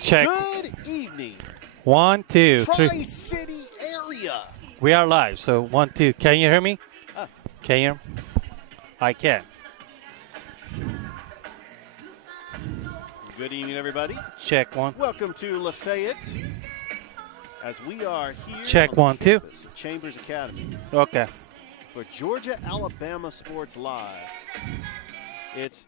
Check. Good evening, 1, 2, 3. Tri-City area. We are live. So 1, 2. Can you hear me? Ah. Can you hear me? I can. Good evening, everybody. Check 1. Welcome to LaFayette, as we are here Check on the 1, 2. campus of Chambers Academy Okay. for Georgia-Alabama Sports Live. It's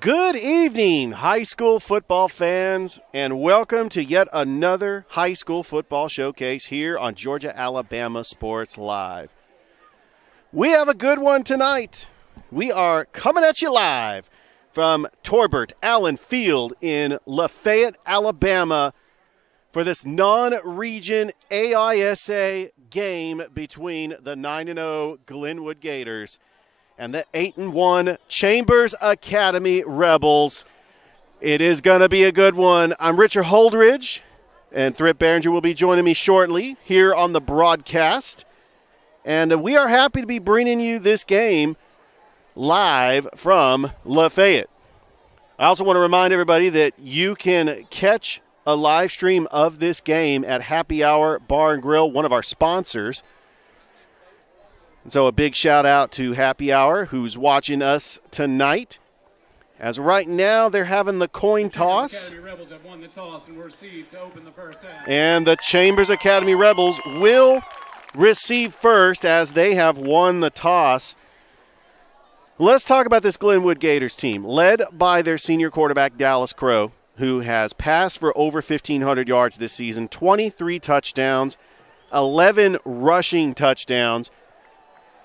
Good evening, high school football fans, and welcome to yet another high school football showcase here on Georgia-Alabama Sports Live. We have a good one tonight. We are coming at you live from Torbert Allen Field in Lafayette, Alabama, for this non-region AISA game between the 9-0 Glenwood Gators and the 8-1 Chambers Academy Rebels. It is going to be a good one. I'm Richard Holdrige, and Thrift Barringer will be joining me shortly here on the broadcast. And we are happy to be bringing you this game live from Lafayette. I also want to remind everybody that you can catch a live stream of this game at Happy Hour Bar and Grill, one of our sponsors. And so a big shout out to Happy Hour, who's watching us tonight. As right now, they're having the coin toss. Academy Rebels have won the toss and were received to open the first half. And the Chambers Academy Rebels will receive first as they have won the toss. Let's talk about this Glenwood Gators team, led by their senior quarterback, Dallas Crow, who has passed for over 1,500 yards this season, 23 touchdowns, 11 rushing touchdowns.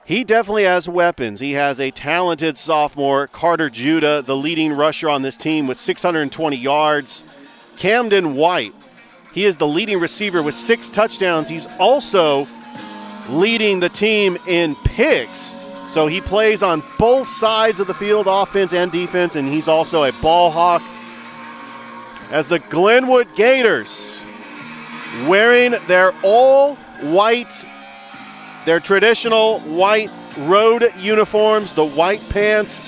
He definitely has weapons. He has a talented sophomore, Carter Judah, the leading rusher on this team with 620 yards. Camden White, he is the leading receiver with 6 touchdowns. He's also leading the team in picks. So he plays on both sides of the field, offense and defense, and he's also a ball hawk. As the Glenwood Gators, wearing their all-white, their traditional white road uniforms, the white pants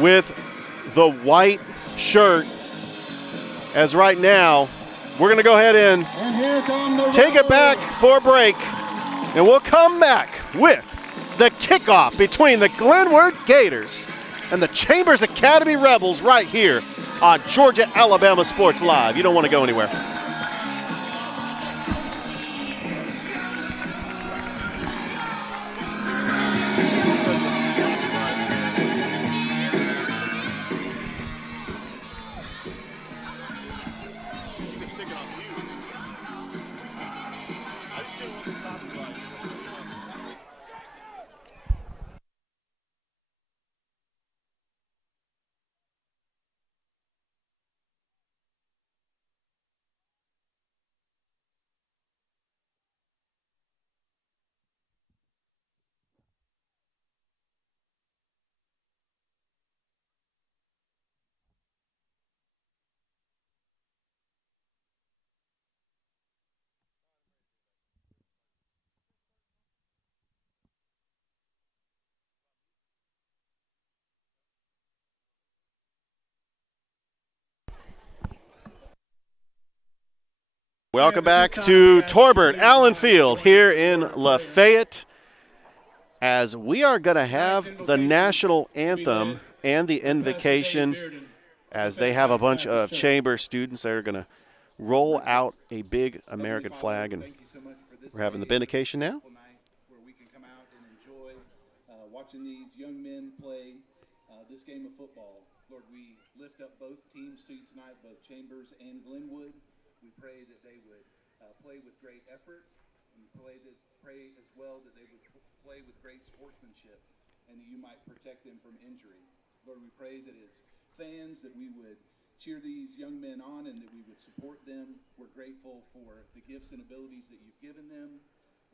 with the white shirt. As right now, we're going to go ahead and take it back for a break, and we'll come back with the kickoff between the Glenwood Gators and the Chambers Academy Rebels right here on Georgia-Alabama Sports Live. You don't want to go anywhere. Welcome back to Torbert Allen Field here in Lafayette, as we are going to have the national anthem and the invocation, as they have a bunch of Chamber students that are going to roll out a big American flag, and we're having the benediction now. Where we can come out and enjoy watching these young men play this game of football. Lord, we lift up both teams to you tonight, both Chambers and Glenwood. We pray that they would play with great effort, and pray as well that they would play with great sportsmanship, and that you might protect them from injury. Lord, we pray that as fans that we would cheer these young men on and that we would support them. We're grateful for the gifts and abilities that you've given them.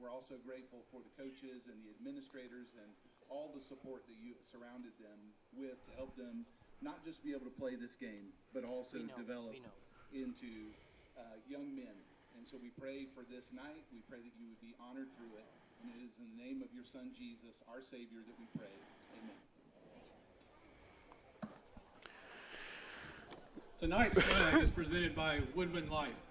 We're also grateful for the coaches and the administrators and all the support that you have surrounded them with to help them not just be able to play this game, but also develop into young men. And so we pray for this night. We pray that you would be honored through it. And it is in the name of your son, Jesus, our Savior, that we pray. Amen. Tonight's flag is presented by Woodman Life.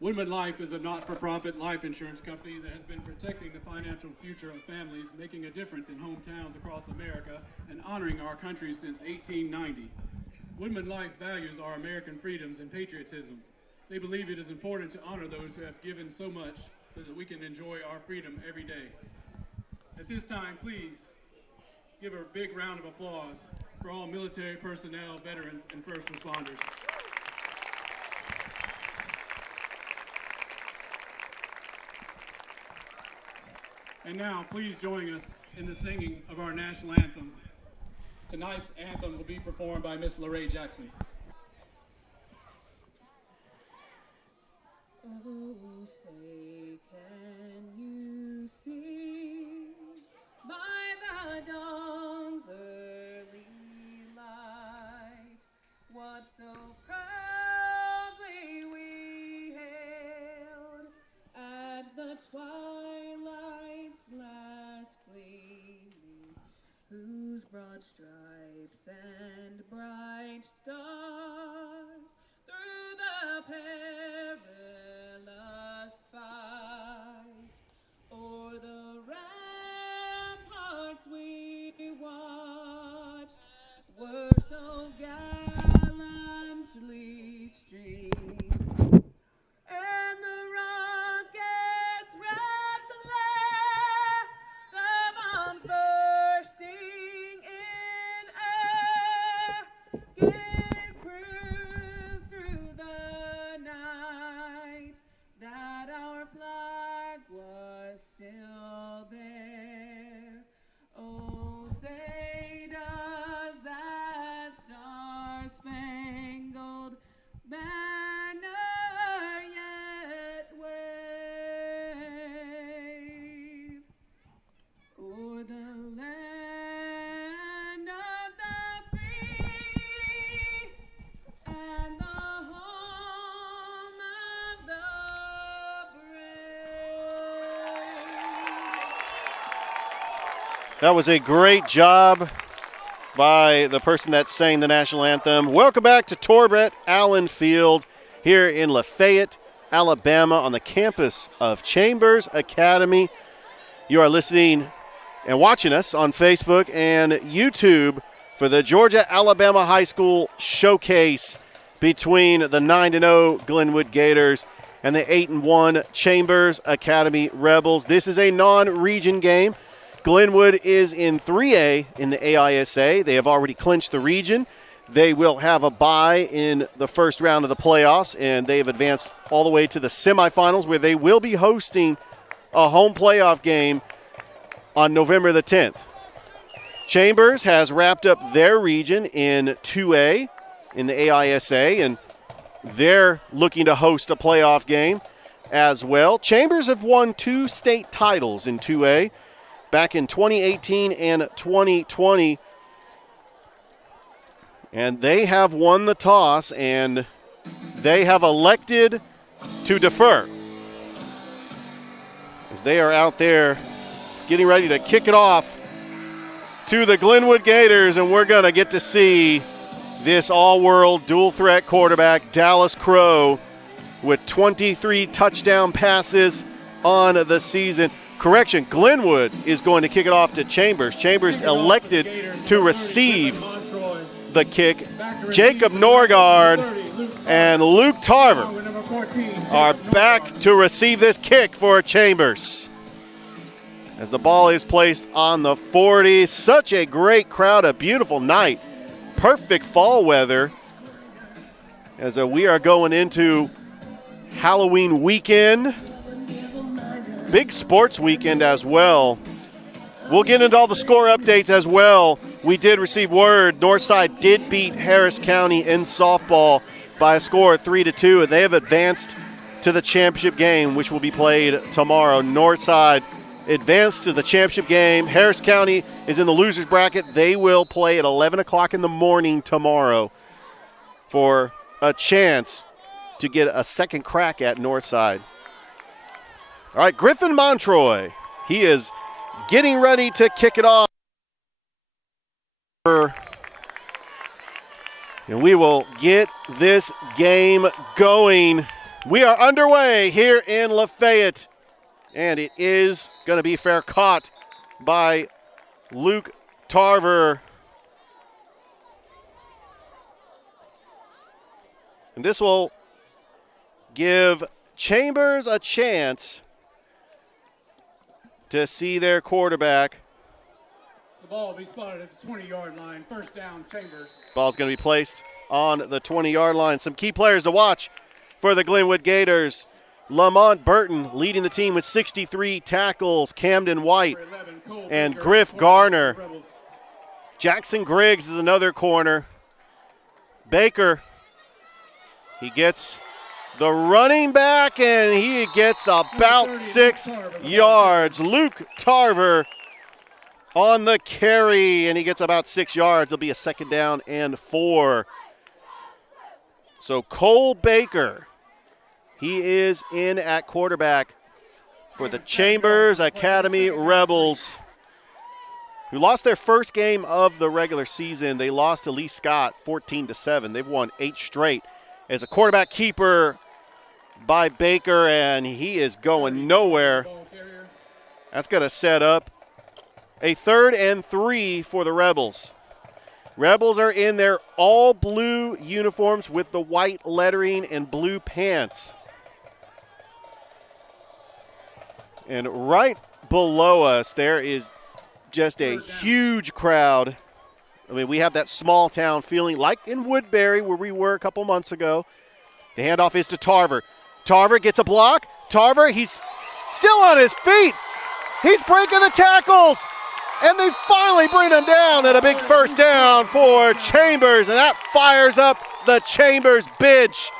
Woodman Life is a not-for-profit life insurance company that has been protecting the financial future of families, making a difference in hometowns across America, and honoring our country since 1890. Woodman Life values our American freedoms and patriotism. They believe it is important to honor those who have given so much so that we can enjoy our freedom every day. At this time, please give a big round of applause for all military personnel, veterans, and first responders. And now, please join us in the singing of our national anthem. Tonight's anthem will be performed by Miss LaRae Jackson. Oh, say, can you see by the dawn's early light what so proudly we hailed at the twilight's last gleaming, whose broad stripes and bright stars through the perilous fight o'er the ramparts we watched were so gallantly streamed, and the rocket's red glare, the bombs bursting in air, gave proof through the night that our flag was still there. Oh, say does that star-spangled banner yet wave o'er the land of the free and the home of the brave? That was a great job by the person that sang the national anthem. Welcome back to Torbett Allen Field here in Lafayette, Alabama, on the campus of Chambers Academy. You are listening and watching us on Facebook and YouTube for the Georgia-Alabama High School Showcase between the 9-0 Glenwood Gators and the 8-1 Chambers Academy Rebels. This is a non-region game. Glenwood is in 3A in the AISA. They have already clinched the region. They will have a bye in the first round of the playoffs, and they have advanced all the way to the semifinals, where they will be hosting a home playoff game on November the 10th. Chambers has wrapped up their region in 2A in the AISA, and they're looking to host a playoff game as well. Chambers have won 2 state titles in 2A back in 2018 and 2020. And they have won the toss, and they have elected to defer, as they are out there getting ready to kick it off to the Glenwood Gators, and we're going to get to see this all-world dual-threat quarterback, Dallas Crow, with 23 touchdown passes on the season. Correction, Glenwood is going to kick it off to Chambers. Chambers elected to receive the kick. Jacob Norgard and Luke Tarver are back to receive this kick for Chambers, as the ball is placed on the 40. Such a great crowd, a beautiful night. Perfect fall weather, as we are going into Halloween weekend. Big sports weekend as well. We'll get into all the score updates as well. We did receive word Northside did beat Harris County in softball by a score of 3-2, and they have advanced to the championship game, which will be played tomorrow. Northside advanced to the championship game. Harris County is in the losers bracket. They will play at 11 o'clock in the morning tomorrow for a chance to get a second crack at Northside. All right, Griffin Montroy, he is getting ready to kick it off. And we will get this game going. We are underway here in Lafayette, and it is going to be fair caught by Luke Tarver. And this will give Chambers a chance to see their quarterback The ball will be spotted at the 20-yard line. First down, Chambers. Ball's going to be placed on the 20-yard line. Some key players to watch for the Glenwood Gators. Lamont Burton leading the team with 63 tackles. Camden White Number 11, Cole and Baker, Griff cornerback Garner. for the Rebels. Jackson Griggs is another corner. Baker, he gets the running back, and he gets about 6 yards. Luke Tarver on the carry, and he gets about 6 yards. It'll be a second down and 4. So Cole Baker, he is in at quarterback for the Chambers Academy Rebels, who lost their first game of the regular season. They lost to Lee Scott 14-7. They've won 8 straight. As a quarterback keeper by Baker, and he is going nowhere. Ball carrier. That's going to set up a 3rd and 3 for the Rebels. Rebels are in their all blue uniforms with the white lettering and blue pants. And right below us, there is just a huge crowd. I mean, we have that small town feeling like in Woodbury where we were a couple months ago. The handoff is to Tarver. Tarver gets a block. Tarver, he's still on his feet. He's breaking the tackles. And they finally bring him down at a big first down for Chambers. And that fires up the Chambers bench.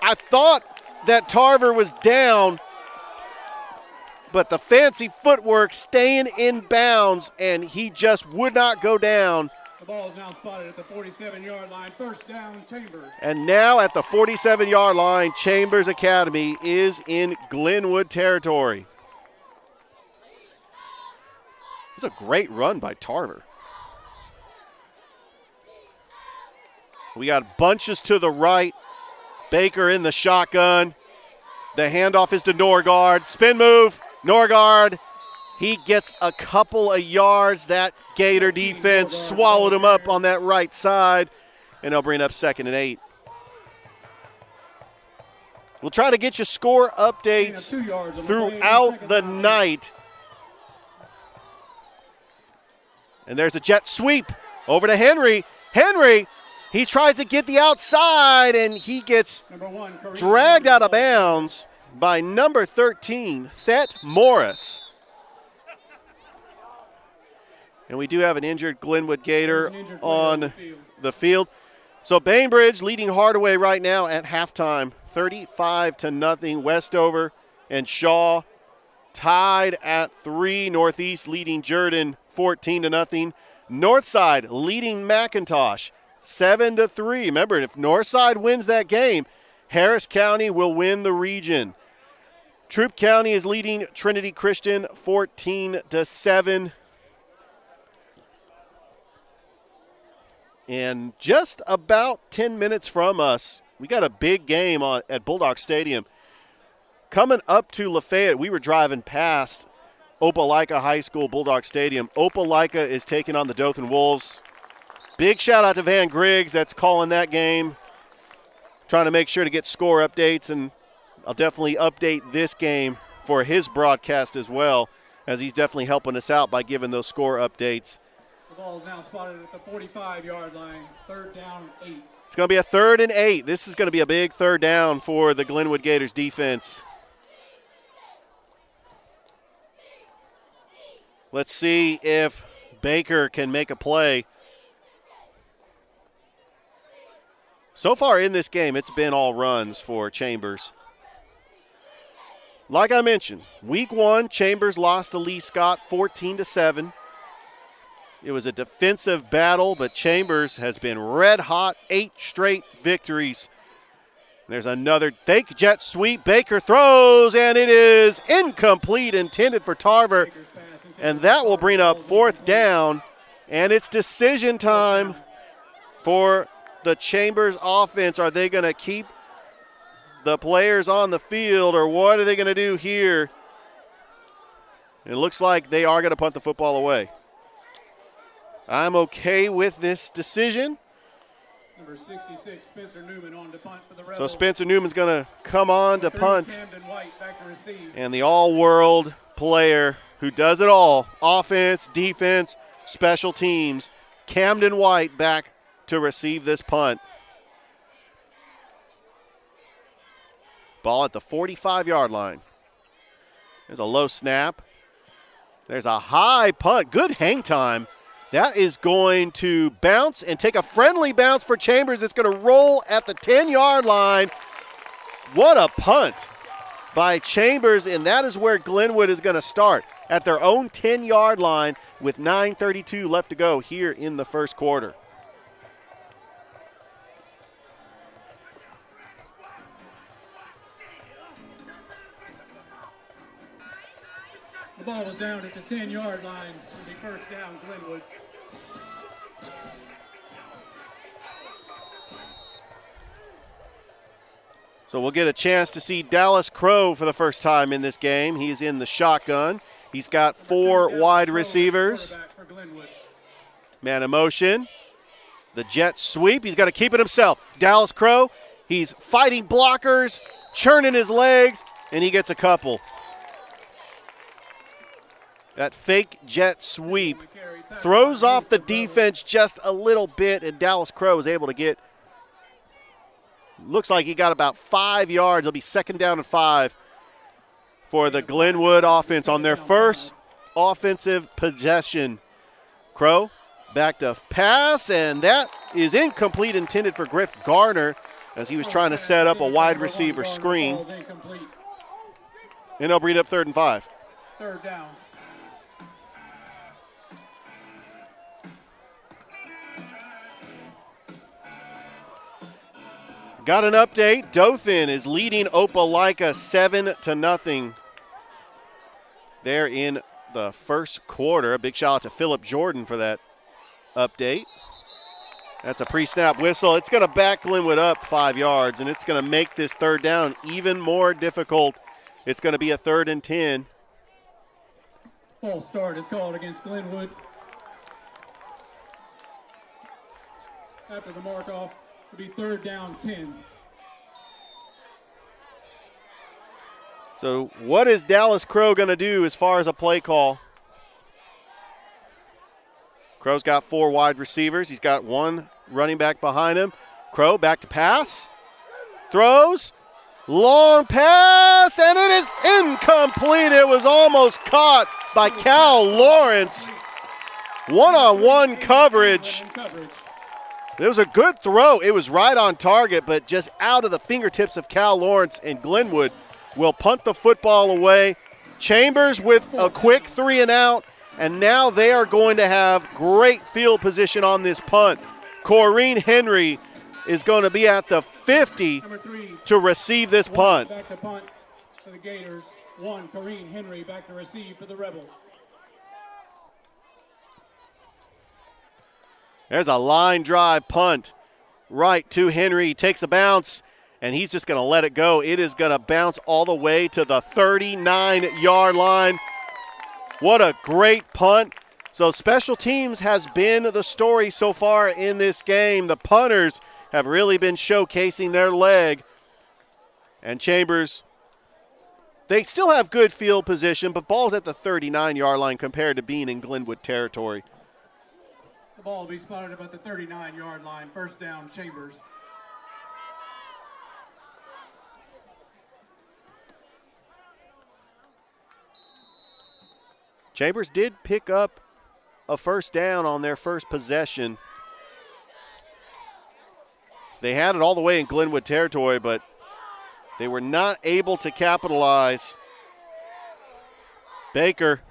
I thought that Tarver was down, but the fancy footwork staying in bounds, and he just would not go down. The ball is now spotted at the 47-yard line. First down, Chambers. And now at the 47-yard line, Chambers Academy is in Glenwood territory. It's a great run by Tarver. We got bunches to the right. Baker in the shotgun. The handoff is to Norgard. Spin move. Norgard. He gets a couple of yards. That Gator defense swallowed him up on that right side. And they'll bring up 2nd and 8. We'll try to get you score updates 2 yards on the throughout second the down. night. And there's a jet sweep over to Henry. Henry, he tries to get the outside, and he gets Number 1, Kareem dragged out of Ball. bounds by number 13, Thet Morris. And we do have an injured Glenwood Gator There's an injured player on the field. So Bainbridge leading Hardaway right now at halftime, 35-0. Westover and Shaw tied at 3. Northeast leading Jordan 14-0. Northside leading McIntosh 7-3. Remember, if Northside wins that game, Harris County will win the region. Troup County is leading Trinity Christian 14-7. And just about 10 minutes from us, we got a big game at Bulldog Stadium. Coming up to Lafayette, we were driving past Opelika High School, Bulldog Stadium. Opelika is taking on the Dothan Wolves. Big shout out to Van Griggs that's calling that game, trying to make sure to get score updates, and I'll definitely update this game for his broadcast as well, as he's definitely helping us out by giving those score updates. The ball is now spotted at the 45-yard line. 3rd down, 8. It's going to be a 3rd and 8. This is going to be a big 3rd down for the Glenwood Gators defense. Let's see if Baker can make a play. So far in this game, it's been all runs for Chambers. Like I mentioned, week 1, Chambers lost to Lee Scott 14-7. It was a defensive battle, but Chambers has been red hot, 8 straight victories. There's another fake jet sweep. Baker throws, and it is incomplete, intended for Tarver. And that will bring up 4th down, and it's decision time for the Chambers offense. Are they going to keep the players on the field, or what are they going to do here? It looks like they are going to punt the football away. I'm okay with this decision. Number 66, Spencer Newman on to punt for the Rebels. So Spencer Newman's going to come on to 3, punt. Camden White back to receive. And the all-world player who does it all, offense, defense, special teams. Camden White back to receive this punt. Ball at the 45-yard line. There's a low snap. There's a high punt. Good hang time. That is going to bounce and take a friendly bounce for Chambers. It's going to roll at the 10-yard line. What a punt by Chambers, and that is where Glenwood is going to start, at their own 10-yard line with 9:32 left to go here in the first quarter. The ball was down at the 10-yard line. It'll be first down, Glenwood. So we'll get a chance to see Dallas Crow for the first time in this game. He's in the shotgun. He's got 4 wide receivers. Man in motion. The jet sweep. He's got to keep it himself. Dallas Crow, he's fighting blockers, churning his legs, and he gets a couple. That fake jet sweep throws off the defense just a little bit, and Dallas Crow is able to get, looks like he got about 5 yards. It'll be second down and 5 for the Glenwood offense on their first offensive possession. Crow back to pass, and that is incomplete, intended for Griff Garner as he was trying to set up a wide receiver screen. And they'll bring up 3rd and 5. Third down. Got an update. Dothan is leading Opelika 7-0 there in the first quarter. A big shout out to Philip Jordan for that update. That's a pre-snap whistle. It's going to back Glenwood up 5 yards, and it's going to make this third down even more difficult. It's going to be a 3rd and 10. False start is called against Glenwood. After the mark off, it'll be 3rd down 10. So what is Dallas Crow going to do as far as a play call? Crow's got 4 wide receivers. He's got 1 running back behind him. Crow back to pass. Throws. Long pass, and it is incomplete. It was almost caught by Cal Lawrence. One-on-one coverage. It was a good throw. It was right on target, but just out of the fingertips of Cal Lawrence, and Glenwood will punt the football away. Chambers with a quick 3 and out, and now they are going to have great field position on this punt. Corrine Henry is going to be at the 50 to receive this punt. Back to punt for the Gators. 1, Corrine Henry back to receive for the Rebels. There's a line drive punt right to Henry. He takes a bounce, and he's just going to let it go. It is going to bounce all the way to the 39-yard line. What a great punt. So special teams has been the story so far in this game. The punters have really been showcasing their leg. And Chambers, they still have good field position, but ball's at the 39-yard line compared to being in Glenwood territory. The ball will be spotted about the 39-yard line. First down, Chambers. Chambers did pick up a first down on their first possession. They had it all the way in Glenwood territory, but they were not able to capitalize. Baker.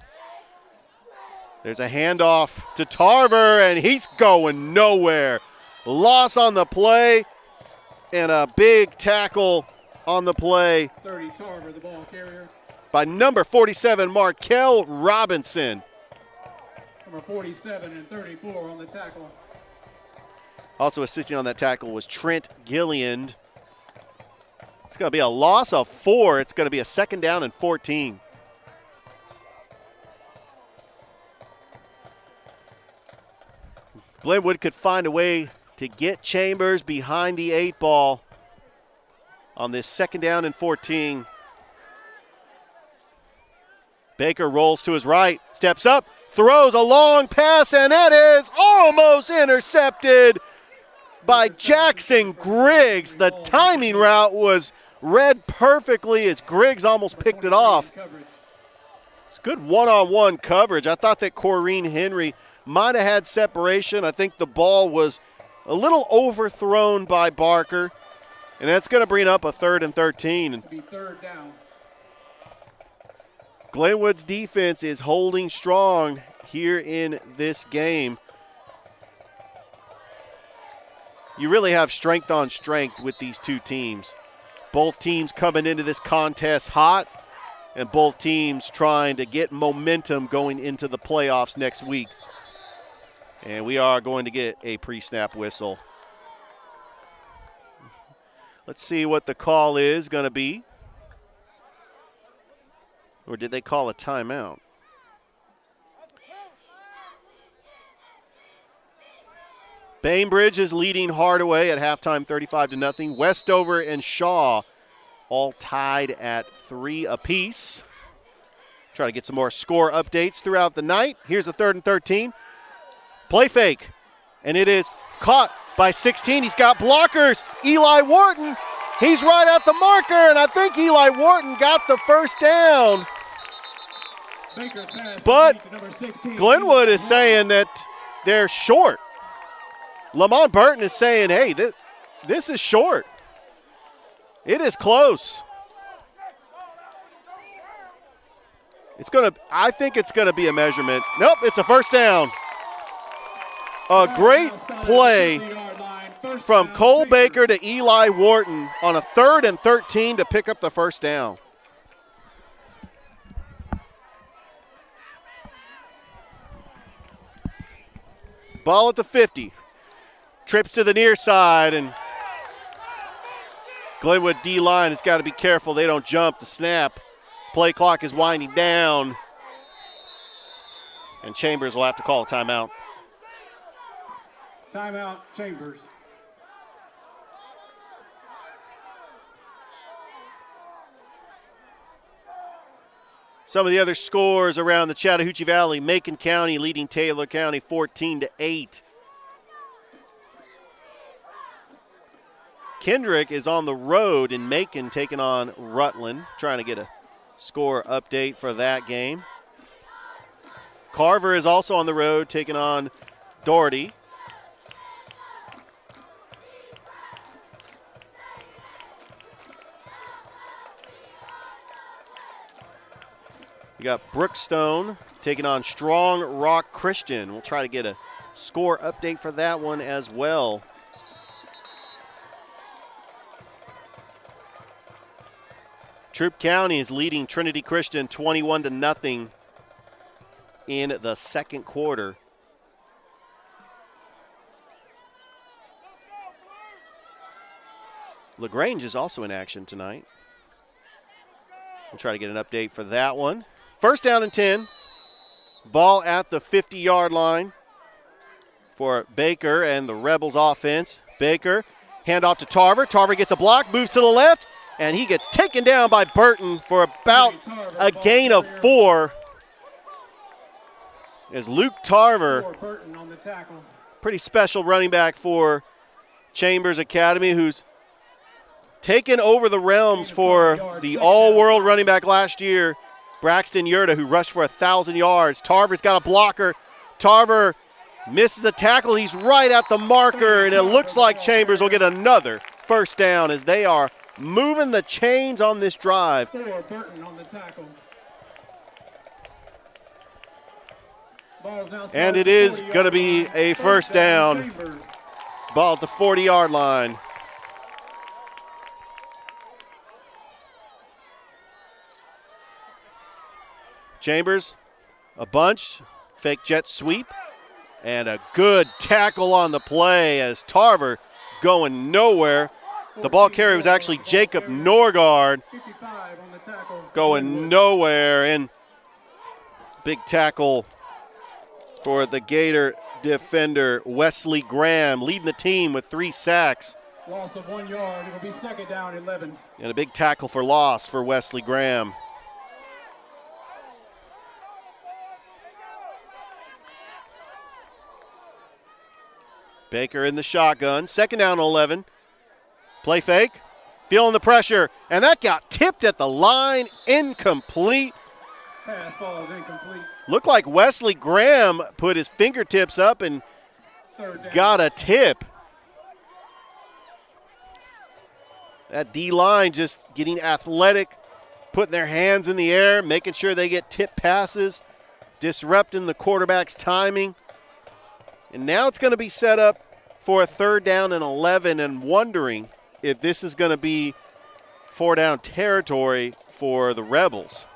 There's a handoff to Tarver, and he's going nowhere. Loss on the play, and a big tackle on the play. 30, Tarver, the ball carrier. By number 47, Markel Robinson. Number 47 and 34 on the tackle. Also assisting on that tackle was Trent Gilliand. It's going to be a loss of 4. It's going to be a second down and 14. Glenwood could find a way to get Chambers behind the 8 ball on this second down and 14. Baker rolls to his right, steps up, throws a long pass, and it is almost intercepted by Jackson Griggs. The timing route was read perfectly as Griggs almost picked it off. It's good one-on-one coverage. I thought that Corrine Henry might have had separation. I think the ball was a little overthrown by Barker, and that's going to bring up a 3rd and 13. Be third down. Glenwood's defense is holding strong here in this game. You really have strength on strength with these two teams. Both teams coming into this contest hot, and both teams trying to get momentum going into the playoffs next week. And we are going to get a pre-snap whistle. Let's see what the call is going to be. Or did they call a timeout? Bainbridge is leading Hardaway at halftime 35-0. Westover and Shaw all tied at 3 apiece. Try to get some more score updates throughout the night. Here's a 3rd and 13. Play fake, and it is caught by 16. He's got blockers. Eli Wharton, he's right at the marker, and I think Eli Wharton got the first down. But Glenwood is saying that they're short. Lamont Burton is saying, hey, this is short. It is close. I think it's gonna be a measurement. Nope, it's a first down. A great play from Cole Baker to Eli Wharton on a 3rd and 13 to pick up the first down. Ball at the 50. Trips to the near side, and Glenwood D-line has got to be careful they don't jump the snap. Play clock is winding down, and Chambers will have to call a timeout. Timeout, Chambers. Some of the other scores around the Chattahoochee Valley: Macon County leading Taylor County 14-8. Kendrick is on the road in Macon taking on Rutland, trying to get a score update for that game. Carver is also on the road taking on Doherty. We got Brookstone taking on Strong Rock Christian. We'll try to get a score update for that one as well. Troup County is leading Trinity Christian 21-0 in the second quarter. LaGrange is also in action tonight. We'll try to get an update for that one. First down and 10. Ball at the 50-yard line for Baker and the Rebels offense. Baker, handoff to Tarver. Tarver gets a block, moves to the left, and he gets taken down by Burton for about a gain of 4. As Luke Tarver, pretty special running back for Chambers Academy, who's taken over the realms for the all-world running back last year, Braxton Yurda, who rushed for 1,000 yards. Tarver's got a blocker. Tarver misses a tackle. He's right at the marker, and it looks like Chambers will get another first down as they are moving the chains on this drive. And it is going to be a first down. Ball at the 40-yard line. Chambers, a bunch, fake jet sweep, and a good tackle on the play as Tarver going nowhere. The ball carrier was actually Jacob Norgard, going nowhere, and big tackle for the Gator defender Wesley Graham, leading the team with 3 sacks. Loss of 1 yard. It'll be second down, 11. And a big tackle for loss for Wesley Graham. Baker in the shotgun. Second down, 11. Play fake. Feeling the pressure. And that got tipped at the line. Incomplete. Pass ball is incomplete. Looked like Wesley Graham put his fingertips up and Third down. got a tip. That D-line just getting athletic, putting their hands in the air, making sure they get tip passes, disrupting the quarterback's timing. And now it's going to be set up for a third down and 11, and wondering if this is going to be four down territory for the Rebels.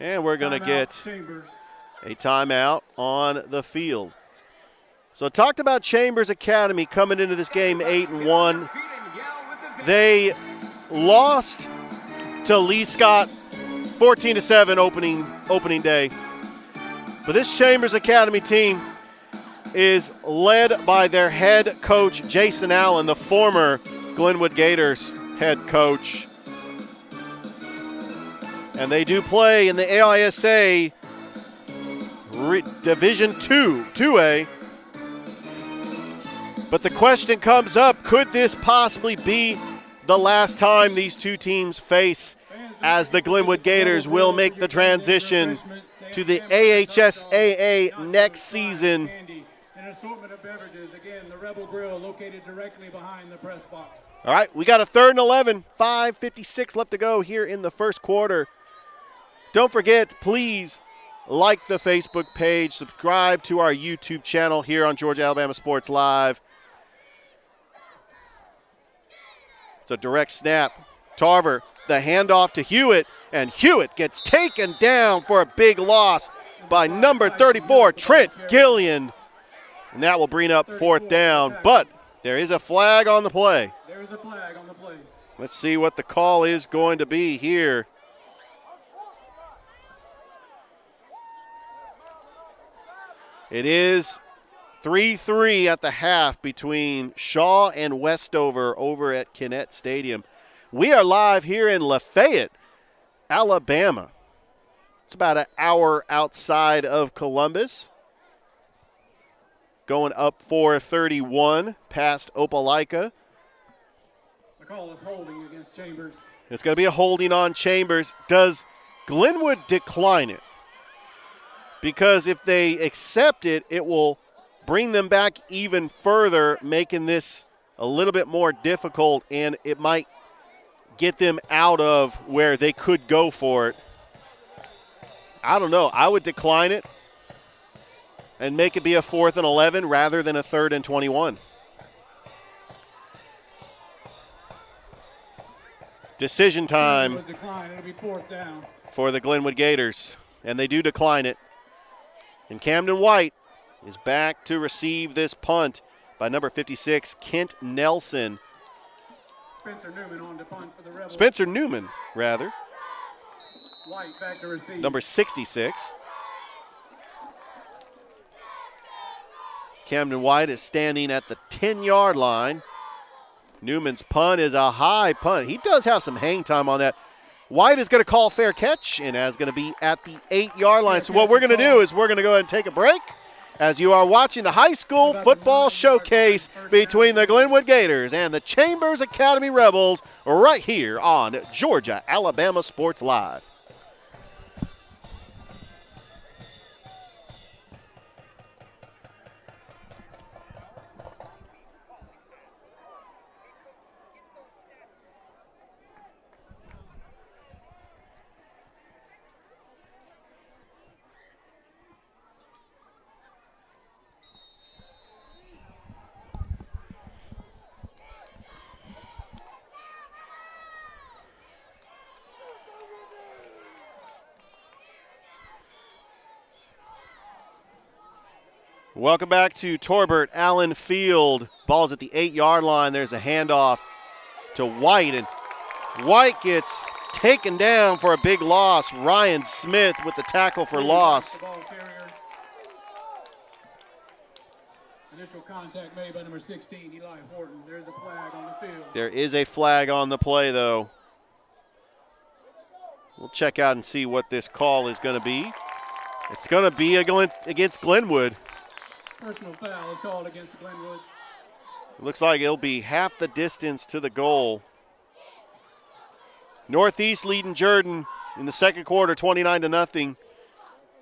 And we're going to get Chambers. a timeout on the field. So I talked about Chambers Academy coming into this game 8-1. They lost to Lee Scott 14-7 opening day. But this Chambers Academy team is led by their head coach, Jason Allen, the former Glenwood Gators head coach. And they do play in the AISA Division 2A. But the question comes up, could this possibly be the last time these two teams face, as the Glenwood Gators will make the transition to the AHSAA next season? An assortment of beverages. Again, the Rebel Grill located directly behind the press box. All right, we got a third and 11, 5:56 left to go here in the first quarter. Don't forget, please like the Facebook page, subscribe to our YouTube channel here on Georgia Alabama Sports Live. It's a direct snap. Tarver, the handoff to Hewitt, and Hewitt gets taken down for a big loss by number 34, Trent Gillian. And that will bring up fourth down, but there is a flag on the play. There is a flag on the play. Let's see what the call is going to be here. It is 3-3 at the half between Shaw and Westover over at Kinnett Stadium. We are live here in LaFayette, Alabama. It's about an hour outside of Columbus. Going up 4:31 past Opelika. The call is holding against Chambers. It's going to be a holding on Chambers. Does Glenwood decline it? Because if they accept it, it will bring them back even further, making this a little bit more difficult, and it might get them out of where they could go for it. I don't know. I would decline it and make it be a 4th and 11 rather than a 3rd and 21. Decision time Was declined. It'll be fourth down. for the Glenwood Gators, and they do decline it. And Camden White is back to receive this punt by number 56, Kent Nelson. Spencer Newman on to punt for the Rebels. Spencer Newman, rather, White back to receive. number 66. Camden White is standing at the 10-yard line. Newman's punt is a high punt. He does have some hang time on that. White is going to call fair catch, and is going to be at the 8-yard line. So what we're going to do is we're going to go ahead and take a break as you are watching the high school football showcase between the Glenwood Gators and the Chambers Academy Rebels right here on Georgia Alabama Sports Live. Welcome back to Torbert Allen Field. Ball's at the 8-yard line. There's a handoff to White, and White gets taken down for a big loss. Ryan Smith with the tackle for loss. Ball carrier. Initial contact made by number 16, Eli Horton. There's a flag on the field. There is a flag on the play, though. We'll check out and see what this call is going to be. It's going to be against Glenwood. Personal foul is called against Glenwood. It looks like it'll be half the distance to the goal. Northeast leading Jordan in the second quarter, 29-0.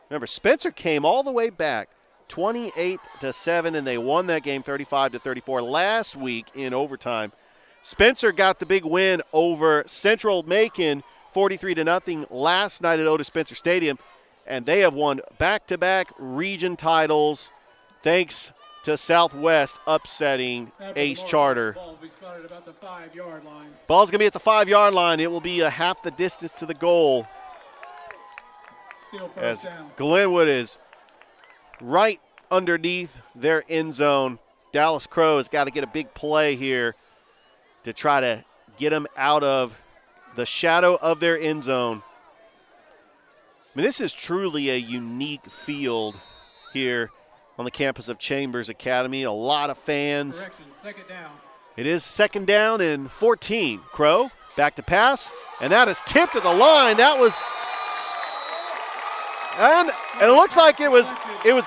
Remember, Spencer came all the way back, 28-7, and they won that game 35-34 last week in overtime. Spencer got the big win over Central Macon, 43-0 last night at Otis Spencer Stadium, and they have won back-to-back region titles thanks to Southwest upsetting Ace Charter. Ball will be spotted about the 5-yard line. Ball's going to be at the 5-yard line. It will be a half the distance to the goal Still first as down. Glenwood is right underneath their end zone. Dallas Crow has got to get a big play here to try to get them out of the shadow of their end zone. I mean, this is truly a unique field here on the campus of Chambers Academy. A lot of fans. Correction, second down. It is second down and 14. Crow back to pass, and that is tipped at the line. That was, and it looks like it was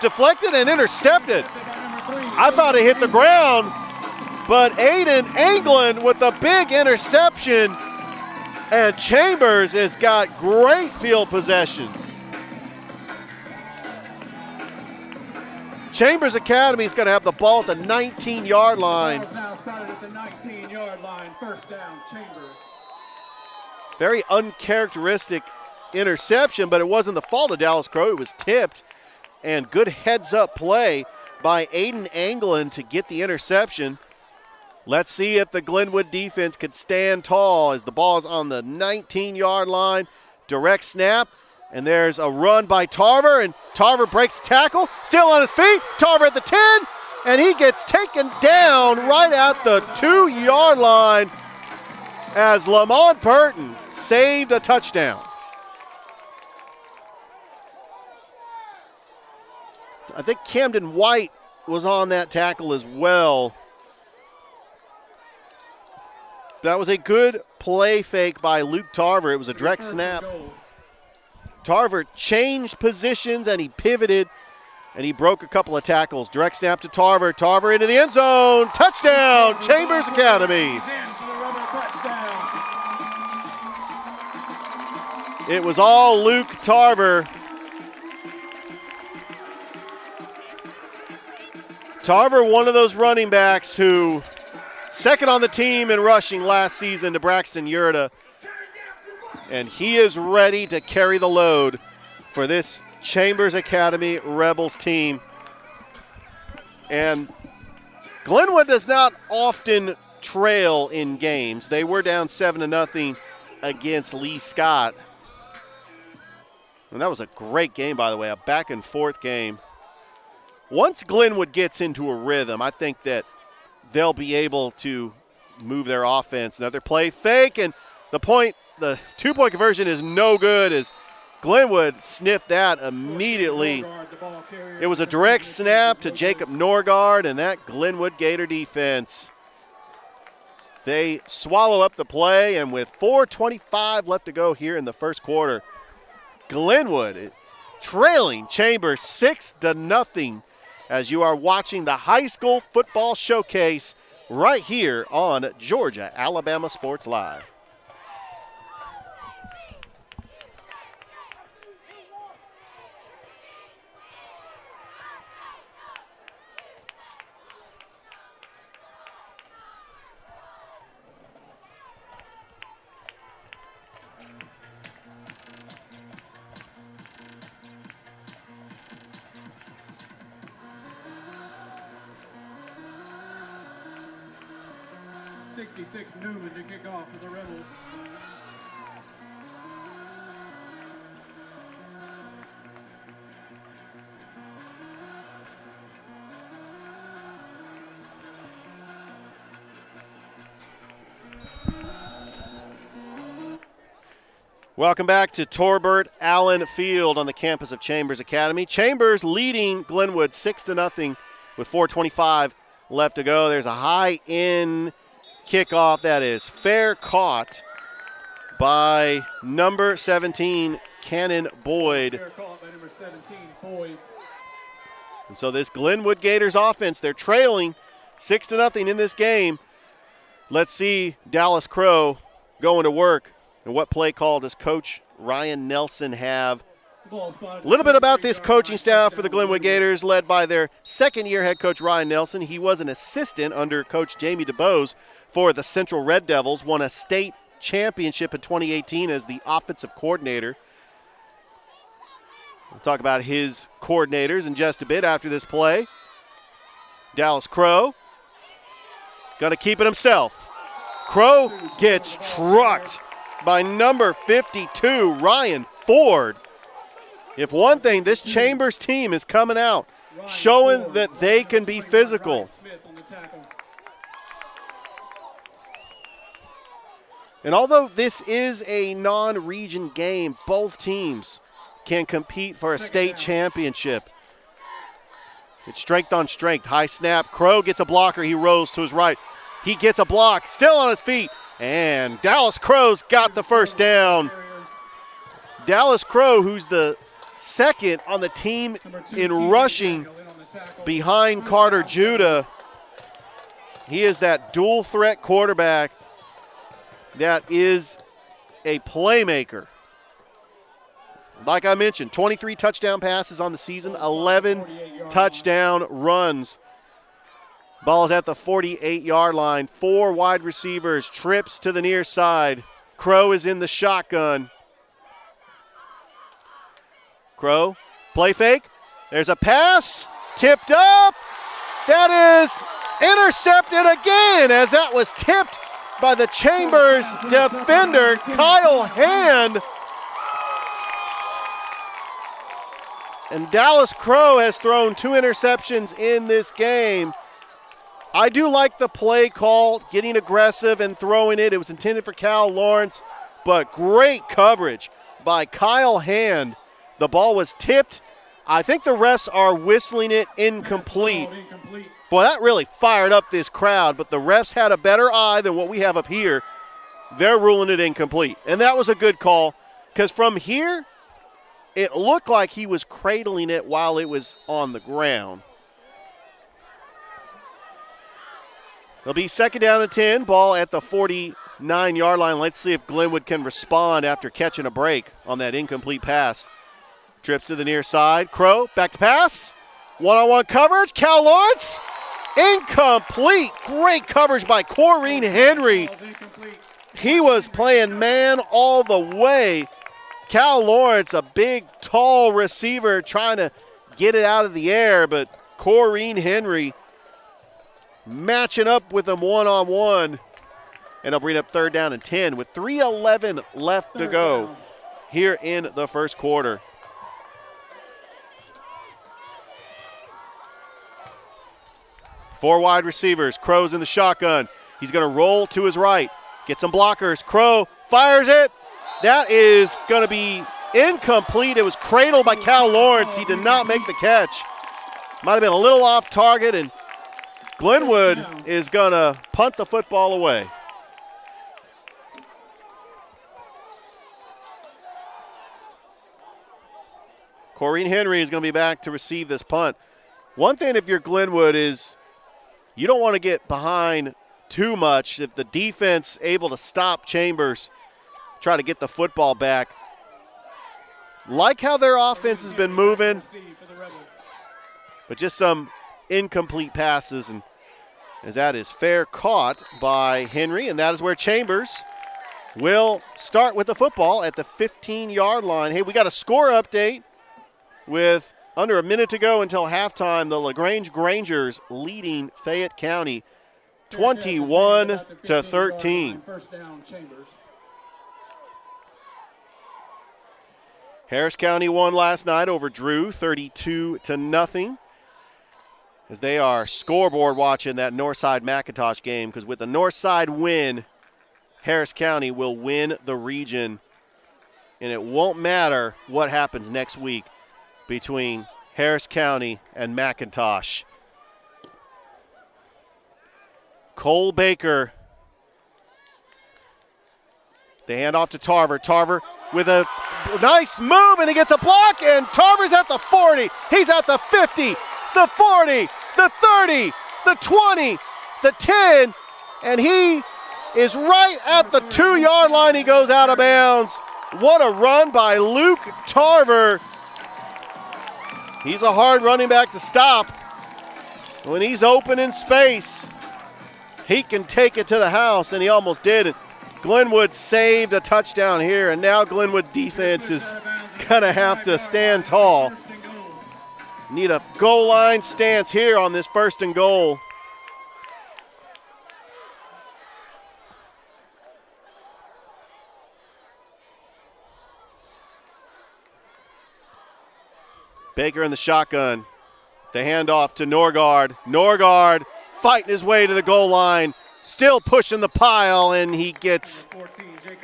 deflected and intercepted. I thought it hit the ground, but Aiden Anglin with a big interception, and Chambers has got great field possession. Chambers Academy is going to have the ball at the 19-yard line. Ball's now spotted at the 19-yard line. First down, Chambers. Very uncharacteristic interception, but it wasn't the fault of Dallas Crow. It was tipped, and good heads-up play by Aiden Anglin to get the interception. Let's see if the Glenwood defense could stand tall as the ball is on the 19-yard line. Direct snap. And there's a run by Tarver, and Tarver breaks tackle, still on his feet. Tarver at the 10, and he gets taken down right at the 2-yard line as Lamont Burton saved a touchdown. I think Camden White was on that tackle as well. That was a good play fake by Luke Tarver. It was a direct snap. Tarver changed positions, and he pivoted, and he broke a couple of tackles. Direct snap to Tarver. Tarver into the end zone. Touchdown, Chambers Academy. It was all Luke Tarver. Tarver, one of those running backs who second on the team in rushing last season to Braxton Yurda. And he is ready to carry the load for this Chambers Academy Rebels team. And Glenwood does not often trail in games. They were down 7-0 against Lee Scott. And that was a great game, by the way, a back-and-forth game. Once Glenwood gets into a rhythm, I think that they'll be able to move their offense. Another play fake, and the two-point conversion is no good as Glenwood sniffed that immediately. It was a direct snap to Jacob Norgard, and that Glenwood Gator defense, they swallow up the play, and with 4:25 left to go here in the first quarter, Glenwood trailing Chambers 6-0 as you are watching the high school football showcase right here on Georgia Alabama Sports Live. Newman to kick off for the Rebels. Welcome back to Torbert Allen Field on the campus of Chambers Academy. Chambers leading Glenwood 6-0 with 4:25 left to go. There's a high-end kickoff that is fair caught by number 17, Cannon Boyd. Fair call by number 17, Boyd. And so this Glenwood Gators offense, they're trailing 6-0 in this game. Let's see Dallas Crow going to work. And what play call does Coach Ryan Nelson have? A little bit about this coaching staff for the Glenwood Gators, led by their second-year head coach Ryan Nelson. He was an assistant under Coach Jamie DeBose for the Central Red Devils, won a state championship in 2018 as the offensive coordinator. We'll talk about his coordinators in just a bit after this play. Dallas Crow going to keep it himself. Crow gets trucked by number 52, Ryan Ford. If one thing, this Chambers team is coming out, showing that they can be physical. And although this is a non-region game, both teams can compete for a state championship. It's strength on strength. High snap. Crow gets a blocker. He rolls to his right. He gets a block. Still on his feet. And Dallas Crow's got the first down. Dallas Crow, who's the second on the team in rushing behind Carter Judah. He is that dual threat quarterback that is a playmaker. Like I mentioned, 23 touchdown passes on the season, 11 touchdown runs. Ball is at the 48-yard line. 4 wide receivers, trips to the near side. Crow is in the shotgun. Crow, play fake. There's a pass, tipped up. That is intercepted again, as that was tipped by the Chambers defender, Kyle Hand. And Dallas Crow has thrown 2 interceptions in this game. I do like the play call, getting aggressive and throwing it. It was intended for Cal Lawrence, but great coverage by Kyle Hand. The ball was tipped. I think the refs are whistling it incomplete. Boy, that really fired up this crowd, but the refs had a better eye than what we have up here. They're ruling it incomplete. And that was a good call, because from here, it looked like he was cradling it while it was on the ground. It'll be second down and 10, ball at the 49-yard line. Let's see if Glenwood can respond after catching a break on that incomplete pass. Trips to the near side. Crow, back to pass. One-on-one coverage. Cal Lawrence, incomplete. Great coverage by Corrine Henry. He was playing man all the way. Cal Lawrence, a big, tall receiver, trying to get it out of the air, but Corrine Henry matching up with him one-on-one. And they'll bring up third down and 10 with 3:11 left to go here in the first quarter. Four wide receivers. Crow's in the shotgun. He's going to roll to his right. Get some blockers. Crow fires it. That is going to be incomplete. It was cradled by Cal Lawrence. He did not make the catch. Might have been a little off target, and Glenwood is going to punt the football away. Corrine Henry is going to be back to receive this punt. One thing if you're Glenwood is you don't want to get behind too much. If the defense able to stop Chambers, try to get the football back. Like how their offense has been moving, but just some incomplete passes, and as that is fair caught by Henry, and that is where Chambers will start with the football at the 15-yard line. Hey, we got a score update with under a minute to go until halftime. The LaGrange Grangers leading Fayette County 21-13. First down, Chambers. Harris County won last night over Drew 32-0, as they are scoreboard watching that Northside McIntosh game, because with the Northside win, Harris County will win the region, and it won't matter what happens next week between Harris County and McIntosh. Cole Baker They hand off to Tarver. Tarver with a nice move, and he gets a block, and Tarver's at the 40. He's at the 50, the 40, the 30, the 20, the 10, and he is right at the 2-yard line. He goes out of bounds. What a run by Luke Tarver. He's a hard running back to stop. When he's open in space, he can take it to the house, and he almost did. Glenwood saved a touchdown here, and now Glenwood defense is going to have to stand tall. Need a goal line stance here on this 1st and goal. Baker in the shotgun. The handoff to Norgard. Norgard fighting his way to the goal line. Still pushing the pile, and he gets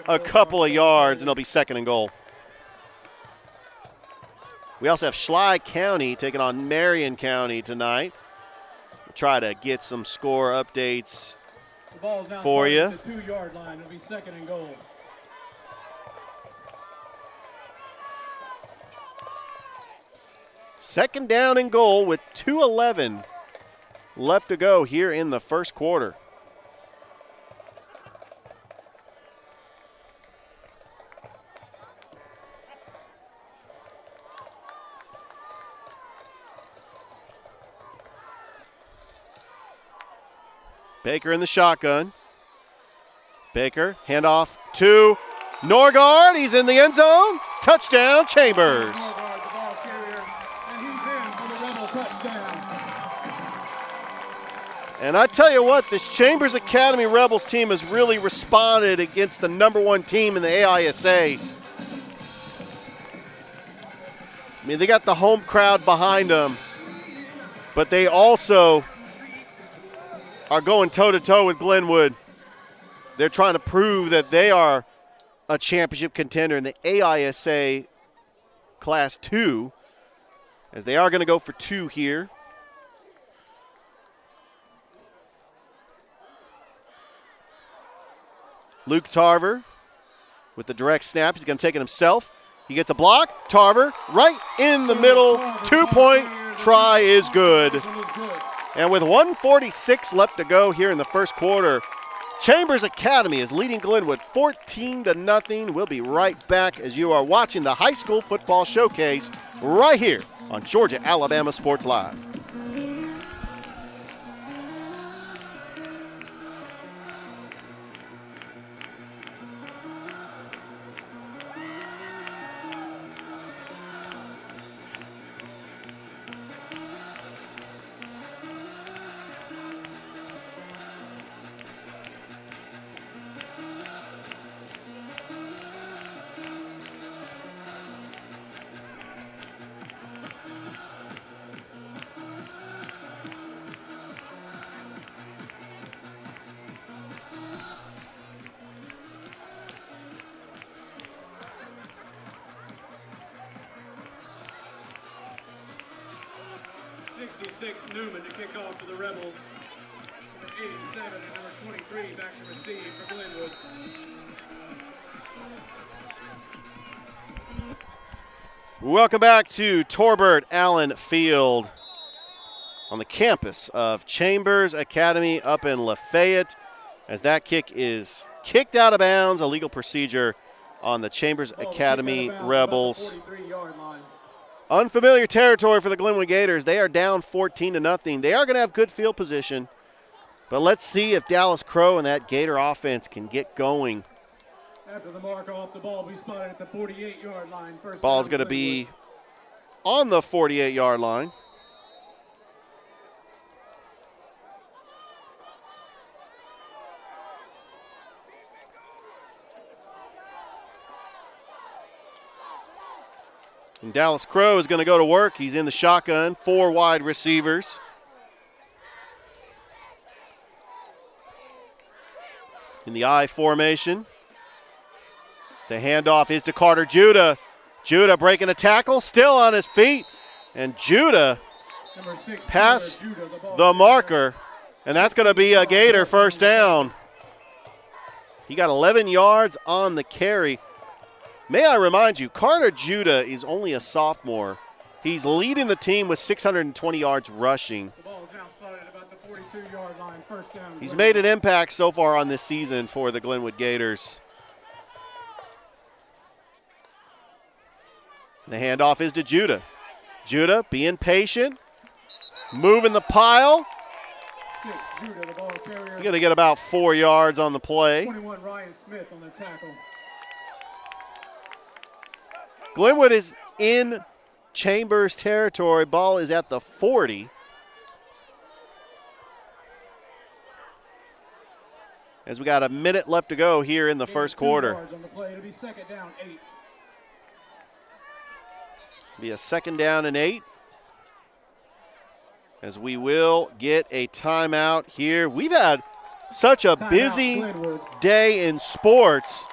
a couple of yards, and it'll be 2nd and goal. We also have Schley County taking on Marion County tonight. We'll try to get some score updates for you. The 2-yard line. It'll be 2nd and goal. Second down and goal with 2:11 left to go here in the 1st quarter. Baker in the shotgun. Baker, handoff to Norgard. He's in the end zone. Touchdown, Chambers. Norgard, the ball carrier, and he's in for the Rebel touchdown. And I tell you what, this Chambers Academy Rebels team has really responded against the #1 team in the AISA. I mean, they got the home crowd behind them, but they also are going toe-to-toe with Glenwood. They're trying to prove that they are a championship contender in the AISA Class 2, as they are going to go for 2 here. Luke Tarver with the direct snap. He's going to take it himself. He gets a block. Tarver right in the middle. 2-point try is good. And with 1:46 left to go here in the 1st quarter, Chambers Academy is leading Glenwood 14-0. We'll be right back as you are watching the high school football showcase right here on Georgia-Alabama Sports Live. Newman to kick off for the Rebels. Number 87 and number 23 back to receive for Glenwood. Welcome back to Torbert Allen Field on the campus of Chambers Academy up in LaFayette, as that kick is kicked out of bounds, a legal procedure on the Chambers Academy Rebels. 43-yard line. Unfamiliar territory for the Glenwood Gators. They are down 14-0. They are going to have good field position, but let's see if Dallas Crow and that Gator offense can get going. After the mark off, the ball will be spotted at the 48-yard line. Ball's going to be on the 48-yard line. And Dallas Crow is going to go to work. He's in the shotgun, 4 wide receivers. In the I formation. The handoff is to Carter Judah. Judah breaking a tackle, still on his feet. And Judah past the marker. And that's going to be a Gator first down. He got 11 yards on the carry. May I remind you, Carter Judah is only a sophomore. He's leading the team with 620 yards rushing. The ball is now spotted at about the 42-yard line, first down. He's made an impact so far on this season for the Glenwood Gators. The handoff is to Judah. Judah being patient, moving the pile. 6, Judah, the ball carrier. You're going to get about 4 yards on the play. 21, Ryan Smith on the tackle. Glenwood is in Chambers territory. Ball is at the 40. As we got a minute left to go here in the first quarter. Yards on the play. It'll be second down, 8. Be a second down and 8. As we will get a timeout here. We've had such a busy day in sports.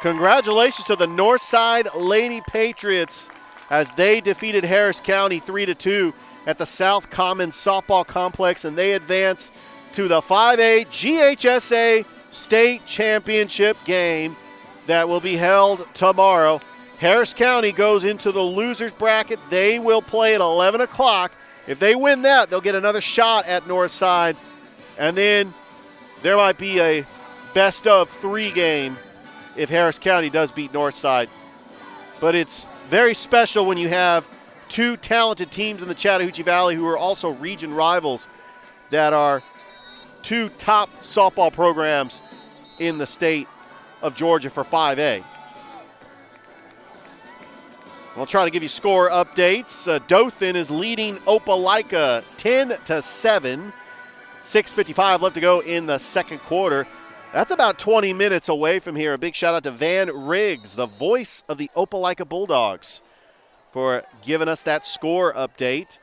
Congratulations to the Northside Lady Patriots as they defeated Harris County 3-2 at the South Commons Softball Complex, and they advance to the 5A GHSA State Championship game that will be held tomorrow. Harris County goes into the loser's bracket. They will play at 11 o'clock. If they win that, they'll get another shot at Northside, and then there might be a best-of-3 game if Harris County does beat Northside. But it's very special when you have two talented teams in the Chattahoochee Valley who are also region rivals that are two top softball programs in the state of Georgia for 5A. We'll try to give you score updates. Dothan is leading Opelika 10-7. 6:55 left to go in the second quarter. That's about 20 minutes away from here. A big shout out to Van Riggs, the voice of the Opelika Bulldogs, for giving us that score update.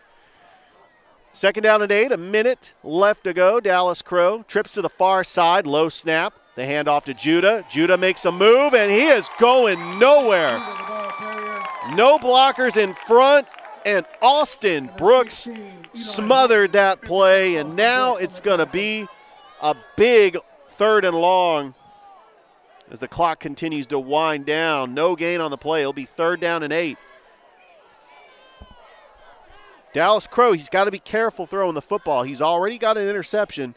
Second down and 8, a minute left to go. Dallas Crow trips to the far side, low snap. The handoff to Judah. Judah makes a move, and he is going nowhere. No blockers in front, and Austin Brooks smothered that play, and now it's going to be a big third and long as the clock continues to wind down. No gain on the play. It'll be third down and 8. Dallas Crow, he's got to be careful throwing the football. He's already got an interception.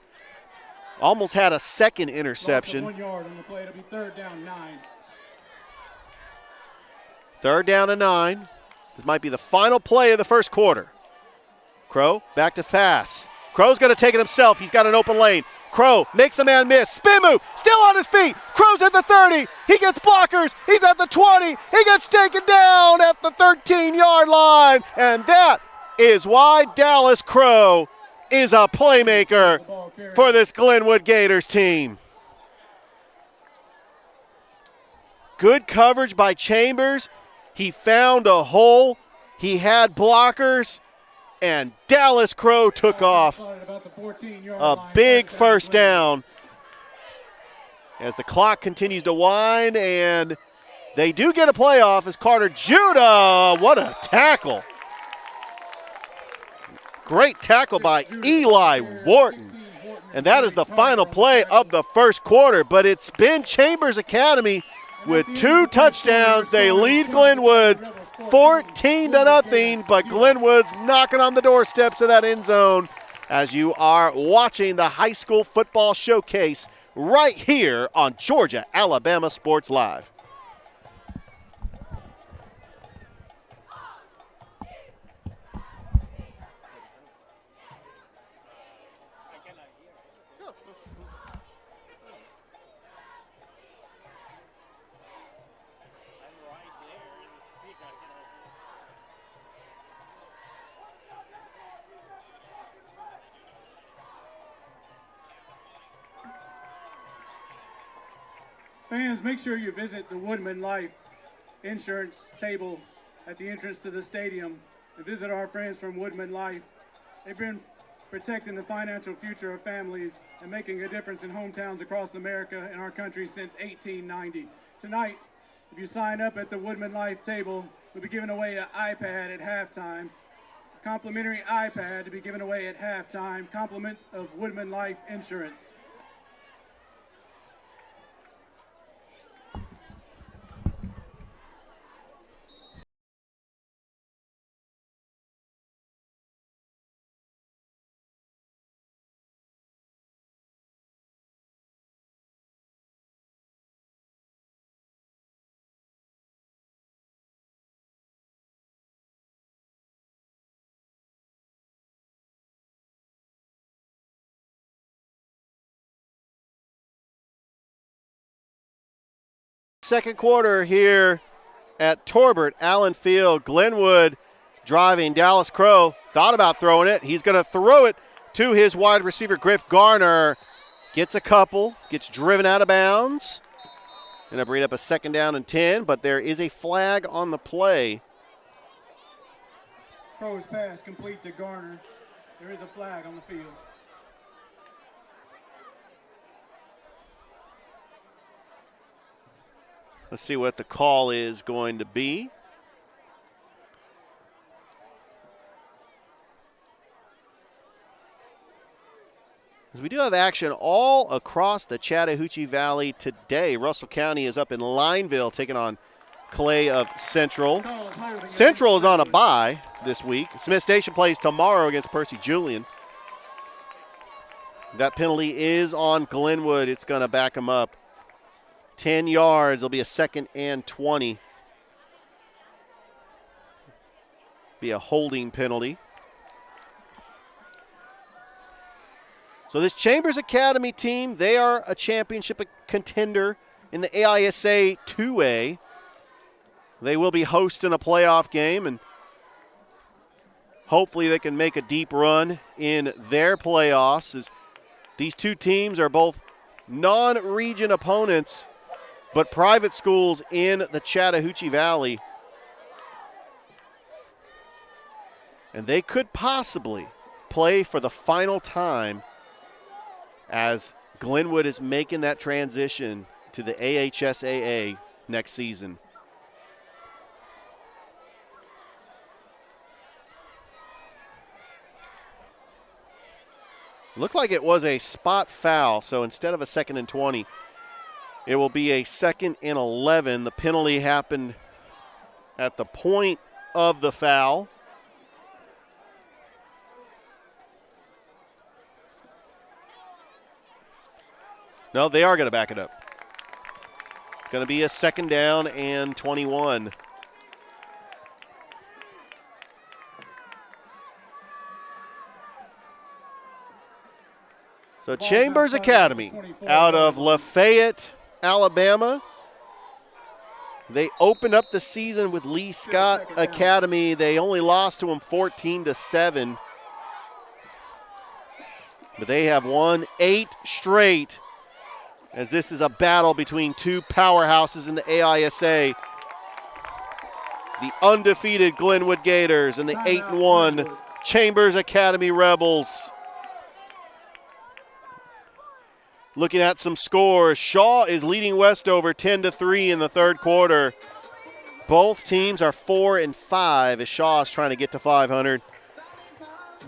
Almost had a second interception. 1 yard on the play. It'll be third down, 9. Third down and 9. This might be the final play of the first quarter. Crow back to pass. Crow's going to take it himself. He's got an open lane. Crow makes a man miss. Spin move. Still on his feet. Crow's at the 30. He gets blockers. He's at the 20. He gets taken down at the 13-yard line. And that is why Dallas Crow is a playmaker for this Glenwood Gators team. Good coverage by Chambers. He found a hole. He had blockers. And Dallas Crow took off a big first down as the clock continues to wind, and they do get a playoff as Carter Judah. What a tackle. Great tackle by Eli Wharton. And that is the final play of the first quarter, but it's been Chambers Academy with 2 touchdowns. They lead Glenwood 14-0, but Glenwood's knocking on the doorsteps of that end zone as you are watching the high school football showcase right here on Georgia Alabama Sports Live. Fans, make sure you visit the Woodman Life insurance table at the entrance to the stadium and visit our friends from Woodman Life. They've been protecting the financial future of families and making a difference in hometowns across America and our country since 1890. Tonight, if you sign up at the Woodman Life table, we'll be giving away an iPad at halftime. A complimentary iPad to be given away at halftime. Compliments of Woodman Life Insurance. second quarter here at Torbert Allen Field. Glenwood driving. Dallas Crow thought about throwing it. He's going to throw it to his wide receiver, Griff Garner. Gets a couple, gets driven out of bounds. Going to bring up a 2nd down and 10, but there is a flag on the play. Crow's pass complete to Garner. There is a flag on the field. Let's see what the call is going to be. As we do have action all across the Chattahoochee Valley today. Russell County is up in Lineville taking on Clay of Central. Central is on a bye this week. Smith Station plays tomorrow against Percy Julian. That penalty is on Glenwood. It's going to back them up 10 yards. It'll be a 2nd and 20. Be a holding penalty. So this Chambers Academy team, they are a championship contender in the AISA 2A. They will be hosting a playoff game, and hopefully they can make a deep run in their playoffs. As these two teams are both non-region opponents, but private schools in the Chattahoochee Valley. And they could possibly play for the final time as Glenwood is making that transition to the AHSAA next season. Looked like it was a spot foul, so instead of a 2nd and 20, it will be a 2nd and 11. The penalty happened at the point of the foul. No, they are going to back it up. It's going to be a 2nd down and 21. So Chambers Academy out of LaFayette, Alabama. They opened up the season with Lee Scott Academy. They only lost to them 14-7. But they have won 8 straight, as this is a battle between two powerhouses in the AISA. The undefeated Glenwood Gators and the 8-1 Chambers Academy Rebels. Looking at some scores, Shaw is leading Westover 10-3 in the third quarter. Both teams are 4-5 as Shaw is trying to get to 500.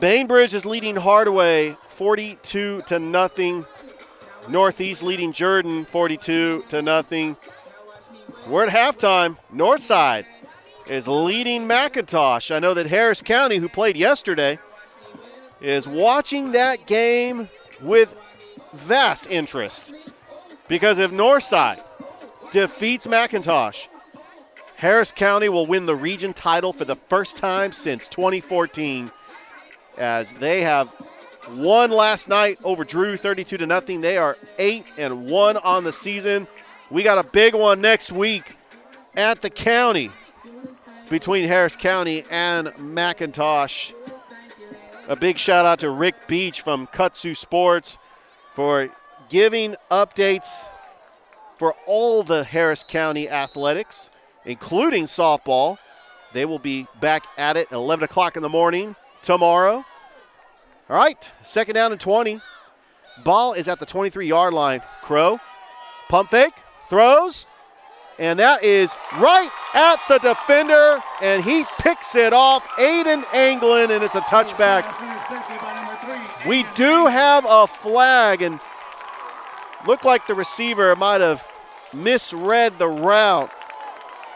Bainbridge is leading Hardaway 42-0. Northeast leading Jordan 42-0. We're at halftime. Northside is leading McIntosh. I know that Harris County, who played yesterday, is watching that game with vast interest, because if Northside defeats McIntosh, Harris County will win the region title for the first time since 2014, as they have won last night over Drew 32-0. They are 8-1 on the season. We got a big one next week at the county between Harris County and McIntosh. A big shout out to Rick Beach from Kutsu Sports for giving updates for all the Harris County athletics, including softball. They will be back at it at 11 o'clock in the morning tomorrow. All right, 2nd down and 20. Ball is at the 23-yard line. Crow, pump fake, throws, and that is right at the defender, and he picks it off. Aiden Anglin, and it's a touchback. We do have a flag, and looked like the receiver might have misread the route.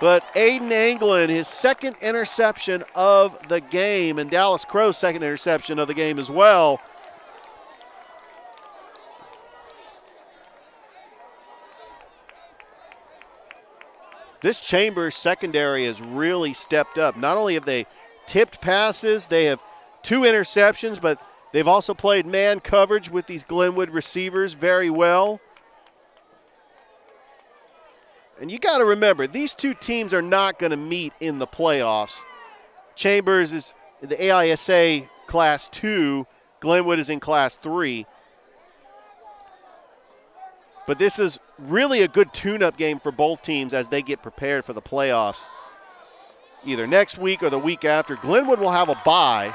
But Aiden Anglin, his 2nd interception of the game, and Dallas Crow's 2nd interception of the game as well. This Chambers secondary has really stepped up. Not only have they tipped passes, they have 2 interceptions, but they've also played man coverage with these Glenwood receivers very well. And you got to remember, these two teams are not going to meet in the playoffs. Chambers is in the AISA Class 2. Glenwood is in Class 3. But this is really a good tune-up game for both teams as they get prepared for the playoffs. Either next week or the week after. Glenwood will have a bye.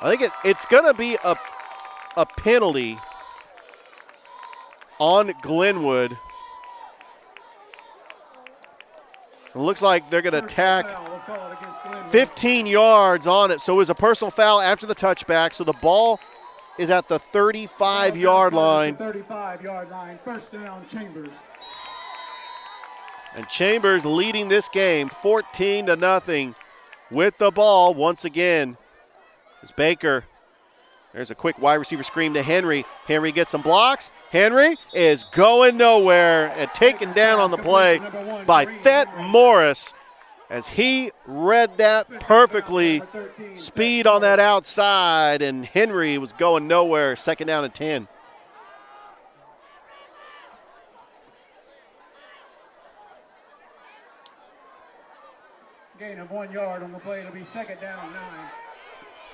I think it's going to be a penalty on Glenwood. It looks like they're going to tack 15 yards on it. So it was a personal foul after the touchback. So the ball is at the 35-yard line. 35-yard line, first down, Chambers. And Chambers leading this game 14-0 with the ball once again. It's Baker. There's a quick wide receiver screen to Henry. Henry gets some blocks. Henry is going nowhere and taken down on the play by Thet Morris as he read that perfectly. Speed on that outside, and Henry was going nowhere. Second down and 10. Gain of 1 yard on the play. It'll be second down, 9.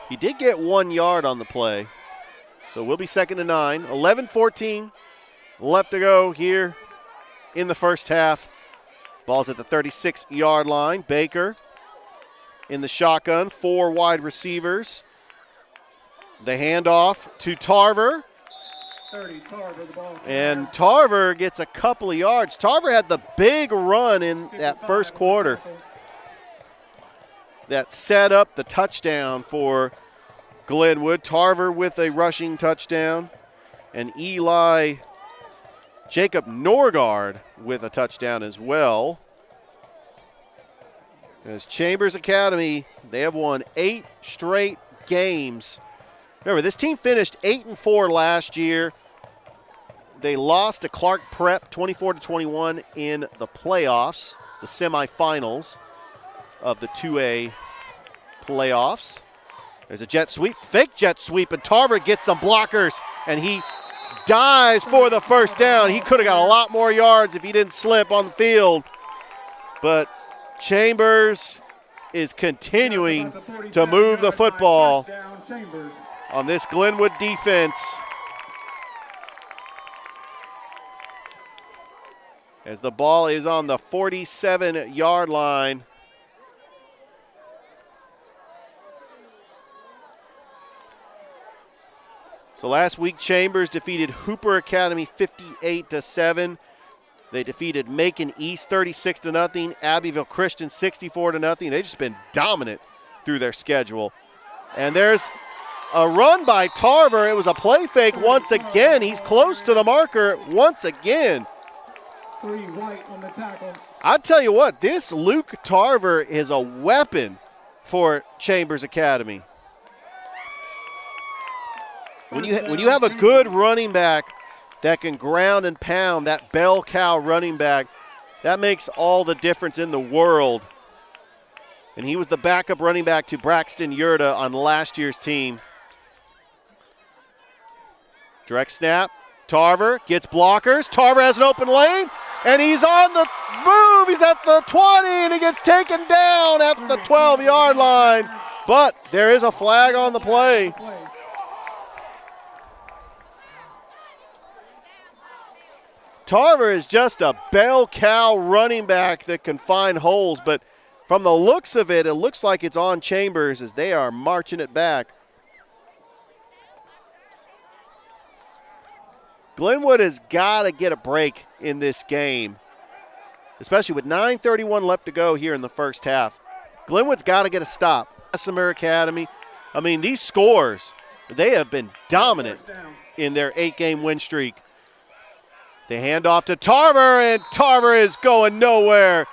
He did get 1 yard on the play, so we'll be second and 9. 11-14 left to go here in the first half. Ball's at the 36-yard line. Baker in the shotgun, 4 wide receivers. The handoff to Tarver. 30, Tarver, the ball. And Tarver gets a couple of yards. Tarver had the big run in that first quarter that set up the touchdown for Glenwood. Tarver with a rushing touchdown, and Jacob Norgard with a touchdown as well. As Chambers Academy, they have won 8 straight games. Remember, this team finished 8-4 last year. They lost to Clark Prep 24-21 in the playoffs, the semifinals of the 2A playoffs. There's a jet sweep, fake jet sweep, and Tarver gets some blockers, and he dives for the first down. He could have got a lot more yards if he didn't slip on the field. But Chambers is continuing to move the football on this Glenwood defense. As the ball is on the 47-yard line. So last week, Chambers defeated Hooper Academy 58-7. They defeated Macon East 36-0. Abbeville Christian 64-0. They've just been dominant through their schedule. And there's a run by Tarver. It was a play fake once again. He's close to the marker once again. 3 White on the tackle. I tell you what, this Luke Tarver is a weapon for Chambers Academy. When you have a good running back that can ground and pound, that bell cow running back, that makes all the difference in the world. And he was the backup running back to Braxton Yurda on last year's team. Direct snap. Tarver gets blockers. Tarver has an open lane, and he's on the move. He's at the 20, and he gets taken down at the 12-yard line. But there is a flag on the play. Tarver is just a bell cow running back that can find holes, but from the looks of it, it looks like it's on Chambers as they are marching it back. Glenwood has got to get a break in this game, especially with 9:31 left to go here in the first half. Glenwood's got to get a stop. Bessemer Academy, I mean, these scores, they have been dominant in their 8-game win streak. The handoff to Tarver, and Tarver is going nowhere.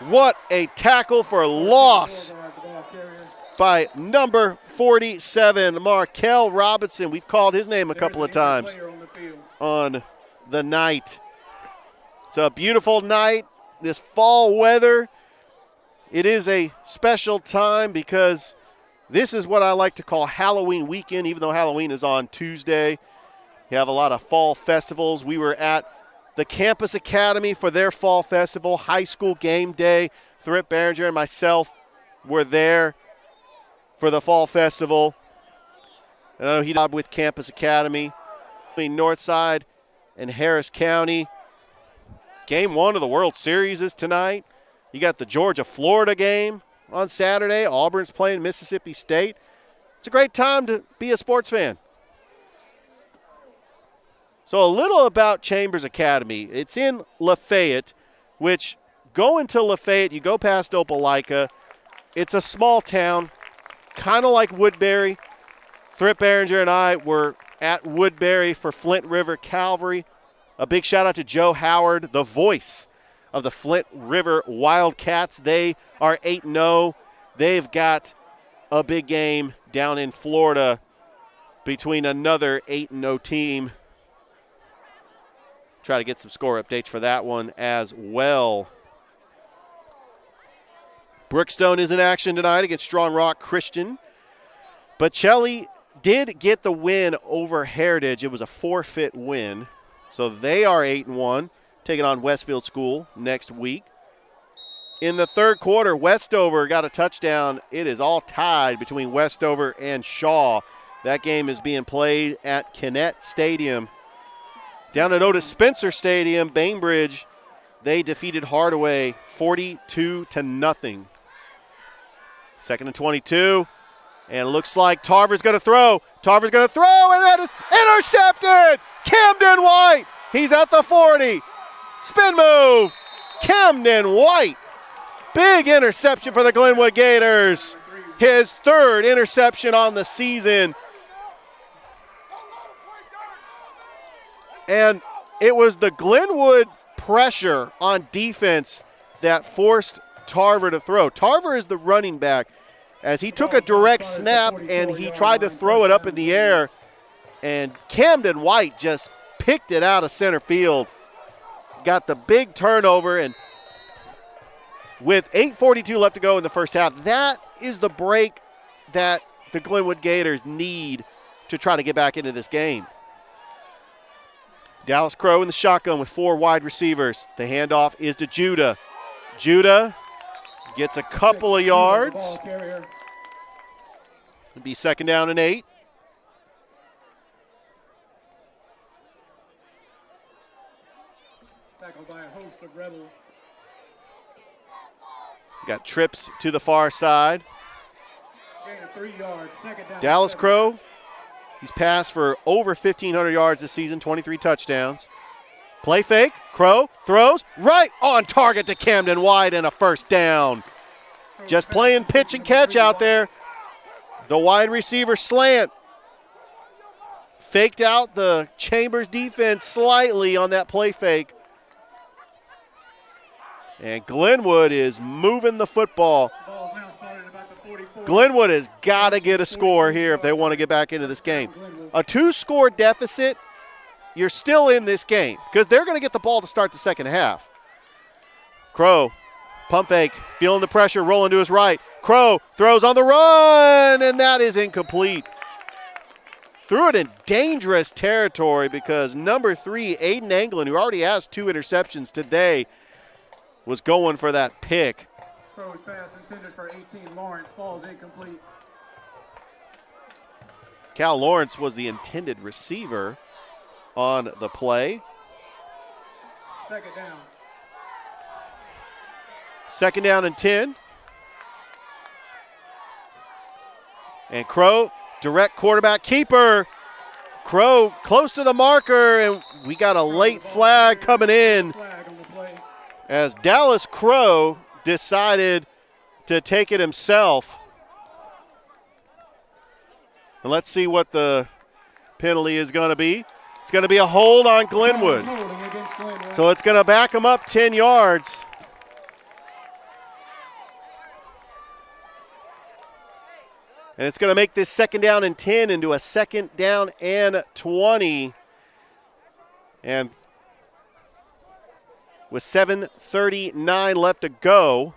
What a tackle for loss by number 47, Markel Robinson. We've called his name a couple of times on the night. It's a beautiful night, this fall weather. It is a special time because this is what I like to call Halloween weekend, even though Halloween is on Tuesday. You have a lot of fall festivals. We were at the Campus Academy for their fall festival, high school game day. Thrift, Barringer, and myself were there for the fall festival. And I know he did with Campus Academy. Between Northside and Harris County. Game 1 of the World Series is tonight. You got the Georgia-Florida game on Saturday. Auburn's playing Mississippi State. It's a great time to be a sports fan. So a little about Chambers Academy. It's in LaFayette, which going to LaFayette, you go past Opelika. It's a small town, kind of like Woodbury. Thrift, Barringer, and I were at Woodbury for Flint River Calvary. A big shout out to Joe Howard, the voice of the Flint River Wildcats. They are 8-0. They've got a big game down in Florida between another 8-0 team. Try to get some score updates for that one as well. Brookstone is in action tonight against Strong Rock Christian. Bocelli did get the win over Heritage. It was a forfeit win. So they are 8-1, taking on Westfield School next week. In the third quarter, Westover got a touchdown. It is all tied between Westover and Shaw. That game is being played at Kinnett Stadium. Down at Otis Spencer Stadium, Bainbridge, they defeated Hardaway 42-0. Second and 22. And it looks like Tarver's going to throw. Tarver's going to throw, and that is intercepted. Camden White. He's at the 40. Spin move. Camden White. Big interception for the Glenwood Gators. His third interception on the season. And it was the Glenwood pressure on defense that forced Tarver to throw. Tarver is the running back. As he took a direct snap and he tried to throw it up in the air, and Camden White just picked it out of center field. Got the big turnover, and with 8:42 left to go in the first half, that is the break that the Glenwood Gators need to try to get back into this game. Dallas Crow in the shotgun with 4 wide receivers. The handoff is to Judah. Judah gets a couple of yards. It'll be second down and 8. Tackled by a host of Rebels. Got trips to the far side. Gain of 3 yards, second down. Dallas Crow, he's passed for over 1,500 yards this season, 23 touchdowns. Play fake, Crow throws right on target to Camden White and a first down. Just playing pitch and catch out there. The wide receiver slant. Faked out the Chambers defense slightly on that play fake. And Glenwood is moving the football. Ball's now spotted about the 44. Glenwood has got to get a score here if they want to get back into this game. A 2-score deficit, you're still in this game because they're going to get the ball to start the second half. Crow, pump fake, feeling the pressure, rolling to his right. Crow throws on the run, and that is incomplete. Threw it in dangerous territory because number 3, Aiden Anglin, who already has 2 interceptions today, was going for that pick. Crow's pass intended for 18. Lawrence falls incomplete. Cal Lawrence was the intended receiver on the play. Second down. Second down and 10. And Crow, direct quarterback keeper. Crow close to the marker, and we got a late flag coming in Flag on the play. as Dallas Crow decided to take it himself. And let's see what the penalty is going to be. It's going to be a hold on Glenwood. Holding against Glenwood. So it's going to back him up 10 yards. And it's going to make this second down and 10 into a second down and 20. And with 7:39 left to go,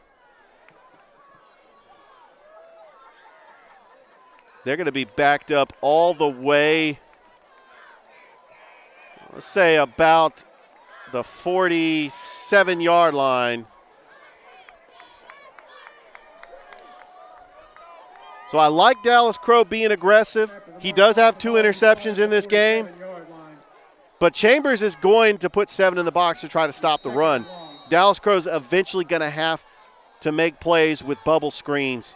they're going to be backed up all the way let's say about the 47-yard line. So I like Dallas Crow being aggressive. He does have 2 interceptions in this game. But Chambers is going to put 7 in the box to try to stop the run. Dallas Crow's eventually going to have to make plays with bubble screens.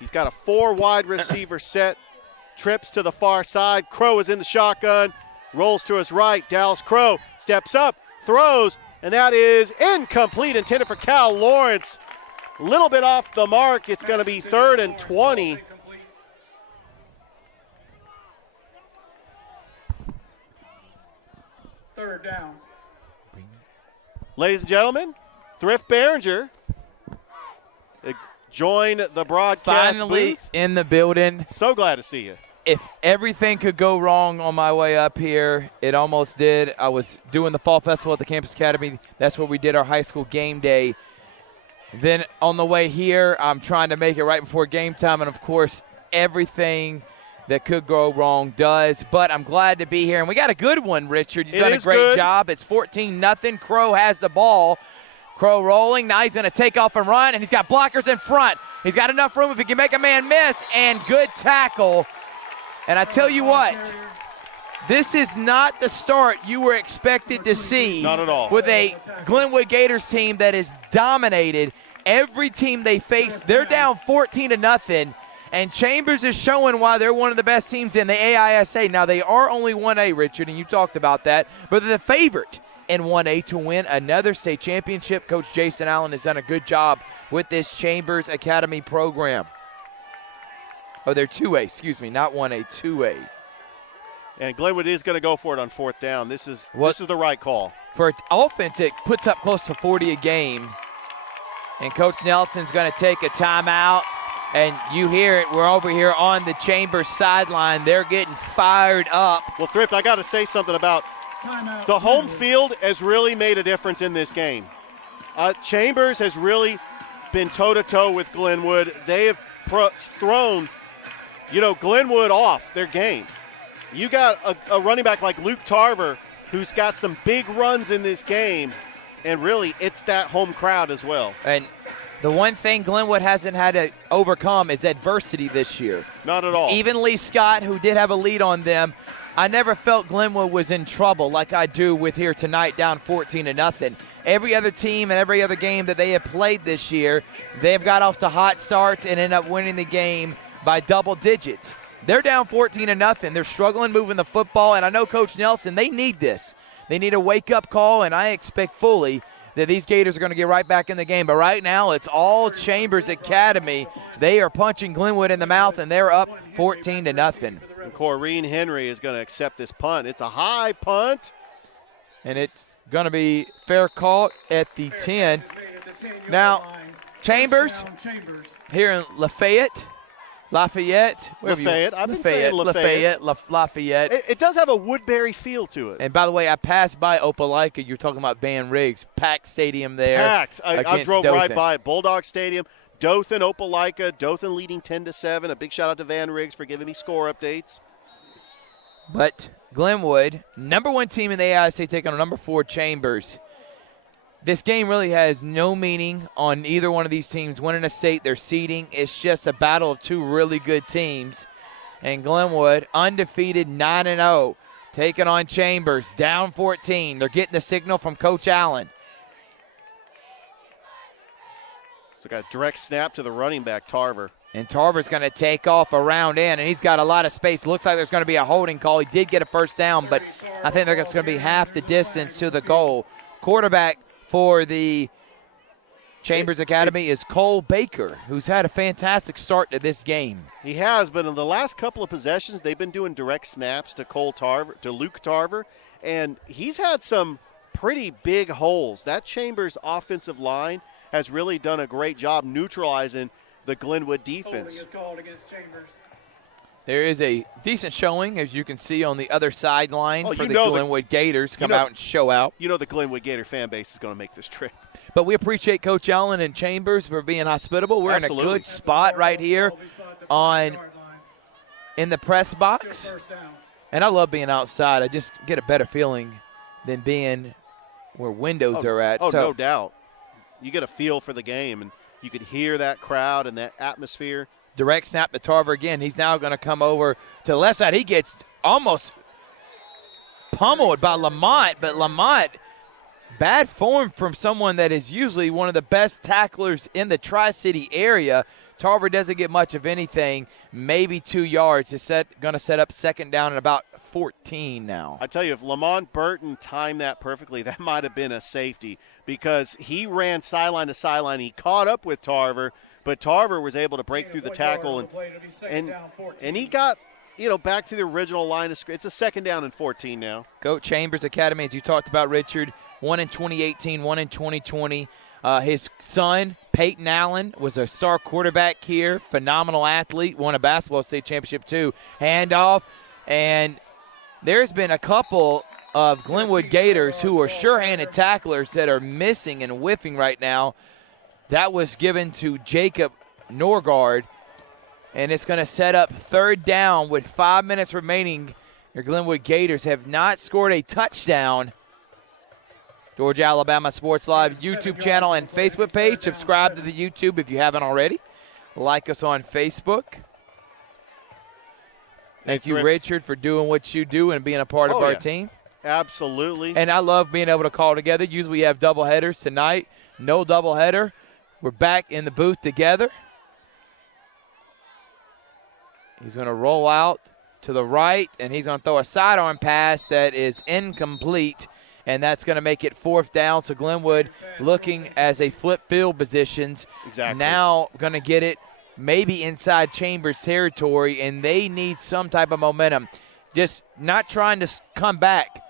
He's got a 4 wide receiver set. Trips to the far side. Crow is in the shotgun. Rolls to his right. Dallas Crow steps up, throws, and that is incomplete, intended for Cal Lawrence. A little bit off the mark. It's going to be 3rd and 20. Third down. Ladies and gentlemen, Thrift Barringer join the broadcast Finally booth. in the building. So glad to see you. If everything could go wrong on my way up here, it almost did. I was doing the Fall Festival at the Campus Academy. That's where we did our high school game day. Then on the way here, I'm trying to make it right before game time, and, of course, everything that could go wrong does. But I'm glad to be here. And we got a good one, Richard. You've done a great job. It's 14-0. Crow has the ball. Crow rolling. Now he's going to take off and run, and he's got blockers in front. He's got enough room if he can make a man miss, and good tackle. And I tell you what, this is not the start you were expected to see. Not at all. With a Glenwood Gators team that is dominated every team they face. They're down 14-0. And Chambers is showing why they're one of the best teams in the AISA. Now, they are only 1A, Richard, and you talked about that, but they're the favorite in 1A to win another state championship. Coach Jason Allen has done a good job with this Chambers Academy program. Oh, they're 2A, excuse me, not 1A, 2A. And Glenwood is going to go for it on 4th down. This is the right call. For offense, it puts up close to 40 a game. And Coach Nelson's going to take a timeout. And you hear it. We're over here on the Chambers sideline. They're getting fired up. Well, Thrift, I got to say something about the home field has really made a difference in this game. Chambers has really been toe-to-toe with Glenwood. They have thrown, Glenwood off their game. You got a running back like Luke Tarver who's got some big runs in this game, and really it's that home crowd as well. And the one thing Glenwood hasn't had to overcome is adversity this year. Not at all. Even Lee Scott, who did have a lead on them, I never felt Glenwood was in trouble like I do with here tonight, down 14-0. Every other team and every other game that they have played this year, they have got off to hot starts and end up winning the game by double digits. They're down 14-0. They're struggling moving the football, and I know Coach Nelson, they need this. They need a wake-up call, and I expect fully that these Gators are going to get right back in the game. But right now, it's all Chambers Academy. They are punching Glenwood in the mouth, and they're up 14-0. And Corrine Henry is going to accept this punt. It's a high punt. And it's going to be fair call at the 10. Now, Chambers here in Lafayette. Lafayette. I've been saying Lafayette. Lafayette. It does have a Woodbury feel to it. And by the way, I passed by Opelika. You're talking about Van Riggs. Packed stadium there. Packed. I drove Dothan. right by it. Bulldog Stadium. Dothan, Opelika. Dothan leading 10-7. A big shout out to Van Riggs for giving me score updates. But Glenwood, number 1 team in the AISA, taking on number 4 Chambers. This game really has no meaning on either one of these teams winning a state. They're seeding. It's just a battle of 2 really good teams. And Glenwood, undefeated 9-0, taking on Chambers, down 14. They're getting the signal from Coach Allen. So got a direct snap to the running back, Tarver. And Tarver's going to take off around in, and he's got a lot of space. Looks like there's going to be a holding call. He did get a first down, but I think there's going to be half the distance to the goal. Quarterback for the Chambers Academy is Cole Baker, who's had a fantastic start to this game. He has, but in the last couple of possessions, they've been doing direct snaps to Luke Tarver, and he's had some pretty big holes. That Chambers offensive line has really done a great job neutralizing the Glenwood defense. Holding is called against Chambers. There is a decent showing, as you can see, on the other sideline for the Glenwood Gators come out and show out. You know the Glenwood Gator fan base is going to make this trip. But we appreciate Coach Allen and Chambers for being hospitable. We're in a good spot right here in the press box. And I love being outside. I just get a better feeling than being where windows are at. Oh, so, no doubt. You get a feel for the game, and you could hear that crowd and that atmosphere. Direct snap to Tarver again. He's now going to come over to the left side. He gets almost pummeled by Lamont, but Lamont, bad form from someone that is usually one of the best tacklers in the Tri-City area. Tarver doesn't get much of anything, maybe 2 yards. It's going to set up second down at about 14 now. I tell you, if Lamont Burton timed that perfectly, that might have been a safety because he ran sideline to sideline. He caught up with Tarver, but Tarver was able to break through the tackle, and he got back to the original line of scrimmage. It's a second down and 14 now. Go Chambers Academy, as you talked about, Richard, one in 2018, one in 2020. His son, Peyton Allen, was a star quarterback here, phenomenal athlete, won a basketball state championship too. Handoff, and there's been a couple of Glenwood Gators who are sure-handed tacklers that are missing and whiffing right now. That was given to Jacob Norgard, and it's going to set up third down with 5 minutes remaining. Your Glenwood Gators have not scored a touchdown. Georgia Alabama Sports Live YouTube channel and Facebook page. Subscribe to the YouTube if you haven't already. Like us on Facebook. Thank you, Richard, for doing what you do and being a part of our team. Absolutely. And I love being able to call together. Usually we have double headers tonight. No double header. We're back in the booth together. He's going to roll out to the right, and he's going to throw a sidearm pass that is incomplete. And that's going to make it fourth down. So Glenwood looking as a flip field positions. Exactly. Now going to get it maybe inside Chambers territory, and they need some type of momentum. Just not trying to come back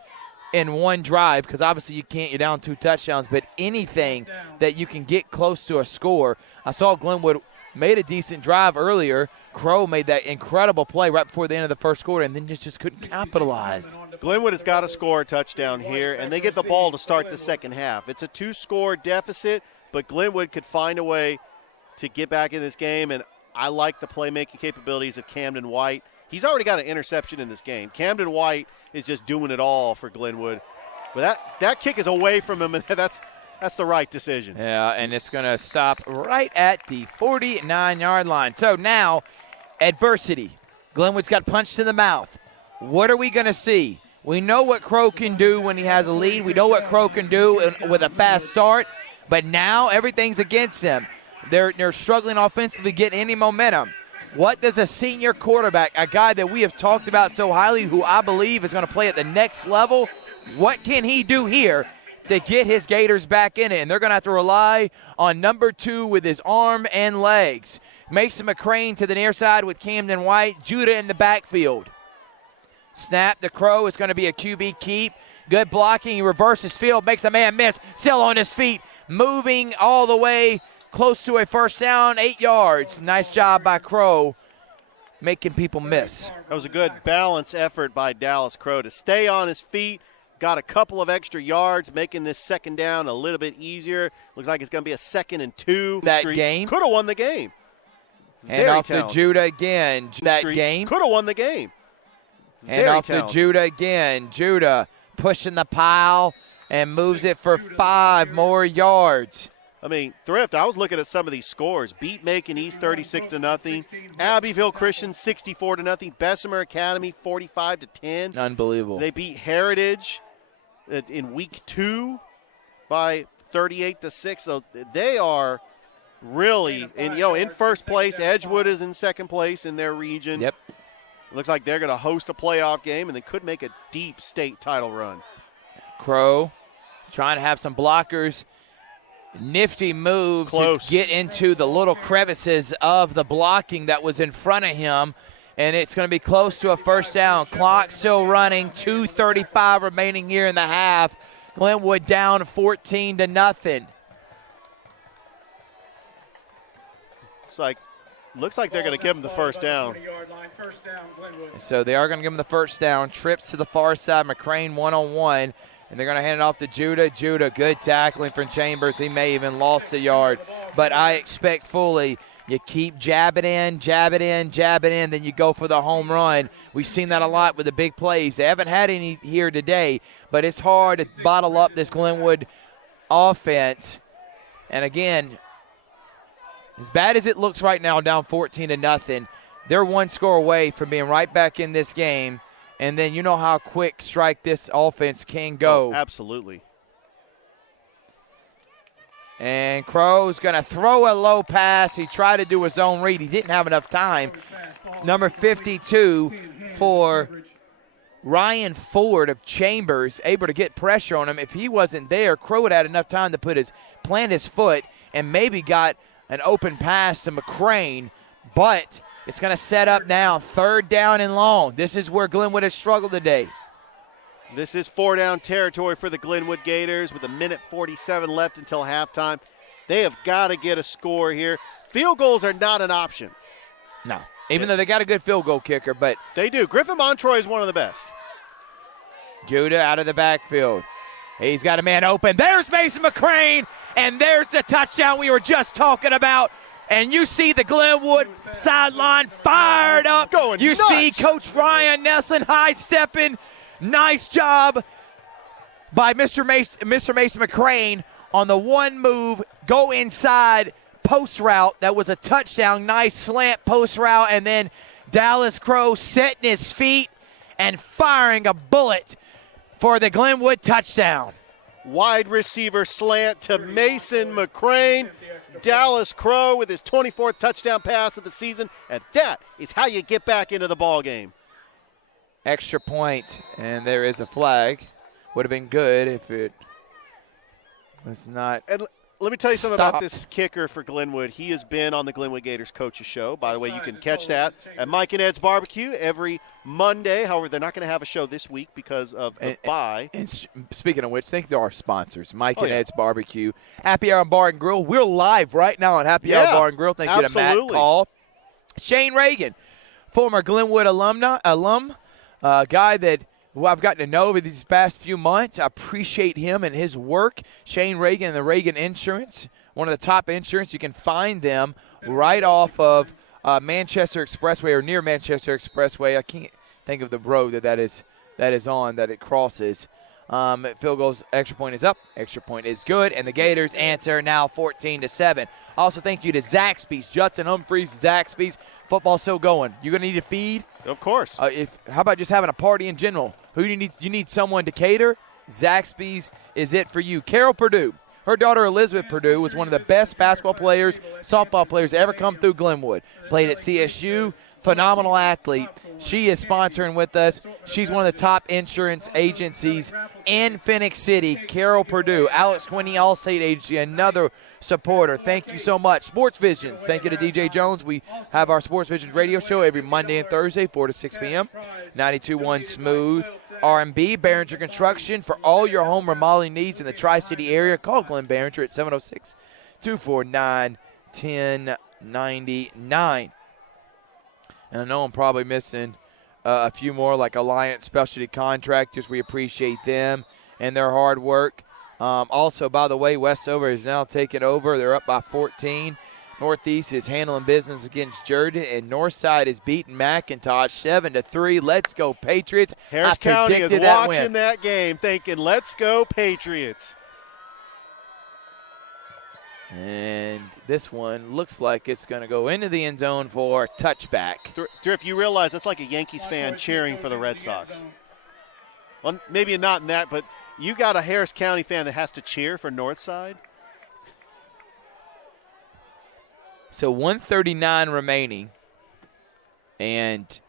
in one drive because obviously you can't. You're down 2 touchdowns, but anything that you can get close to a score. I saw Glenwood made a decent drive earlier. Crow made that incredible play right before the end of the first quarter and then just couldn't capitalize. Glenwood has got to score a touchdown here, and they get the ball to start the second half. It's a 2-score deficit, but Glenwood could find a way to get back in this game, and I like the playmaking capabilities of Camden White. He's already got an interception in this game. Camden White is just doing it all for Glenwood. But that kick is away from him, and that's the right decision. Yeah, and it's going to stop right at the 49-yard line. So now, adversity. Glenwood's got punched in the mouth. What are we going to see? We know what Crow can do when he has a lead. We know what Crow can do with a fast start. But now everything's against him. They're struggling offensively, getting any momentum. What does a senior quarterback, a guy that we have talked about so highly, who I believe is going to play at the next level, what can he do here to get his Gators back in it? And they're going to have to rely on number 2 with his arm and legs. Mason McCrane to the near side with Camden White. Judah in the backfield. Snap to Crow. It's going to be a QB keep. Good blocking. He reverses field, makes a man miss. Still on his feet, moving all the way close to a first down, 8 yards. Nice job by Crow making people miss. That was a good balance effort by Dallas Crow to stay on his feet. Got a couple of extra yards, making this second down a little bit easier. Looks like it's going to be a 2nd and 2. That game. Could have won the game. And off to Judah again. That game. Could have won the game. And off to Judah again. Judah pushing the pile and moves it for 5 more yards. I mean, Thrift, I was looking at some of these scores. Beat Macon East 36-0. Abbeville Christian 64-0. Bessemer Academy 45-10. Unbelievable. They beat Heritage in week 2 by 38-6. So they are really in first place. Edgewood is in second place in their region. Yep. It looks like they're going to host a playoff game and then could make a deep state title run. Crow trying to have some blockers. Nifty move to get into the little crevices of the blocking that was in front of him, and it's going to be close to a first down. Clock still running, 2:35 remaining here in the half. Glenwood down 14-0. Looks like they're going to give him the first down. So they are going to give him the first down. Trips to the far side. McCrane one-on-one. And they're going to hand it off to Judah. Judah, good tackling from Chambers. He may even lost a yard. But I expect fully You keep jabbing in, then you go for the home run. We've seen that a lot with the big plays. They haven't had any here today, but it's hard to bottle up this Glenwood offense. And again, as bad as it looks right now, down 14-0, they're one score away from being right back in this game. And then you know how quick strike this offense can go. Oh, absolutely. And Crow's going to throw a low pass. He tried to do his own read. He didn't have enough time. Number 52 for Ryan Ford of Chambers, able to get pressure on him. If he wasn't there, Crow would have had enough time to plant his foot and maybe got an open pass to McCrane. But it's going to set up now, 3rd down and long. This is where Glenwood has struggled today. This is 4-down territory for the Glenwood Gators with 1:47 left until halftime. They have got to get a score here. Field goals are not an option. No, even though they got a good field goal kicker, but they do. Griffin Montroy is one of the best. Judah out of the backfield. He's got a man open. There's Mason McCrane, and there's the touchdown we were just talking about. And you see the Glenwood sideline fired up. You see Coach Ryan Nelson high-stepping. Nice job by Mr. Mason McCrane on the one move, go inside post route. That was a touchdown. Nice slant post route. And then Dallas Crow setting his feet and firing a bullet for the Glenwood touchdown. Wide receiver slant to Mason McCrane. Dallas Crow with his 24th touchdown pass of the season. And that is how you get back into the ball game. Extra point, and there is a flag. Would have been good if it was not. And let me tell you something about this kicker for Glenwood. He has been on the Glenwood Gators Coaches Show. By the way, you can catch that at Mike and Ed's Barbecue every Monday. However, they're not going to have a show this week because of the bye. And speaking of which, thank you to our sponsors, Mike and Ed's Barbecue, Happy Hour Bar and Grill. We're live right now at Happy Hour Bar and Grill. Thank you to Matt Call. Shane Reagan, former Glenwood alum. Guy that I've gotten to know over these past few months. I appreciate him and his work. Shane Reagan and the Reagan Insurance, one of the top insurance. You can find them right off of Manchester Expressway or near Manchester Expressway. I can't think of the road that is on, that it crosses. Field goals, extra point is up, extra point is good, and the Gators answer now 14-7. Also, thank you to Zaxby's, Judson Humphreys, Zaxby's. Football's still going. You're going to need a feed? Of course. How about just having a party in general? Who do you need? You need someone to cater? Zaxby's is it for you. Carol Purdue. Her daughter Elizabeth Purdue was one of the best basketball players, softball players to ever come through Glenwood. Played at CSU, phenomenal athlete. She is sponsoring with us. She's one of the top insurance agencies in Phoenix City. Carol Purdue, Alex Quinney, Allstate Agency, another supporter. Thank you so much. Sports Visions, thank you to DJ Jones. We have our Sports Visions radio show every Monday and Thursday, 4 to 6 p.m. 92.1 Smooth R&B, Barringer Construction. For all your home remodeling needs in the Tri-City area, call Glenn Barringer at 706-249-1099. And I know I'm probably missing a few more, like Alliance Specialty Contractors. We appreciate them and their hard work. Also, by the way, Westover is now taking over. They're up by 14. Northeast is handling business against Jordan, and Northside is beating McIntosh 7-3. Let's go, Patriots. Harris County is watching that game thinking, let's go, Patriots. And this one looks like it's going to go into the end zone for a touchback. Thrift, you realize that's like a Yankees fan cheering for the Red Sox. Well, maybe not in that, but you got a Harris County fan that has to cheer for Northside? So 1:39 remaining, and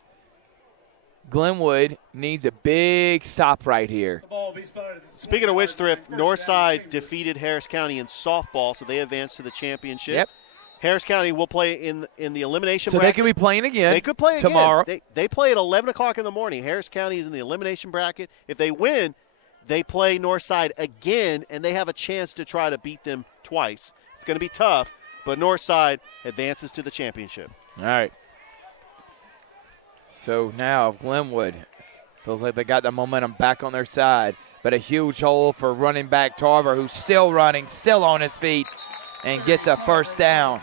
Glenwood needs a big stop right here. Speaking of which, Thrift, Northside defeated Harris County in softball, so they advanced to the championship. Yep. Harris County will play in the elimination bracket. So they could be playing again. They could play again. Tomorrow. They play at 11 o'clock in the morning. Harris County is in the elimination bracket. If they win, they play Northside again, and they have a chance to try to beat them twice. It's going to be tough, but Northside advances to the championship. All right. So now Glenwood feels like they got the momentum back on their side, but a huge hole for running back Tarver, who's still running, still on his feet, and gets a first down.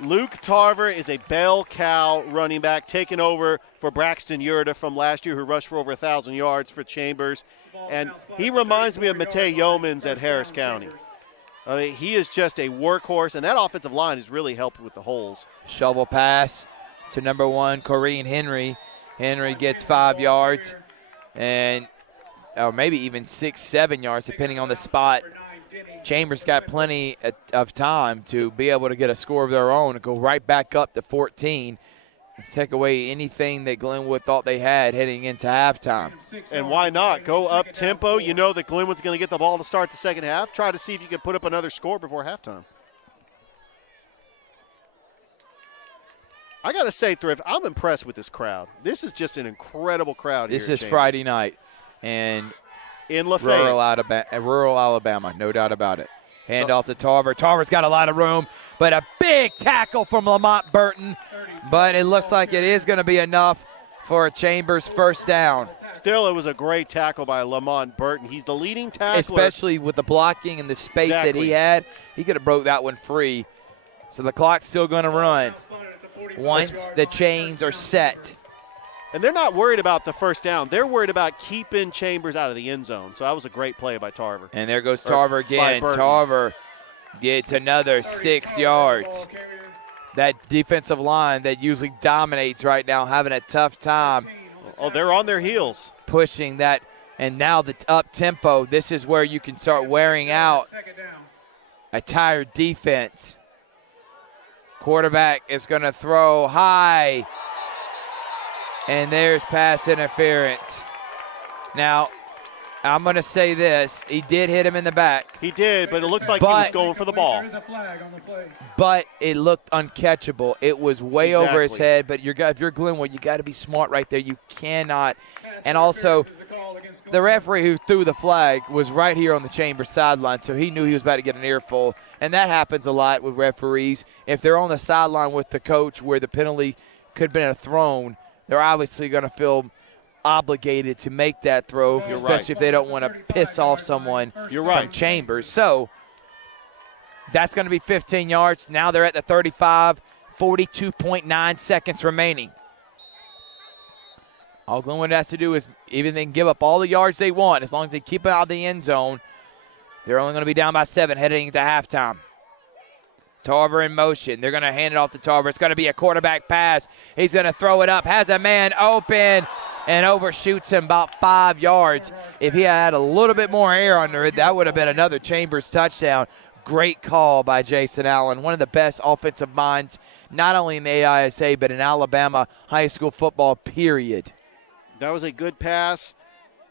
Luke Tarver is a bell cow running back, taking over for Braxton Yurda from last year, who rushed for over 1,000 yards for Chambers. And he reminds me of Matei Yeomans at Harris County. I mean, he is just a workhorse, and that offensive line has really helped with the holes. Shovel pass to number 1, Corrine Henry. Henry gets 5 yards, or maybe even 6, 7 yards, depending on the spot. Chambers got plenty of time to be able to get a score of their own and go right back up to 14. Take away anything that Glenwood thought they had heading into halftime. And why not? Go up tempo. You know that Glenwood's going to get the ball to start the second half. Try to see if you can put up another score before halftime. I got to say, Thrift, I'm impressed with this crowd. This is just an incredible crowd here. This is Friday night and in LaFayette. Rural Alabama, no doubt about it. Hand off to Tarver. Tarver's got a lot of room, but a big tackle from Lamont Burton. But it looks like it is going to be enough for a Chambers first down. Still, it was a great tackle by Lamont Burton. He's the leading tackler. Especially with the blocking and the space that he had. He could have broke that one free. So the clock's still going to run once the chains are set. And they're not worried about the first down. They're worried about keeping Chambers out of the end zone. So that was a great play by Tarver. And there goes Tarver again. Tarver gets another 6 yards. That defensive line that usually dominates right now, having a tough time. Oh, they're on their heels. Pushing that. And now the up-tempo, this is where you can start wearing out a tired defense. Quarterback is going to throw high. And there's pass interference. Now, I'm going to say this. He did hit him in the back. He did, but it looks like he was going for the ball. But it looked uncatchable. It was way over his head, but if you're Glenwood, you got to be smart right there. You cannot. And also, the referee who threw the flag was right here on the Chambers sideline, so he knew he was about to get an earful. And that happens a lot with referees. If they're on the sideline with the coach where the penalty could have been thrown, they're obviously going to feel obligated to make that throw, especially if they don't want to piss off someone from Chambers. So that's going to be 15 yards. Now they're at the 35, 42.9 seconds remaining. All Glenwood has to do is, even they can give up all the yards they want, as long as they keep it out of the end zone, they're only going to be down by 7 heading into halftime. Tarver in motion. They're going to hand it off to Tarver. It's going to be a quarterback pass. He's going to throw it up. Has a man open and overshoots him about 5 yards. If he had a little bit more air under it, that would have been another Chambers touchdown. Great call by Jason Allen, one of the best offensive minds, not only in the AISA, but in Alabama high school football, period. That was a good pass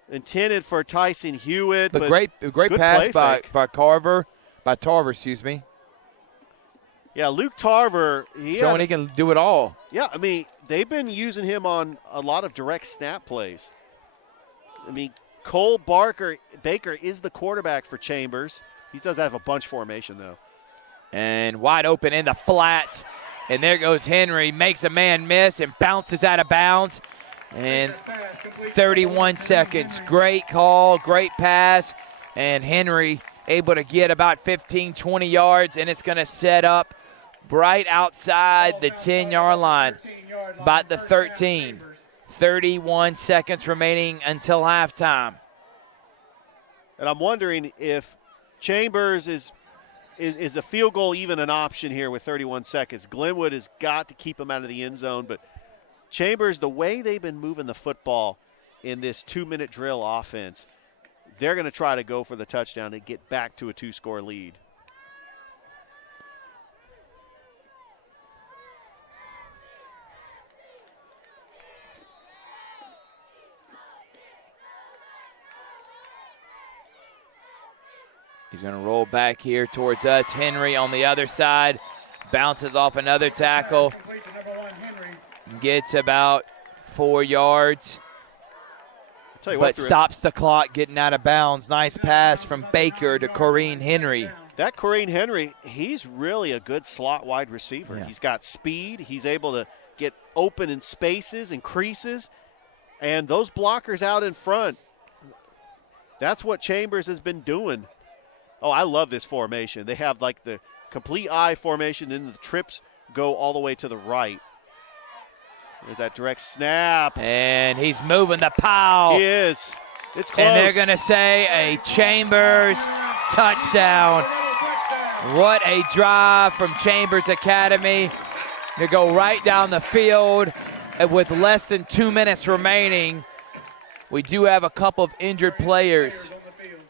intended for Tyson Hewitt. But great pass by Tarver, excuse me. Yeah, Luke Tarver. Showing he can do it all. Yeah, I mean, they've been using him on a lot of direct snap plays. I mean, Cole Baker is the quarterback for Chambers. He does have a bunch formation, though. And wide open in the flats. And there goes Henry. Makes a man miss and bounces out of bounds. And 31 seconds. Great call, great pass. And Henry able to get about 15, 20 yards. And it's going to set up right outside the 10-yard line, about the 13. 31 seconds remaining until halftime. And I'm wondering if Chambers is a field goal even an option here with 31 seconds. Glenwood has got to keep him out of the end zone, but Chambers, the way they've been moving the football in this 2-minute drill offense, they're going to try to go for the touchdown and get back to a 2-score lead. He's going to roll back here towards us. Henry on the other side. Bounces off another tackle. Gets about 4 yards. But stops the clock getting out of bounds. Nice pass from Baker to Corrine Henry. That Corrine Henry, he's really a good slot wide receiver. Yeah. He's got speed. He's able to get open in spaces and creases. And those blockers out in front, that's what Chambers has been doing. Oh, I love this formation. They have like the complete I formation and the trips go all the way to the right. There's that direct snap. And he's moving the pile. He is. It's close. And they're going to say a Chambers touchdown. What a drive from Chambers Academy. They go right down the field with less than 2 minutes remaining. We do have a couple of injured players.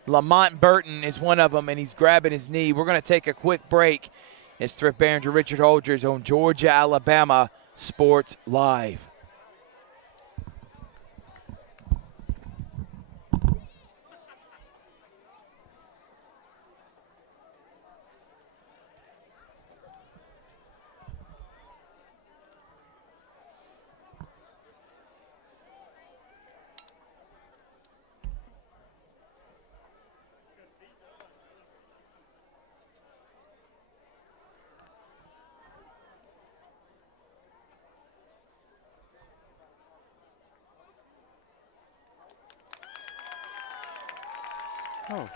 Lamont Burton is one of them, and he's grabbing his knee. We're going to take a quick break. It's Thrift Barringer, Richard Holdrige on Georgia, Alabama Sports Live. Oh.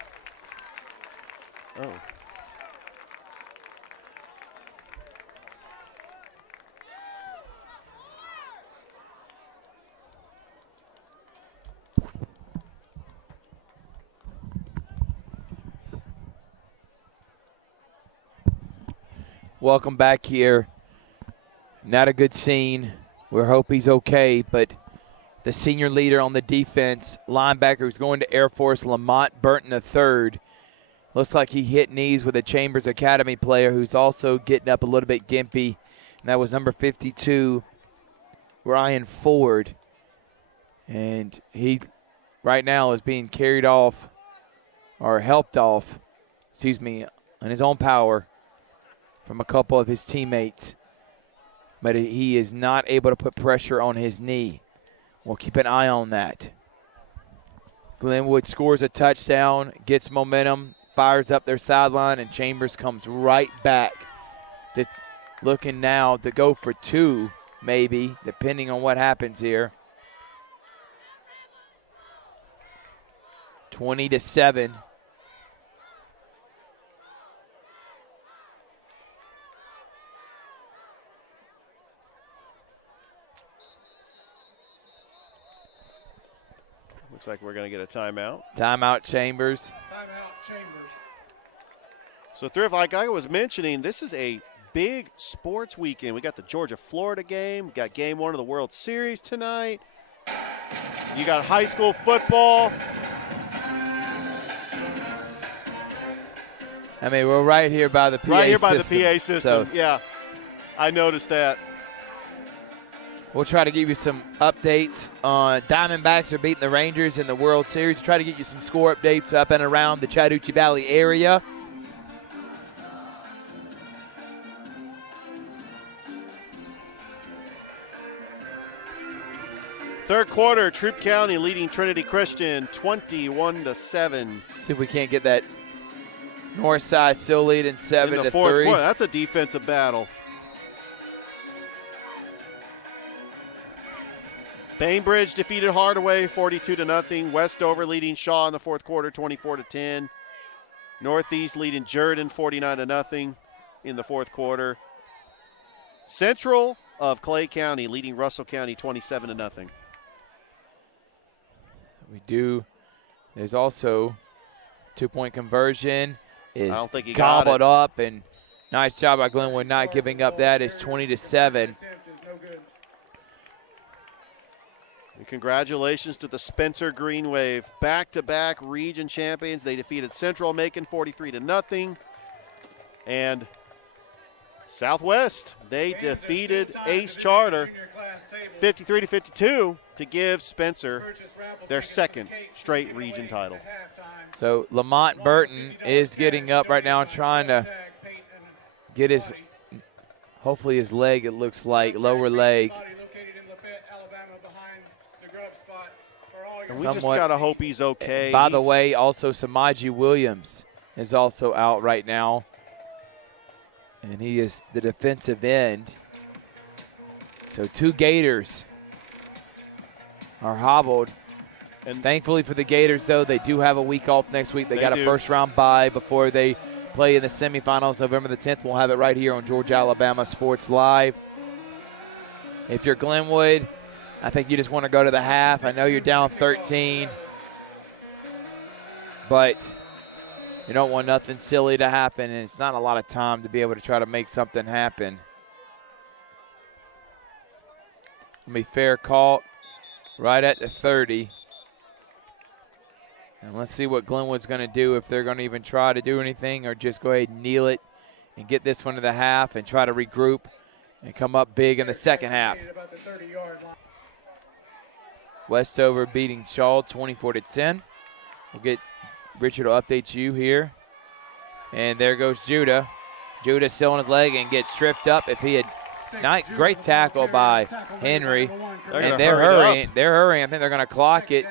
Oh. Welcome back here. Not a good scene. We hope he's okay, but the senior leader on the defense, linebacker who's going to Air Force, Lamont Burton III. Looks like he hit knees with a Chambers Academy player who's also getting up a little bit gimpy. And that was number 52, Ryan Ford. And he right now is being carried off or helped off, on his own power from a couple of his teammates. But he is not able to put pressure on his knee. We'll keep an eye on that. Glenwood scores a touchdown, gets momentum, fires up their sideline, and Chambers comes right back. Looking now to go for two, maybe, depending on what happens here. 20-7. Looks like we're going to get a timeout. Timeout, Chambers. Timeout, Chambers. So, Thrift, like I was mentioning, this is a big sports weekend. We got the Georgia-Florida game. We got game one of the World Series tonight. You got high school football. I mean, we're right here by the PA system. Right here by the PA system, so yeah. I noticed that. We'll try to give you some updates on Diamondbacks are beating the Rangers in the World Series. Try to get you some score updates up and around the Chattahoochee Valley area. Third quarter, Troup County leading Trinity Christian 21-7. See if we can't get that north side still leading 7-3. In the fourth quarter, that's a defensive battle. Bainbridge defeated Hardaway 42-0. Westover leading Shaw in the fourth quarter 24-10. Northeast leading Jordan 49-0 in the fourth quarter. Central of Clay County leading Russell County 27-0. We do. There's also two-point conversion is I don't think he got gobbled it. up, and nice job by Glenwood not giving up that. Is 20-7. And congratulations to the Spencer Green Wave, back-to-back region champions. They defeated Central Macon 43-0. And Southwest, they defeated Ace Charter 53-52 to give Spencer their second straight region title. So Lamont Burton is getting up right now, trying to get his, hopefully his leg, it looks like, lower leg. And we just got to hope he's okay. By the way, also Samaji Williams is also out right now. And he is the defensive end. So two Gators are hobbled. And thankfully for the Gators, though, they do have a week off next week. They got a first-round bye before they play in the semifinals November the 10th. We'll have it right here on Georgia Alabama Sports Live. If you're Glenwood, I think you just want to go to the half. I know you're down 13, but you don't want nothing silly to happen, and it's not a lot of time to be able to try to make something happen. It'll be fair caught right at the 30. And let's see what Glenwood's going to do, if they're going to even try to do anything or just go ahead and kneel it and get this one to the half and try to regroup and come up big in the second half. Westover beating Shaw 24-10. We'll get Richard to update you here. And there goes Judah. Judah still on his leg and gets tripped up. If he had not, great tackle by Henry. And they're hurrying. They're hurrying. I think they're going to clock it.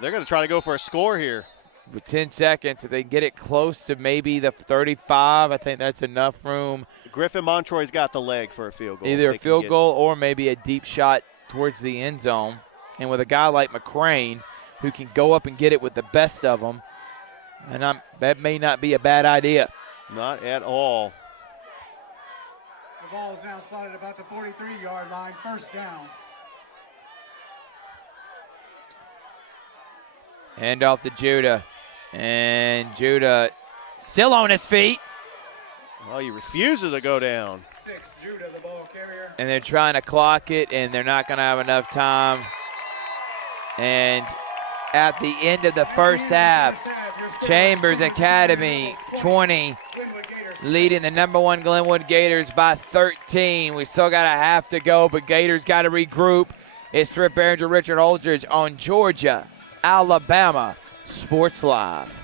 They're going to try to go for a score here. With 10 seconds, if they get it close to maybe the 35, I think that's enough room. Griffin Montroy's got the leg for a field goal. Either a field goal or maybe a deep shot towards the end zone. And with a guy like McCrane who can go up and get it with the best of them, and that may not be a bad idea. Not at all. The ball is now spotted about the 43-yard line, first down. Hand off to Judah. And Judah still on his feet. Well, he refuses to go down. 6, Judah, the ball carrier. And they're trying to clock it, and they're not going to have enough time. And at the end of the first half, Chambers Academy 20, leading the number 1 Glenwood Gators by 13. We still got a half to go, but Gators got to regroup. It's Thrift, Barringer, Richard Holdrige on Georgia Alabama Sports Live.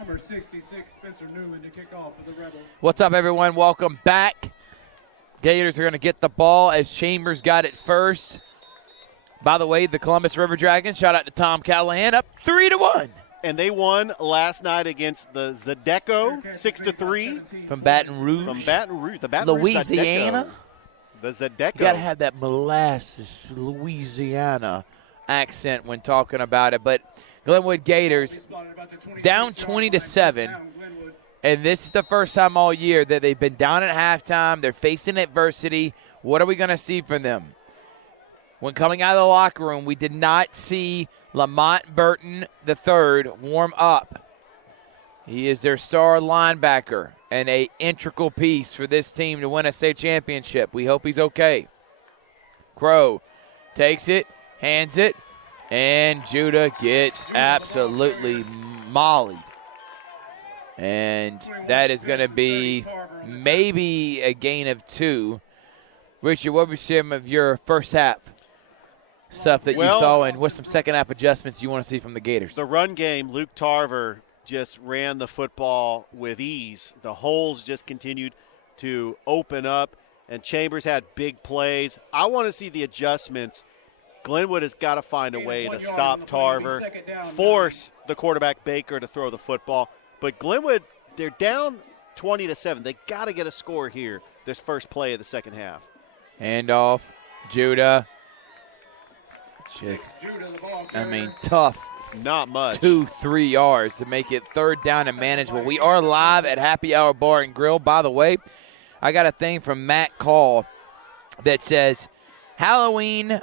Number 66, Spencer Newman, to kick off for the Rebels. What's up, everyone? Welcome back. Gators are going to get the ball as Chambers got it first. By the way, the Columbus River Dragons, shout out to Tom Callahan, up 3-1. And they won last night against the Zydeco 6-3 From Baton Rouge. from Baton Rouge. The Baton Louisiana. Rouge Zydeco. The Zydeco. You got to have that molasses Louisiana accent when talking about it. But Glenwood Gators down 20-7. And this is the first time all year that they've been down at halftime. They're facing adversity. What are we going to see from them? When coming out of the locker room, we did not see Lamont Burton III warm up. He is their star linebacker and an integral piece for this team to win a state championship. We hope he's okay. Crow takes it, hands it, and Judah gets absolutely mollied. And that is going to be maybe a gain of 2. Richard, what were some of your first half stuff that you saw, and what's some second half adjustments you want to see from the Gators? The run game, Luke Tarver just ran the football with ease. The holes just continued to open up, and Chambers had big plays. I want to see the adjustments. Glenwood has got to find a way to stop Tarver, force the quarterback Baker to throw the football. But Glenwood, they're down 20-7. They got to get a score here, this first play of the second half. Handoff, Judah. Tough. Not much. 2-3 yards to make it third down and manageable. We are live at Happy Hour Bar and Grill. By the way, I got a thing from Matt Call that says, Halloween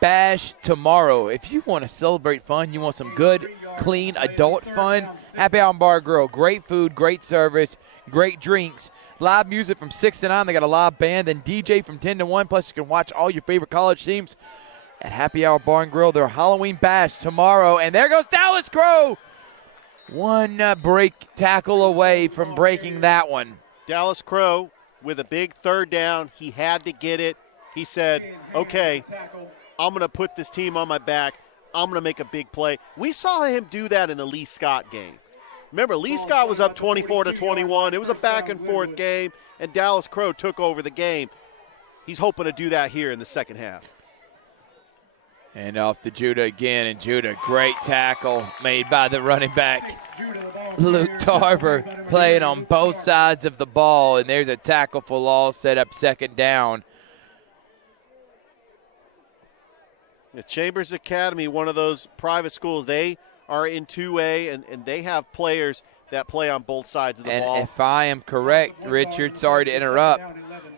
bash tomorrow. If you want to celebrate fun, you want some good, clean, adult fun, Happy Hour Bar and Grill. Great food, great service, great drinks. Live music from 6 to 9. They got a live band and DJ from 10 to 1. Plus, you can watch all your favorite college teams at Happy Hour Bar and Grill. Their Halloween bash tomorrow. And there goes Dallas Crow. One break tackle away from breaking that one. Dallas Crow with a big third down. He had to get it. He said, okay, I'm going to put this team on my back. I'm going to make a big play. We saw him do that in the Lee Scott game. Remember, Lee Scott was up 24-21. It was a back-and-forth game, and Dallas Crow took over the game. He's hoping to do that here in the second half. And off to Judah again, and Judah, great tackle made by the running back, Luke Tarver, playing on both sides of the ball, and there's a tackle for loss, set up second down. The Chambers Academy, one of those private schools, they are in 2A, and they have players that play on both sides of the ball. And if I am correct, Richard, sorry to interrupt,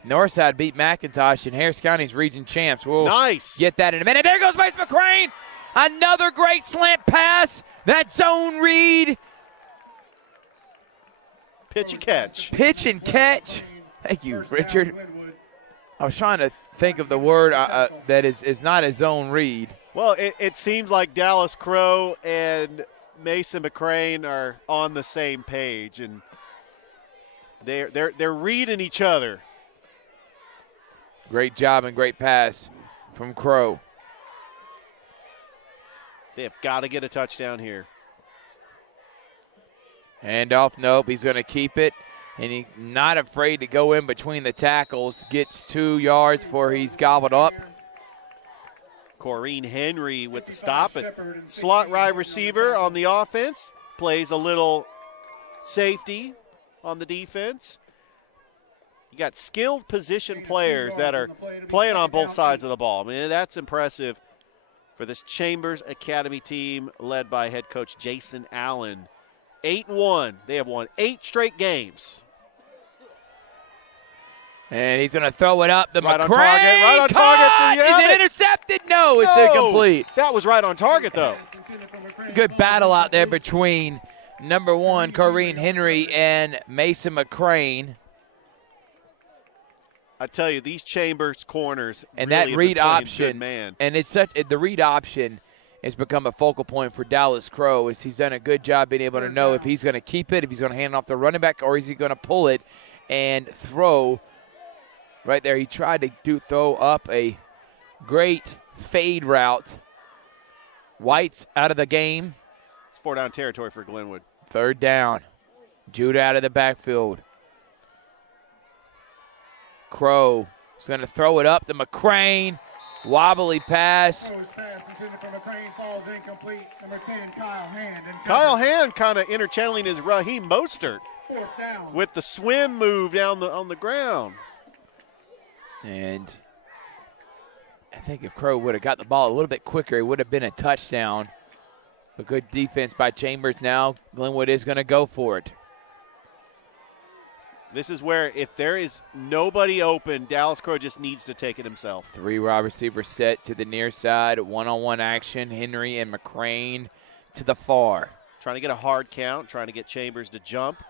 Northside beat McIntosh, and Harris County's region champs. We'll get that in a minute. There goes Mason McCrane. Another great slant pass. That zone read. Pitch and catch. Pitch and catch. Thank you, Richard. I was trying to think of the word that is not a zone read. Well, it seems like Dallas Crow and Mason McCrane are on the same page, and they're reading each other. Great job and great pass from Crow. They have got to get a touchdown here. Handoff, nope, he's going to keep it. And he's not afraid to go in between the tackles. Gets 2 yards before he's gobbled up. Corrine Henry with the stop. Slot right receiver on the offense. Plays a little safety on the defense. You got skilled position players that are playing on both sides of the ball. I mean, that's impressive for this Chambers Academy team led by head coach Jason Allen. 8-1. They have won 8 straight games. And he's going to throw it up. Right McCrane on target. Right on target. Is it intercepted? No, it's incomplete. That was right on target, though. Good battle out there between number 1, Corrine Henry, and Mason McCrane. I tell you, these Chambers corners and really that read have been option, good man. And it's the read option has become a focal point for Dallas Crow. As he's done a good job being able to know if he's going to keep it, if he's going to hand it off the running back, or is he going to pull it and throw. Right there, he tried to throw up a great fade route. White's out of the game. 4 down territory for Glenwood. 3rd down. Jude out of the backfield. Crow is going to throw it up to McCrane. Wobbly pass. Crow's pass intended for McCrane falls incomplete. Number 10, Kyle Hand. Kyle Hand kind of interchanneling his Raheem Mostert 4th down. with the swim move down on the ground. And I think if Crow would have got the ball a little bit quicker, it would have been a touchdown. But good defense by Chambers now. Glenwood is going to go for it. This is where if there is nobody open, Dallas Crow just needs to take it himself. 3 wide receivers set to the near side. One-on-one action. Henry and McCrane to the far. Trying to get a hard count, trying to get Chambers to jump,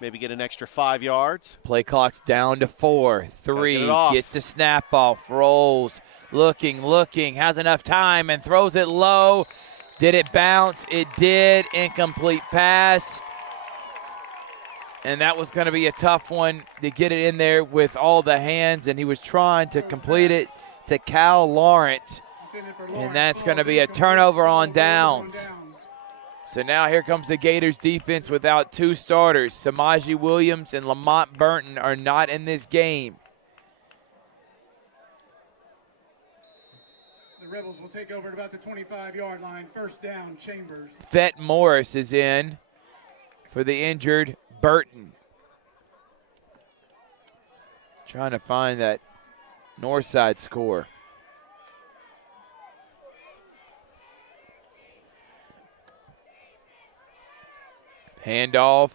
maybe get an extra 5 yards. Play clock's down to 4. 3 gets the snap off, rolls, looking, has enough time and throws it low. Did it bounce? It did. Incomplete pass. And that was going to be a tough one to get it in there with all the hands, and he was trying to complete it to Cal Lawrence. And that's going to be a turnover on downs. So now here comes the Gators defense without 2 starters. Samaji Williams and Lamont Burton are not in this game. The Rebels will take over at about the 25-yard line. 1st down, Chambers. Thet Morris is in for the injured Burton. Trying to find that north side score. Handoff,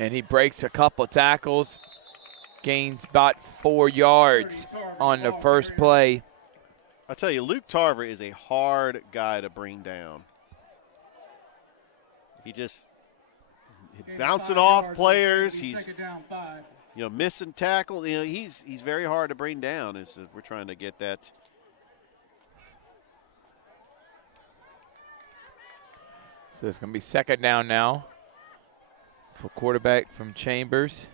and he breaks a couple tackles. Gains about 4 yards on the first play. I tell you, Luke Tarver is a hard guy to bring down. He just bouncing off players. He's missing tackle. He's very hard to bring down. We're trying to get that. So it's going to be 2nd down now for quarterback from Chambers.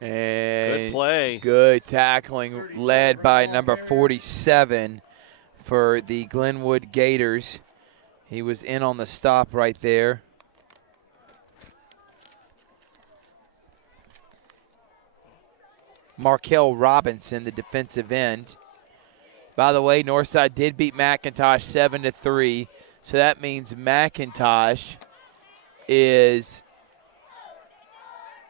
And good play. Good tackling led by number 47 for the Glenwood Gators. He was in on the stop right there. Markel Robinson, the defensive end. By the way, Northside did beat McIntosh 7-3, so that means McIntosh is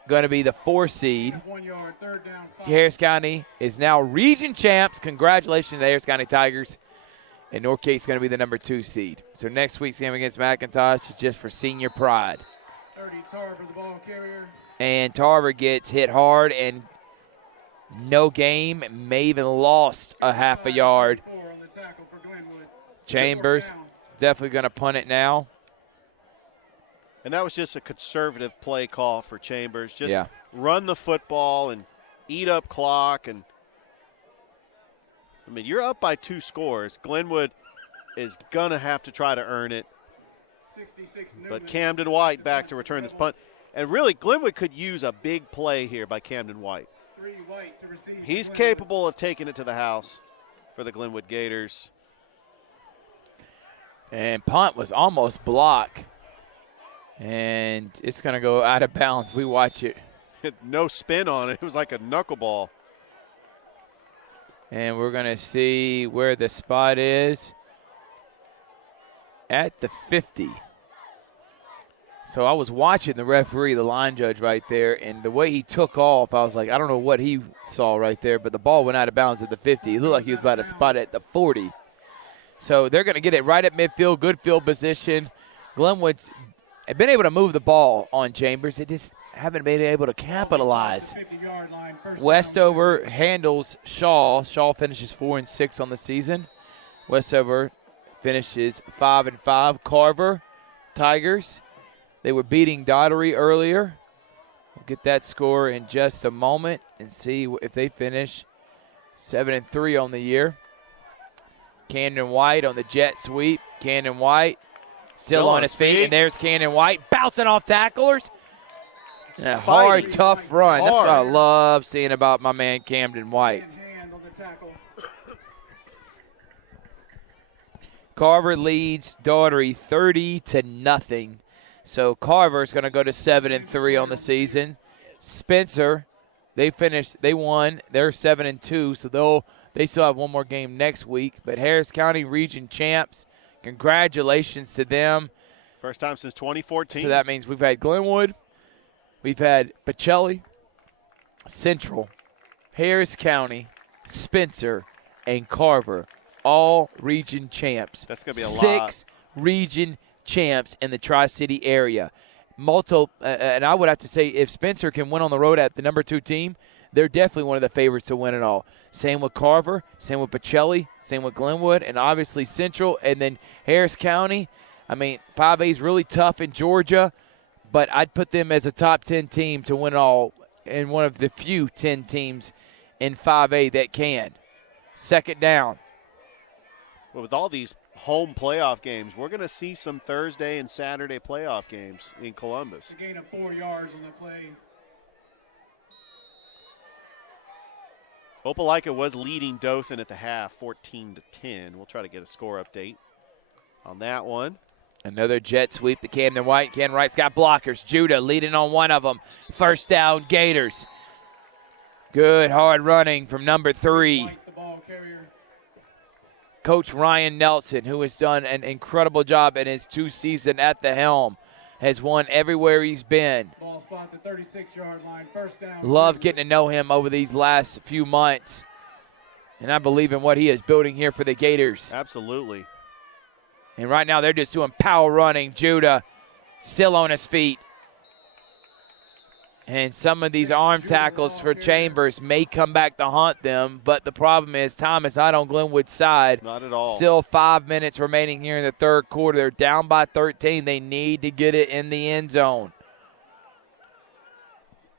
going to be the 4 seed. 1 yard, 3rd down, 5. Harris County is now region champs. Congratulations to the Harris County Tigers. And Northcape's going to be the number 2 seed. So next week's game against McIntosh is just for senior pride. 30 Tarver, the ball carrier. And Tarver gets hit hard and no game, may even lost a half a yard. On the tackle for Glenwood. Chambers definitely going to punt it now. And that was just a conservative play call for Chambers. Just run the football and eat up clock. And I mean, you're up by 2 scores. Glenwood is going to have to try to earn it. 66 But Camden White back to return this punt. And really, Glenwood could use a big play here by Camden White. He's capable of taking it to the house for the Glenwood Gators. And punt was almost blocked. And it's going to go out of bounds. We watch it. No spin on it. It was like a knuckleball. And we're going to see where the spot is at the 50. So I was watching the referee, the line judge right there, and the way he took off, I was like, I don't know what he saw right there, but the ball went out of bounds at the 50. It looked like he was about to spot it at the 40. So they're going to get it right at midfield, good field position. Glenwood's been able to move the ball on Chambers. They just haven't been able to capitalize. Westover handles Shaw. Shaw finishes 4-6 on the season. Westover finishes 5-5. Carver, Tigers. They were beating Daughtery earlier. We'll get that score in just a moment and see if they finish 7-3 on the year. Camden White on the jet sweep. Camden White still on his feet, and there's Camden White bouncing off tacklers. And a hard, tough run. That's what I love seeing about my man Camden White. Carver leads Daugherty 30-0. So Carver's going to go to 7-3 on the season. Spencer, they won. They're 7-2, so they still have one more game next week. But Harris County region champs, congratulations to them. First time since 2014. So that means we've had Glenwood, we've had Pacelli, Central, Harris County, Spencer, and Carver, all region champs. That's going to be a lot. 6 region champs in the Tri-City area. And I would have to say if Spencer can win on the road at the number 2 team, they're definitely one of the favorites to win it all. Same with Carver, same with Pacelli, same with Glenwood, and obviously Central, and then Harris County. I mean, 5A is really tough in Georgia, but I'd put them as a top 10 team to win it all, and one of the few 10 teams in 5A that can. Second down. Well, with all these home playoff games, we're going to see some Thursday and Saturday playoff games in Columbus. A gain of 4 yards on the play. Opelika was leading Dothan at the half, 14-10. We'll try to get a score update on that one. Another jet sweep to Camden White. Camden White's got blockers. Judah leading on one of them. First down, Gators. Good hard running from number 3. White, the ball carrier. Coach Ryan Nelson, who has done an incredible job in his 2 seasons at the helm, has won everywhere he's been. Ball spot the 36-yard line. First down. Love getting to know him over these last few months. And I believe in what he is building here for the Gators. Absolutely. And right now they're just doing power running. Judah still on his feet. And some of these arm tackles for Chambers may come back to haunt them, but the problem is time is not on Glenwood's side. Not at all. Still 5 minutes remaining here in the third quarter. They're down by 13. They need to get it in the end zone.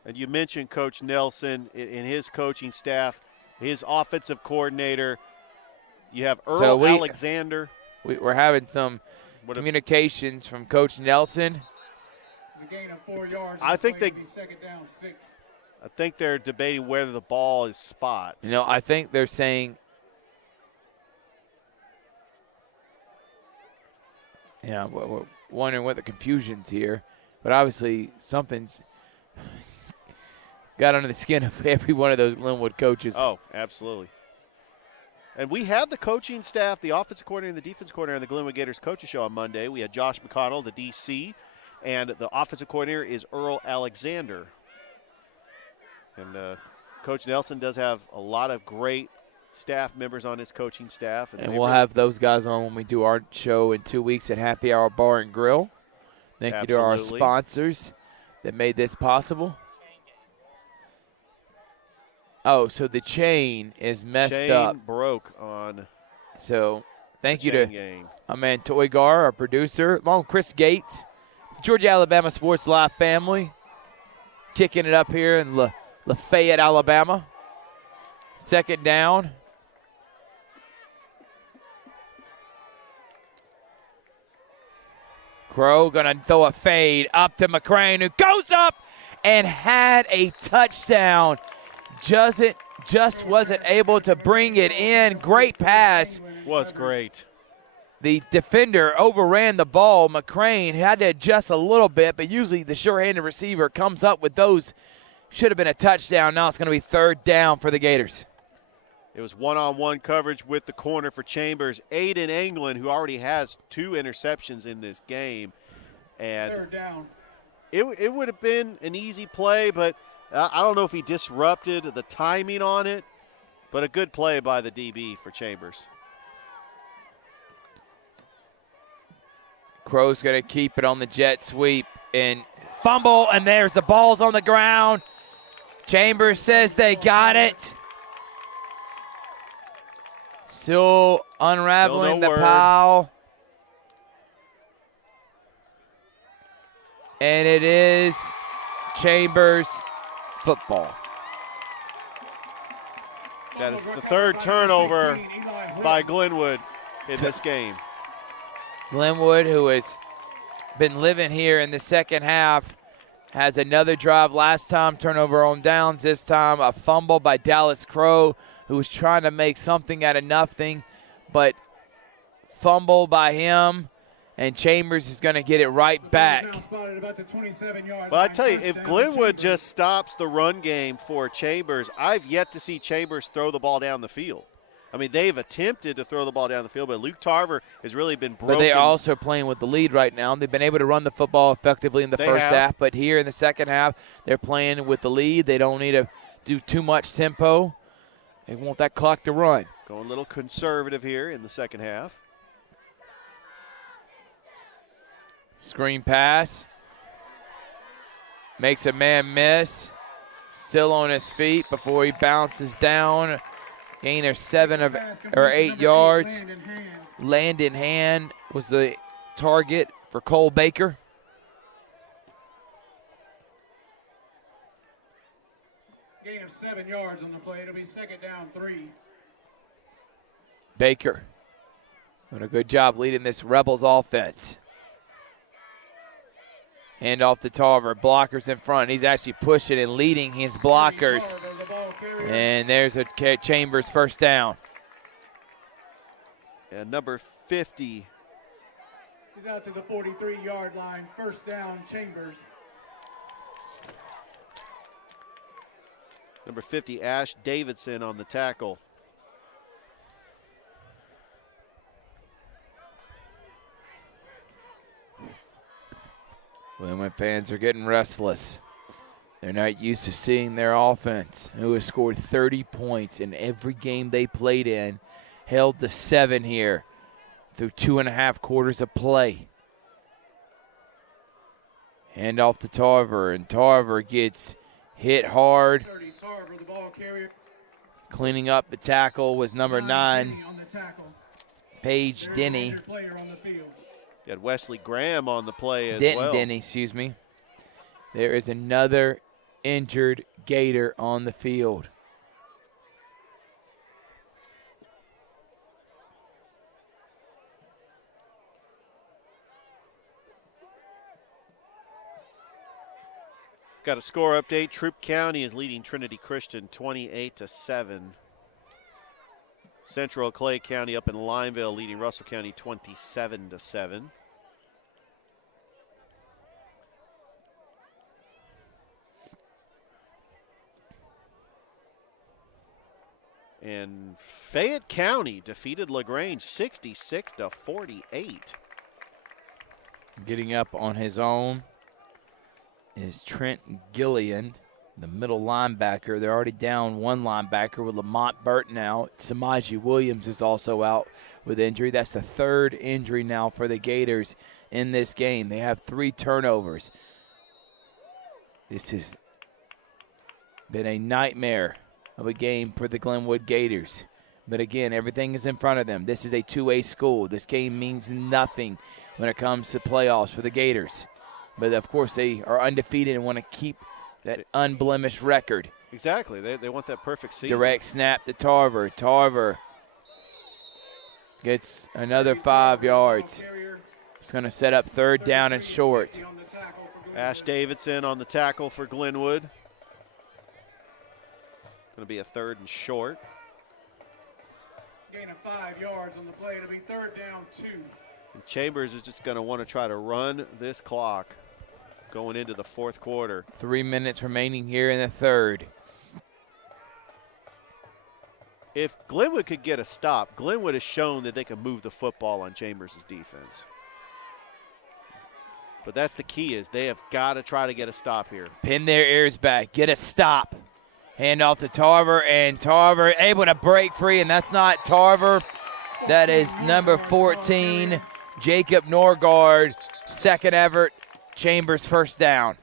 And you mentioned Coach Nelson and his coaching staff, his offensive coordinator. You have Earl Alexander. We're having some communications from Coach Nelson. A gain of 4 yards. I think they. Second down, 6. I think they're debating whether the ball is spot. You know, I think they're saying. Yeah, we're wondering what the confusion's here, but obviously something's got under the skin of every one of those Glenwood coaches. Oh, absolutely. And we had the coaching staff, the offensive coordinator and the defensive coordinator on the Glenwood Gators coaches show on Monday. We had Josh McConnell, the DC, and the offensive coordinator is Earl Alexander. And Coach Nelson does have a lot of great staff members on his coaching staff. And we'll have those guys on when we do our show in 2 weeks at Happy Hour Bar and Grill. Thank you to our sponsors that made this possible. Oh, so the chain is messed up. Chain broke on. So thank you to my man Toy Gar, our producer, along with Chris Gates, the Georgia Alabama Sports Live family, kicking it up here in LaFayette, Alabama. Second down. Crow going to throw a fade up to McCrane, who goes up and had a touchdown. Just wasn't able to bring it in. Great pass. Was great. The defender overran the ball. McCrane had to adjust a little bit, but usually the sure-handed receiver comes up with those. Should have been a touchdown. Now it's going to be third down for the Gators. It was one-on-one coverage with the corner for Chambers. Aiden England, who already has 2 interceptions in this game. And third down. It would have been an easy play, but I don't know if he disrupted the timing on it, but a good play by the DB for Chambers. Crow's going to keep it on the jet sweep and fumble, and there's the ball's on the ground. Chambers says they got it. Still unraveling the pile. And it is Chambers football. That is the third turnover by Glenwood in this game. Glenwood, who has been living here in the second half, has another drive. Last time, turnover on downs. This time, a fumble by Dallas Crow, who was trying to make something out of nothing. But fumble by him, and Chambers is going to get it right back. Now spotted about the 27-yard Well, I line. tell you, First if down, Glenwood Chambers. just stops the run game for Chambers, I've yet to see Chambers throw the ball down the field. I mean, they've attempted to throw the ball down the field, but Luke Tarver has really been broken. But they are also playing with the lead right now. They've been able to run the football effectively in the first half, but here in the second half, they're playing with the lead. They don't need to do too much tempo. They want that clock to run. Going a little conservative here in the second half. Screen pass. Makes a man miss. Still on his feet before he bounces down. Gain of 8 yards. Land in hand was the target for Cole Baker. Gain of 7 yards on the play. It'll be second down 3. Baker doing a good job leading this Rebels offense. Hand off to Tarver. Blockers in front. He's actually pushing and leading his blockers. And there's a Chambers first down. And number 50. He's out to the 43-yard line. First down, Chambers. Number 50, Ash Davidson on the tackle. Glenwood fans are getting restless. They're not used to seeing their offense, who has scored 30 points in every game they played in, held to 7 here through 2.5 quarters of play. Hand off to Tarver, and Tarver gets hit hard. 30, Tarver, the ball carrier. Cleaning up the tackle was number 9, Denny on the tackle. Paige There's an Denny. injured player on the field. You had Wesley Graham on the play as Denton well. Denny, excuse me. There is another injured Gator on the field. Got a score update. Troup County is leading Trinity Christian 28-7. Central Clay County up in Lineville leading Russell County 27-7. And Fayette County defeated LaGrange 66-48. Getting up on his own is Trent Gillian, the middle linebacker. They're already down one linebacker with Lamont Burton out. Samaji Williams is also out with injury. That's the third injury now for the Gators in this game. They have 3 turnovers. This has been a nightmare of a game for the Glenwood Gators. But again, everything is in front of them. This is a 2A school. This game means nothing when it comes to playoffs for the Gators. But, of course, they are undefeated and want to keep that unblemished record. Exactly. They want that perfect season. Direct snap to Tarver. Tarver gets another 5 yards. It's going to set up third down and short. Ash Davidson on the tackle for Glenwood. Going to be a third and short. Gain of 5 yards on the play. It'll be third down 2. And Chambers is just going to want to try to run this clock going into the fourth quarter. 3 minutes remaining here in the third. If Glenwood could get a stop, Glenwood has shown that they can move the football on Chambers' defense. But that's the key, is they have got to try to get a stop here. Pin their ears back. Get a stop. Hand off to Tarver, and Tarver able to break free, and that's not Tarver. That is number 14, Jacob Norgard, second effort, Chambers first down.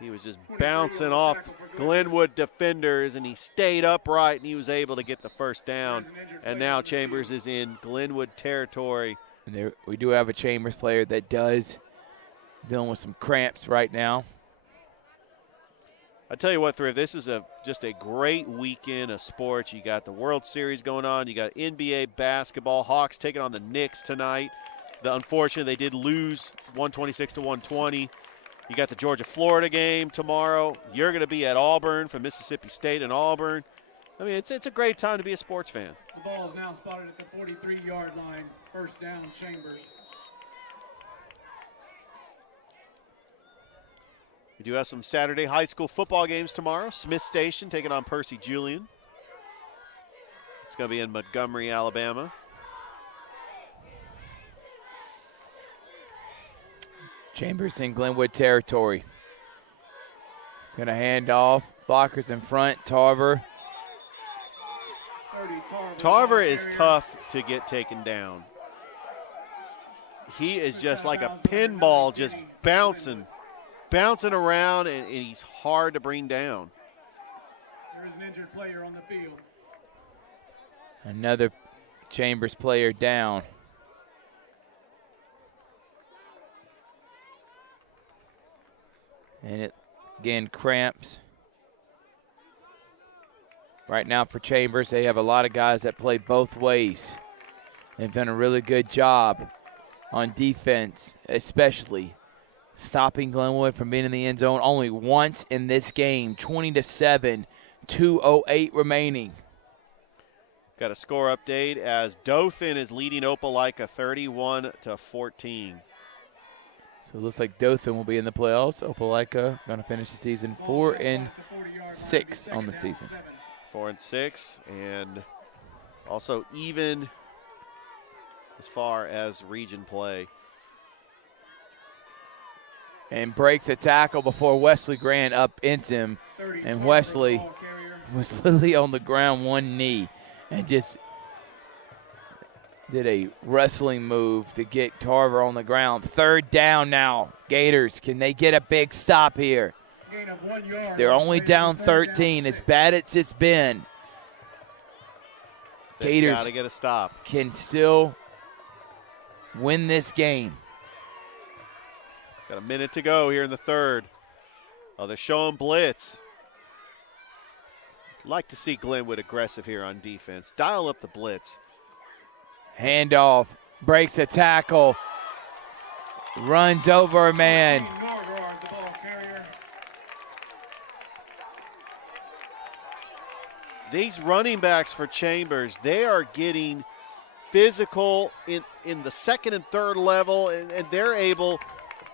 He was just bouncing off Glenwood defenders, and he stayed upright, and he was able to get the first down. And now Chambers is in Glenwood territory. And there, we do have a Chambers player that does dealing with some cramps right now. I tell you what, Thrift, this is just a great weekend of sports. You got the World Series going on. You got NBA basketball. Hawks taking on the Knicks tonight. Unfortunately, they did lose 126-120. You got the Georgia-Florida game tomorrow. You're going to be at Auburn for Mississippi State and Auburn. I mean, it's a great time to be a sports fan. The ball is now spotted at the 43-yard line. First down, Chambers. We do have some Saturday high school football games tomorrow. Smith Station taking on Percy Julian. It's going to be in Montgomery, Alabama. Chambers in Glenwood territory. He's going to hand off. Blockers in front. Tarver. Tarver is tough to get taken down. He is just like a pinball, just bouncing around, and he's hard to bring down. There is an injured player on the field. Another Chambers player down. And it again cramps. Right now for Chambers, they have a lot of guys that play both ways. They've done a really good job on defense, especially stopping Glenwood from being in the end zone only once in this game. 20-7, 2:08 remaining. Got a score update as Dothan is leading Opelika 31-14. So it looks like Dothan will be in the playoffs. Opelika going to finish the season 4-6 on the season. 4-6, and also even as far as region play. And breaks a tackle before Wesley Grant up into him. And Wesley was literally on the ground, one knee, and just did a wrestling move to get Tarver on the ground. Third down now. Gators, can they get a big stop here? They're only down 13, as bad as it's been. Gators got to get a stop. Can still win this game. Got a minute to go here in the third. Oh, they're showing blitz. Like to see Glenwood aggressive here on defense. Dial up the blitz. Handoff, breaks a tackle, runs over a man. These running backs for Chambers, they are getting physical in the second and third level, and they're able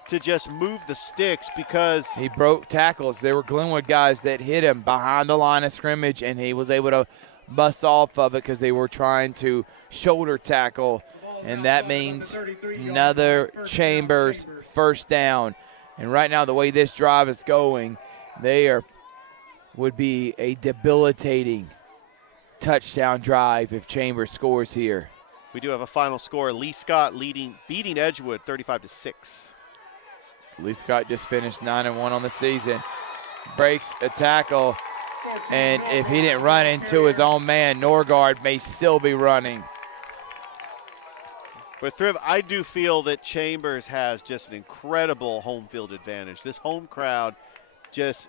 to just move the sticks because he broke tackles. There were Glenwood guys that hit him behind the line of scrimmage, and he was able to bust off of it because they were trying to shoulder tackle, and that means another Chambers first down. And right now, the way this drive is going, would be a debilitating touchdown drive if Chambers scores here. We do have a final score. Lee Scott beating Edgewood 35-6. Lee Scott just finished 9-1 on the season. Breaks a tackle, and if he didn't run into his own man, Norgard may still be running. With Thrift, I do feel that Chambers has just an incredible home field advantage. This home crowd just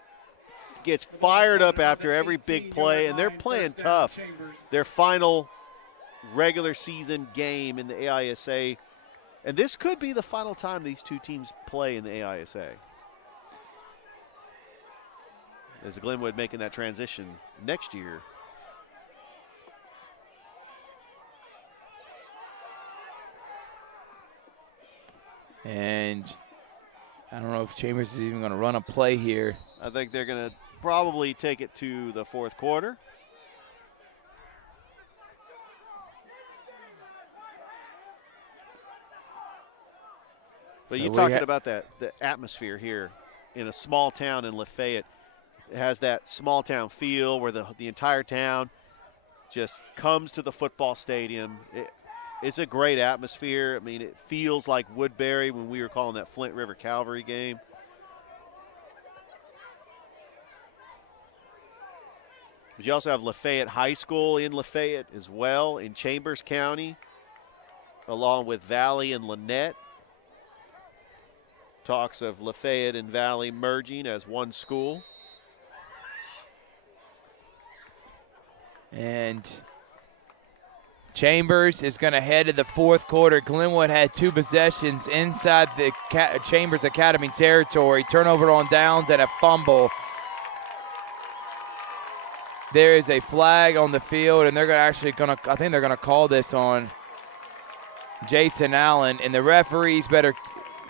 gets fired up after every big play, and they're playing tough. Their final regular season game in the AISA, and this could be the final time these two teams play in the AISA. As Glenwood making that transition next year. And I don't know if Chambers is even going to run a play here. I think they're going to probably take it to the fourth quarter. But So you're talking about the atmosphere here in a small town in LaFayette. It has that small town feel where the entire town just comes to the football stadium. It's a great atmosphere. I mean, it feels like Woodbury when we were calling that Flint River Cavalry game. But you also have Lafayette High School in Lafayette as well, in Chambers County, along with Valley and Lynette. Talks of Lafayette and Valley merging as one school. And Chambers is going to head to the fourth quarter. Glenwood had two possessions inside the Chambers Academy territory. Turnover on downs and a fumble. there is a flag on the field, and they're I think they're gonna call this on Jason Allen, and the referees better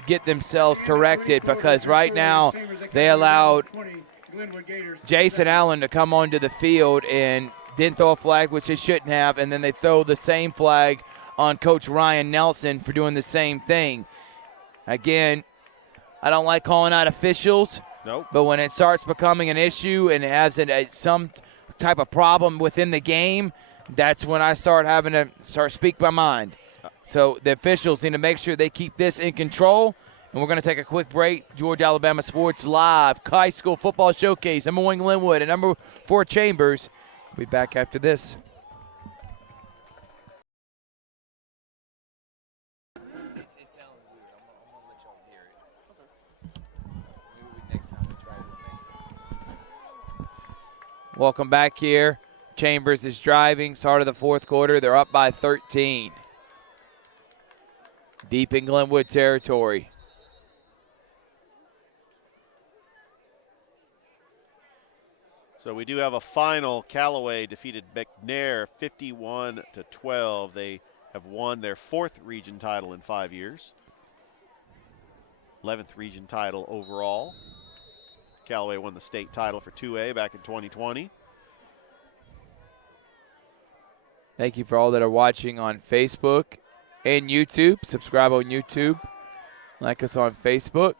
get themselves corrected, because right now they allowed Jason Allen to come onto the field and didn't throw a flag, which they shouldn't have, and then they throw the same flag on Coach Ryan Nelson for doing the same thing. Again, I don't like calling out officials, Nope. but when it starts becoming an issue and it has some type of problem within the game, that's when I start having to speak my mind. So the officials need to make sure they keep this in control. And we're going to take a quick break. Georgia Alabama Sports Live, high school football showcase. Number 1 Glenwood and number 4 Chambers. We'll be back after this. Welcome back here. Chambers is driving. Start of the fourth quarter. They're up by 13. Deep in Glenwood territory. So we do have a final. Callaway defeated McNair 51-12. They have won their 4th region title in 5 years. 11th region title overall. Callaway won the state title for 2A back in 2020. Thank you for all that are watching on Facebook and YouTube. Subscribe on YouTube. Like us on Facebook.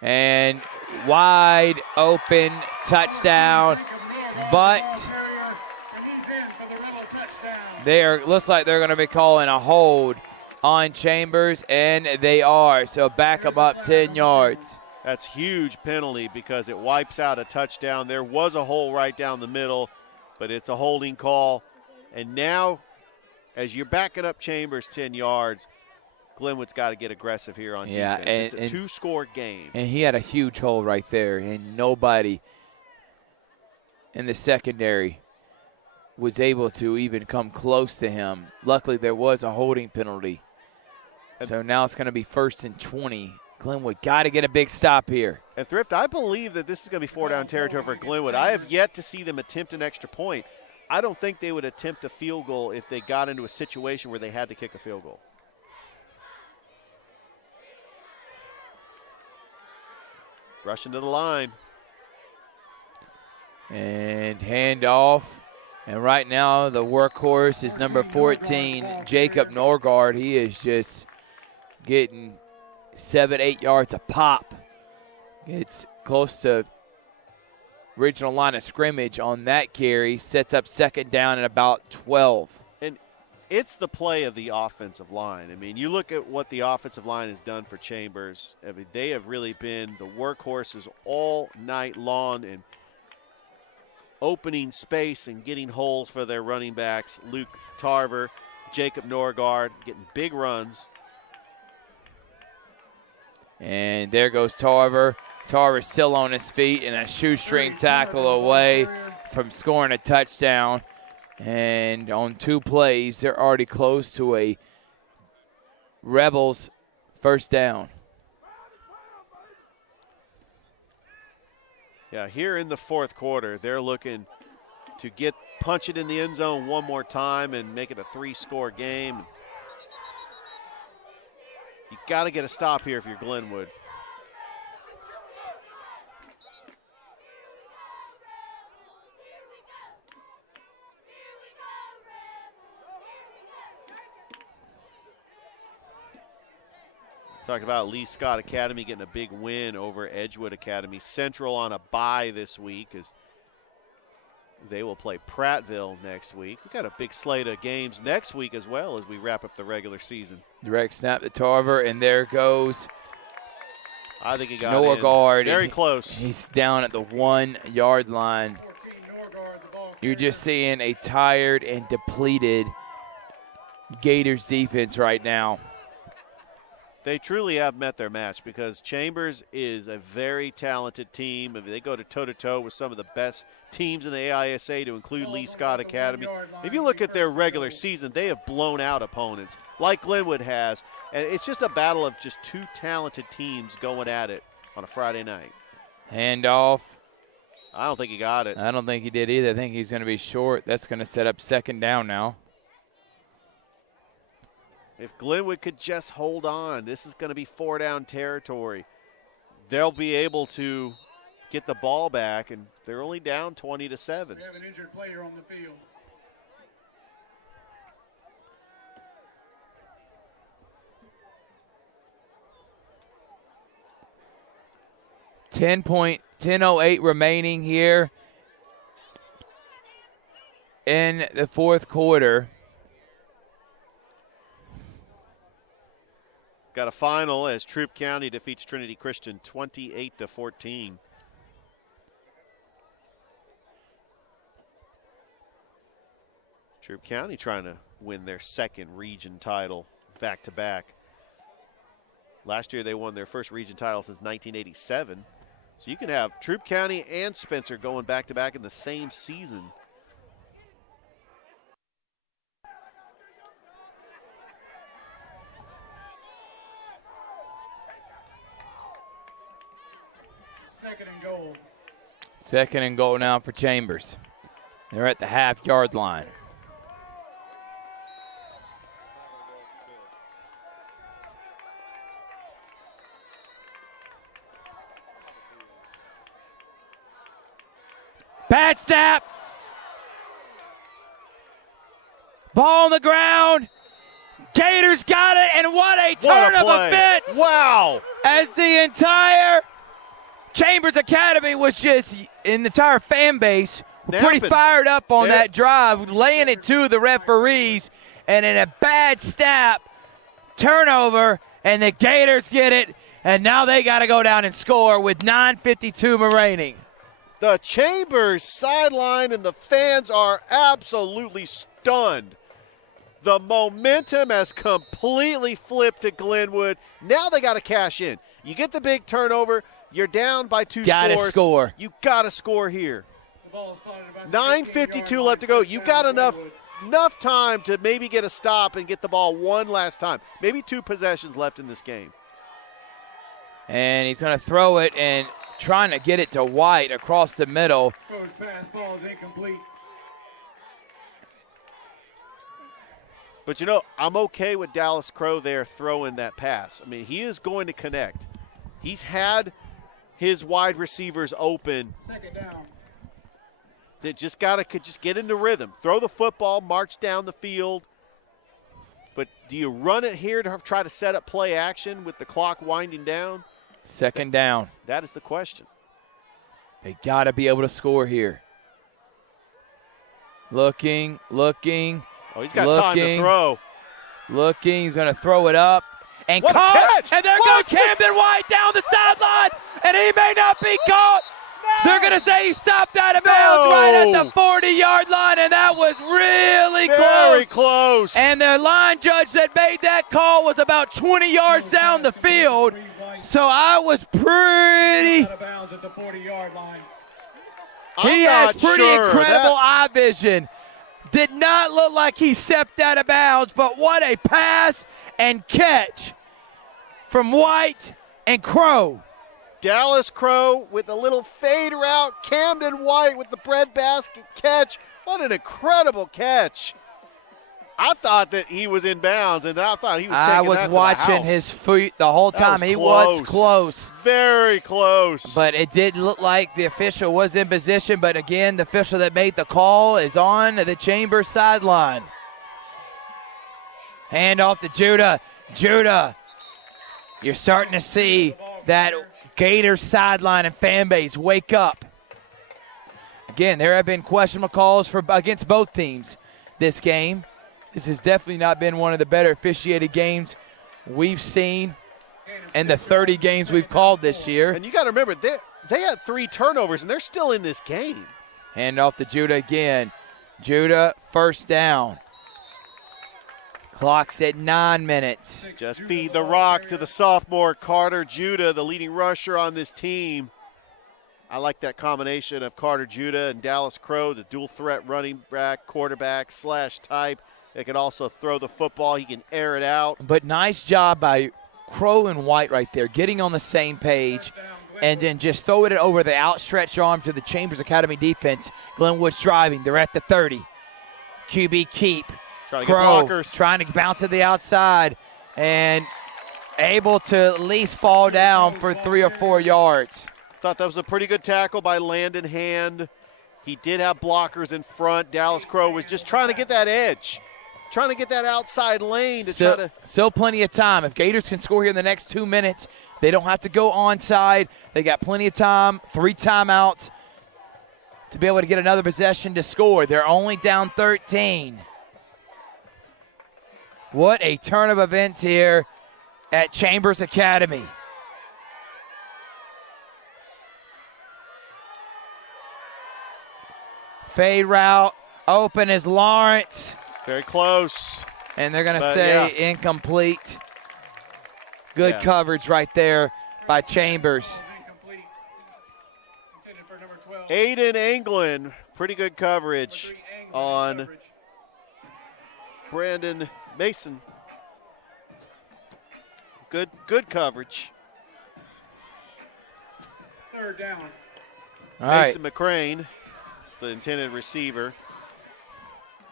And wide open touchdown, but looks like they're going to be calling a hold on Chambers, and they are. So back them up 10 yards. That's huge penalty because it wipes out a touchdown. There was a hole right down the middle, but it's a holding call. And now, as you're backing up Chambers 10 yards, Glenwood's got to get aggressive here on defense. It's a 2-score game. And he had a huge hole right there, and nobody in the secondary was able to even come close to him. Luckily, there was a holding penalty. So now it's going to be 1st and 20. Glenwood got to get a big stop here. And Thrift, I believe that this is going to be 4-down territory for Glenwood. I have yet to see them attempt an extra point. I don't think they would attempt a field goal if they got into a situation where they had to kick a field goal. Rushing to the line. And handoff. And right now the workhorse is number 14, Jacob Norgard. He is just getting 7-8 yards a pop. It's close to original line of scrimmage on that carry. Sets up 2nd down at about 12. And it's the play of the offensive line. I mean, you look at what the offensive line has done for Chambers. I mean, they have really been the workhorses all night long and opening space and getting holes for their running backs. Luke Tarver, Jacob Norgard getting big runs. And there goes Tarver. Tarver's still on his feet and a shoestring tackle away from scoring a touchdown. And on 2 plays, they're already close to a Rebels 1st down. Yeah, here in the 4th quarter, they're looking to punch it in the end zone one more time and make it a 3-score game. You got to get a stop here if you're Glenwood. Talked about Lee Scott Academy getting a big win over Edgewood Academy. Central on a bye this week as they will play Prattville next week. We've got a big slate of games next week as well as we wrap up the regular season. Direct snap to Tarver, and there goes I think he got Norgard. Very close. He's down at the 1-yard line. You're just seeing a tired and depleted Gators defense right now. They truly have met their match because Chambers is a very talented team. I mean, they go to toe-to-toe with some of the best teams in the AISA, to include Lee Scott Academy. If you look at their regular season, they have blown out opponents like Glenwood has, and it's just a battle of just 2 talented teams going at it on a Friday night. Handoff I don't think he got it. I don't think he did either. I think he's going to be short. That's going to set up second down now. If Glenwood could just hold on, this is going to be 4-down territory. They'll be able to get the ball back, and they're only down 20-7. We have an injured player on the field. .10:08 remaining here in the fourth quarter. Got a final as Troup County defeats Trinity Christian 28-14. Troup County trying to win their second region title back-to-back. Last year they won their first region title since 1987. So you can have Troup County and Spencer going back-to-back in the same season. Second and goal. Second and goal now for Chambers. They're at the half-yard line. Bad snap. Ball on the ground. Gators got it, and what a turn of events. Wow. As the entire Chambers Academy was just, in the entire fan base, pretty fired up on that drive, laying it to the referees, and in a bad snap, turnover, and the Gators get it, and now they got to go down and score with 9:52 remaining. The Chambers sideline and the fans are absolutely stunned. The momentum has completely flipped to Glenwood. Now they got to cash in. You get the big turnover. You're down by 2 scores. Gotta score. You got to score here. The ball is spotted about 9:52 left to go. You got enough time to maybe get a stop and get the ball one last time. Maybe 2 possessions left in this game. And he's going to throw it and trying to get it to White across the middle. First pass, ball is incomplete. But, you know, I'm okay with Dallas Crow there throwing that pass. I mean, he is going to connect. He's had his wide receivers open. Second down. They just could just get into rhythm. Throw the football, march down the field. But do you run it here to try to set up play action with the clock winding down? Second down. That is the question. They got to be able to score here. Looking. Oh, he's got time to throw. Looking. He's going to throw it up. And what caught. A catch! And there goes Camden White down the sideline. And he may not be caught. They're going to say he stopped out of bounds right at the 40-yard line, and that was really close. Very close. And the line judge that made that call was about 20 yards down the field. So I was pretty. Out of bounds at the 40-yard line. He has pretty incredible eye vision. Did not look like he stepped out of bounds, but what a pass and catch from White and Crow. Dallas Crow with a little fade route. Camden White with the breadbasket catch. What an incredible catch. I thought that he was in bounds, and I thought he was taking that to the house. I was watching his feet the whole time. He was close. Very close. But it did look like the official was in position. But, again, the official that made the call is on the Chambers sideline. Hand off to Judah. Judah, you're starting to see that Gators sideline and fan base wake up. Again, there have been questionable calls against both teams this game. This has definitely not been one of the better officiated games we've seen in the 30 games we've called this year. And you got to remember, they had 3 turnovers, and they're still in this game. Hand off to Judah again. Judah, first down. Clock's at 9 minutes. Just feed the rock to the sophomore Carter Judah, the leading rusher on this team. I like that combination of Carter Judah and Dallas Crow, the dual threat running back, quarterback / type. They can also throw the football. He can air it out. But nice job by Crow and White right there, getting on the same page. and then just throw it over the outstretched arm to the Chambers Academy defense. Glenwood's driving. They're at the 30. QB keep. Trying to get Crow blockers. trying to bounce to the outside and able to at least fall down for 3 or 4 yards. Thought that was a pretty good tackle by Landon Hand. He did have blockers in front. Dallas Crow was just trying to get that edge, trying to get that outside lane to try to. Still plenty of time. If Gators can score here in the next 2 minutes, they don't have to go onside. They got plenty of time, 3 timeouts to be able to get another possession to score. They're only down 13. What a turn of events here at Chambers Academy. Fade route, open is Lawrence. Very close. And they're going to But, say yeah. incomplete. Good Yeah. coverage right there by Chambers. Incomplete. Intended for number 12. Aiden Anglin, pretty good coverage Number 3, Anglin, on coverage. Brandon Mason. Good coverage. Third down. All right. Mason McCrane, the intended receiver.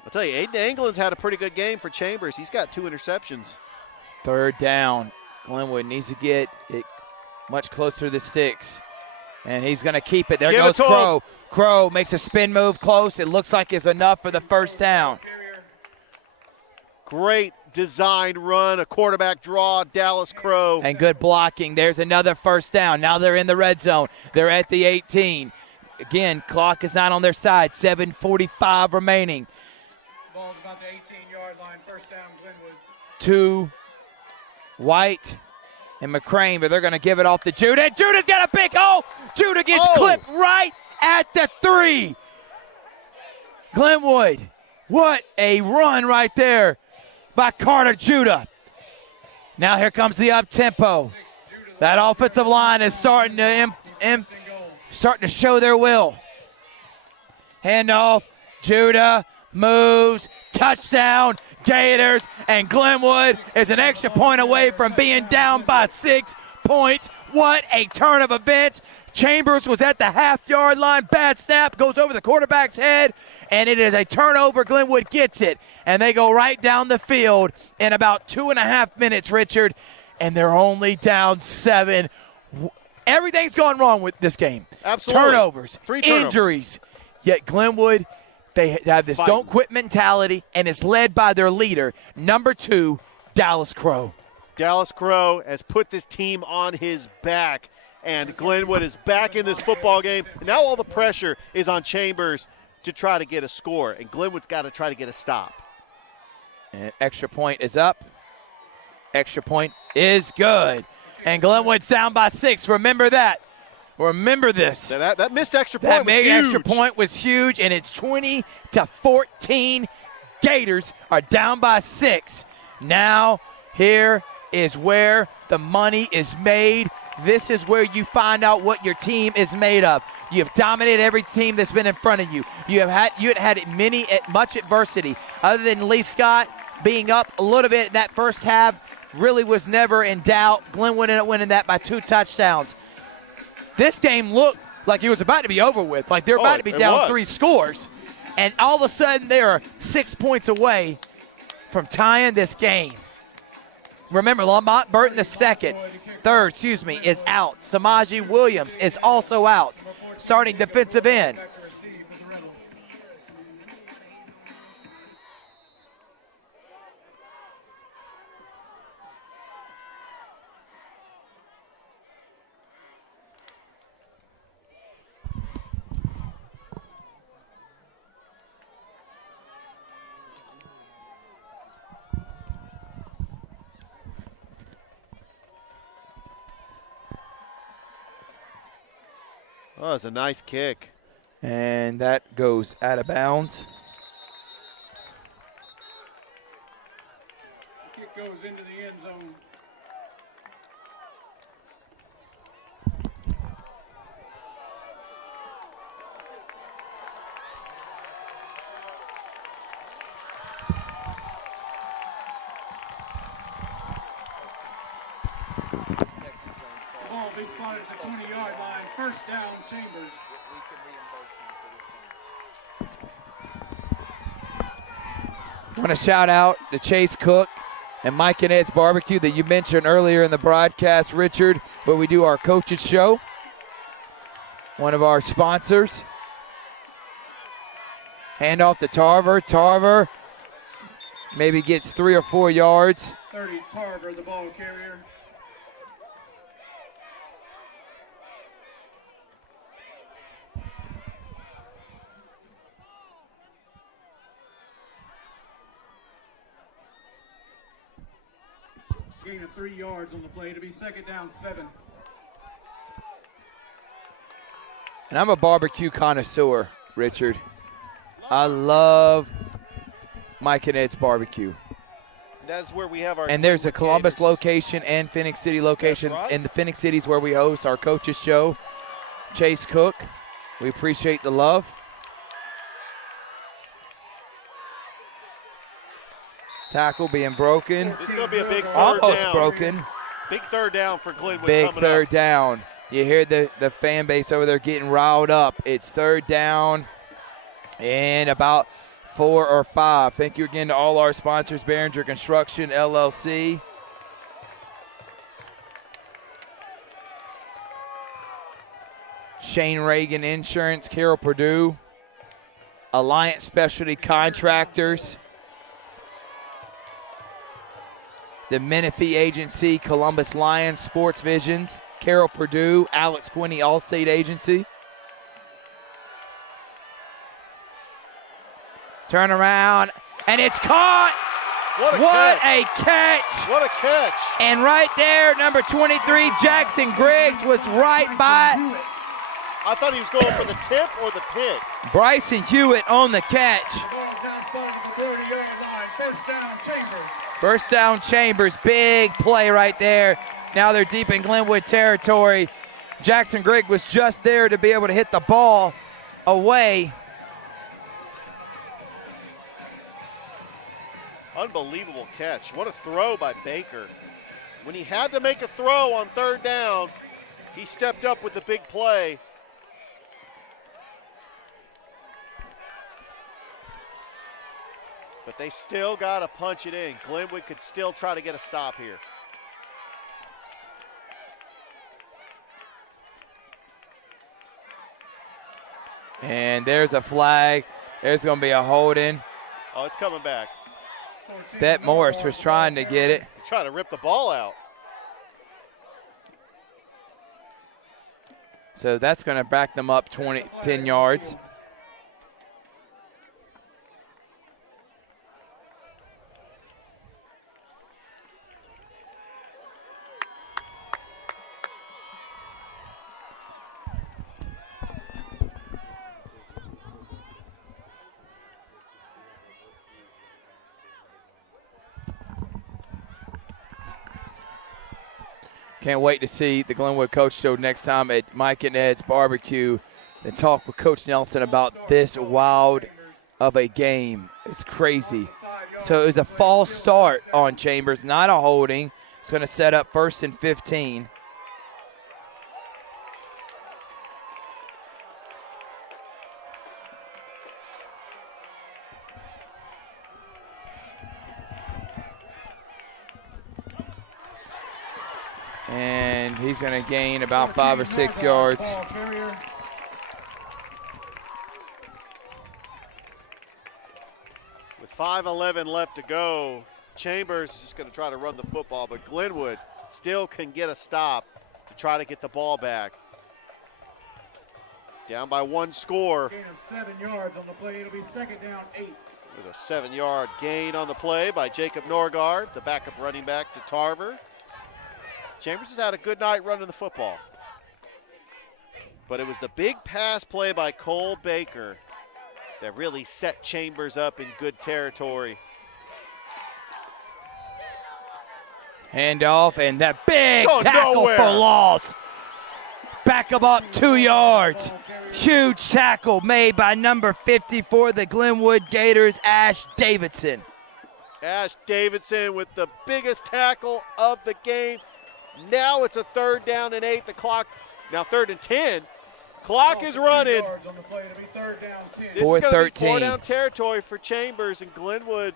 I'll tell you, Aiden Anglin's had a pretty good game for Chambers. He's got 2 interceptions. Third down. Glenwood needs to get it much closer to the 6. And he's going to keep it. There Give it goes to him. Crow. Crow makes a spin move close. It looks like it's enough for the first down. Carrier. Great design run, a quarterback draw, Dallas Crow. And good blocking. There's another first down. Now they're in the red zone. They're at the 18. Again, clock is not on their side. 7:45 remaining. Ball's about the 18-yard line. First down, Glenwood. To White and McCrane, but they're going to give it off to Judah. Judah's got a big hole. Judah gets clipped right at the 3. Glenwood, what a run right there by Carter Judah. Now here comes the up-tempo. That offensive line is starting to starting to show their will. Handoff, Judah moves, touchdown, Gators, and Glenwood is an extra point away from being down by 6 points. What a turn of events. Chambers was at the half-yard line. Bad snap goes over the quarterback's head, and it is a turnover. Glenwood gets it, and they go right down the field in about 2.5 minutes, Richard, and they're only down 7. Everything's gone wrong with this game. Absolutely. Turnovers, 3 turnovers. injuries. Yet Glenwood, they have this Fighting. don't quit mentality, and it's led by their leader, number 2, Dallas Crow. Dallas Crow has put this team on his back, and Glenwood is back in this football game. Now all the pressure is on Chambers to try to get a score, and Glenwood's got to try to get a stop. And extra point is up. Extra point is good. And Glenwood's down by 6. Remember that. Remember this. That missed extra point That was big huge. extra point was huge, and it's 20-14. Gators are down by 6. Now here is where the money is made. This is where you find out what your team is made of. You have dominated every team that's been in front of you. You had much adversity. Other than Lee Scott being up a little bit in that first half, really was never in doubt. Glenwood ended up winning that by 2 touchdowns. This game looked like it was about to be over with. Like they're about to be it down was. 3 scores. And all of a sudden they are 6 points away from tying this game. Remember, Lamont Burton is out. Samaji Williams is also out, starting defensive end. Back to receive for the Rebels. Oh, it's a nice kick. And that goes out of bounds. Kick goes into the end zone. Ball will be spotted at the 20-yard line. First down, Chambers. I want to shout out to Chase Cook and Mike and Ed's Barbecue that you mentioned earlier in the broadcast, Richard, where we do our coaches show. One of our sponsors. Hand off to Tarver. Tarver maybe gets 3 or 4 yards. 30, Tarver, the ball carrier. Gain of 3 yards on the play to be second down, 7. And I'm a barbecue connoisseur, Richard. I love Mike and Ed's Barbecue. That's where we have our. And there's a Glenwood Columbus Gators. location and Phoenix City location. That's right. In the Phoenix City's where we host our coaches show. Chase Cook, we appreciate the love. Tackle being broken. This is going to be a big third Almost down. broken. Big third down for Glenwood Big coming third up. down. You hear the fan base over there getting riled up. It's third down and about 4 or 5. Thank you again to all our sponsors, Barringer Construction, LLC. Shane Reagan Insurance, Carol Purdue, Alliance Specialty Contractors, the Menifee Agency, Columbus Lions Sports Visions, Carol Purdue, Alex Quinney Allstate Agency. Turn around, and it's caught. What a catch. What a catch. And right there, number 23, Jackson Griggs was right by it. I thought he was going for the tip or the pick. Bryson Hewitt on the catch. Ball's now spotted at the 30-yard line. First down, Chambers. First down, Chambers. Big play right there. Now they're deep in Glenwood territory. Jackson Griggs was just there to be able to hit the ball away. Unbelievable catch. What a throw by Baker. When he had to make a throw on third down, he stepped up with the big play. But they still got to punch it in. Glenwood could still try to get a stop here. And there's a flag. There's going to be a holding. Oh, it's coming back. Thet Morris was trying to get it. Trying to rip the ball out. So that's going to back them up 10 yards. Can't wait to see the Glenwood Coach Show next time at Mike and Ed's Barbecue and talk with Coach Nelson about this wild of a game. It's crazy. So it was a false start on Chambers, not a holding. It's going to set up 1st and 15. And he's going to gain about 5 or 6 yards. With 5:11 left to go, Chambers is just going to try to run the football, but Glenwood still can get a stop to try to get the ball back. Down by 1 score. Gain of 7 yards on the play. It'll be second down, 8. There's a 7-yard gain on the play by Jacob Norgard, the backup running back to Tarver. Chambers has had a good night running the football. But it was the big pass play by Cole Baker that really set Chambers up in good territory. Handoff, and that big Going tackle nowhere. for loss. Back him up 2 yards. Huge tackle made by number 50 for the Glenwood Gators, Ash Davidson. Ash Davidson with the biggest tackle of the game. Now it's a 3rd down and 8. The clock, now 3rd and 10. Clock is running. On the play to be 3rd down 10. This is going to be 4-13. 4-down territory for Chambers, and Glenwood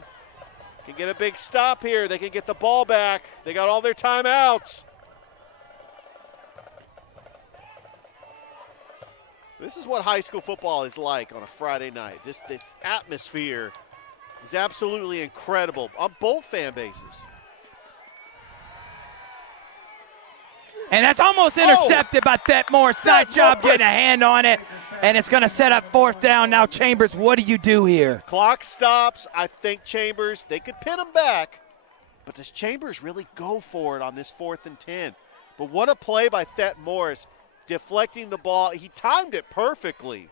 can get a big stop here. They can get the ball back. They got all their timeouts. This is what high school football is like on a Friday night. This atmosphere is absolutely incredible on both fan bases. And that's almost intercepted by Thet Morris. Nice job getting a hand on it. And it's going to set up 4th down. Now, Chambers, what do you do here? Clock stops. I think Chambers, they could pin him back. But does Chambers really go for it on this 4th and 10? But what a play by Thet Morris, deflecting the ball. He timed it perfectly.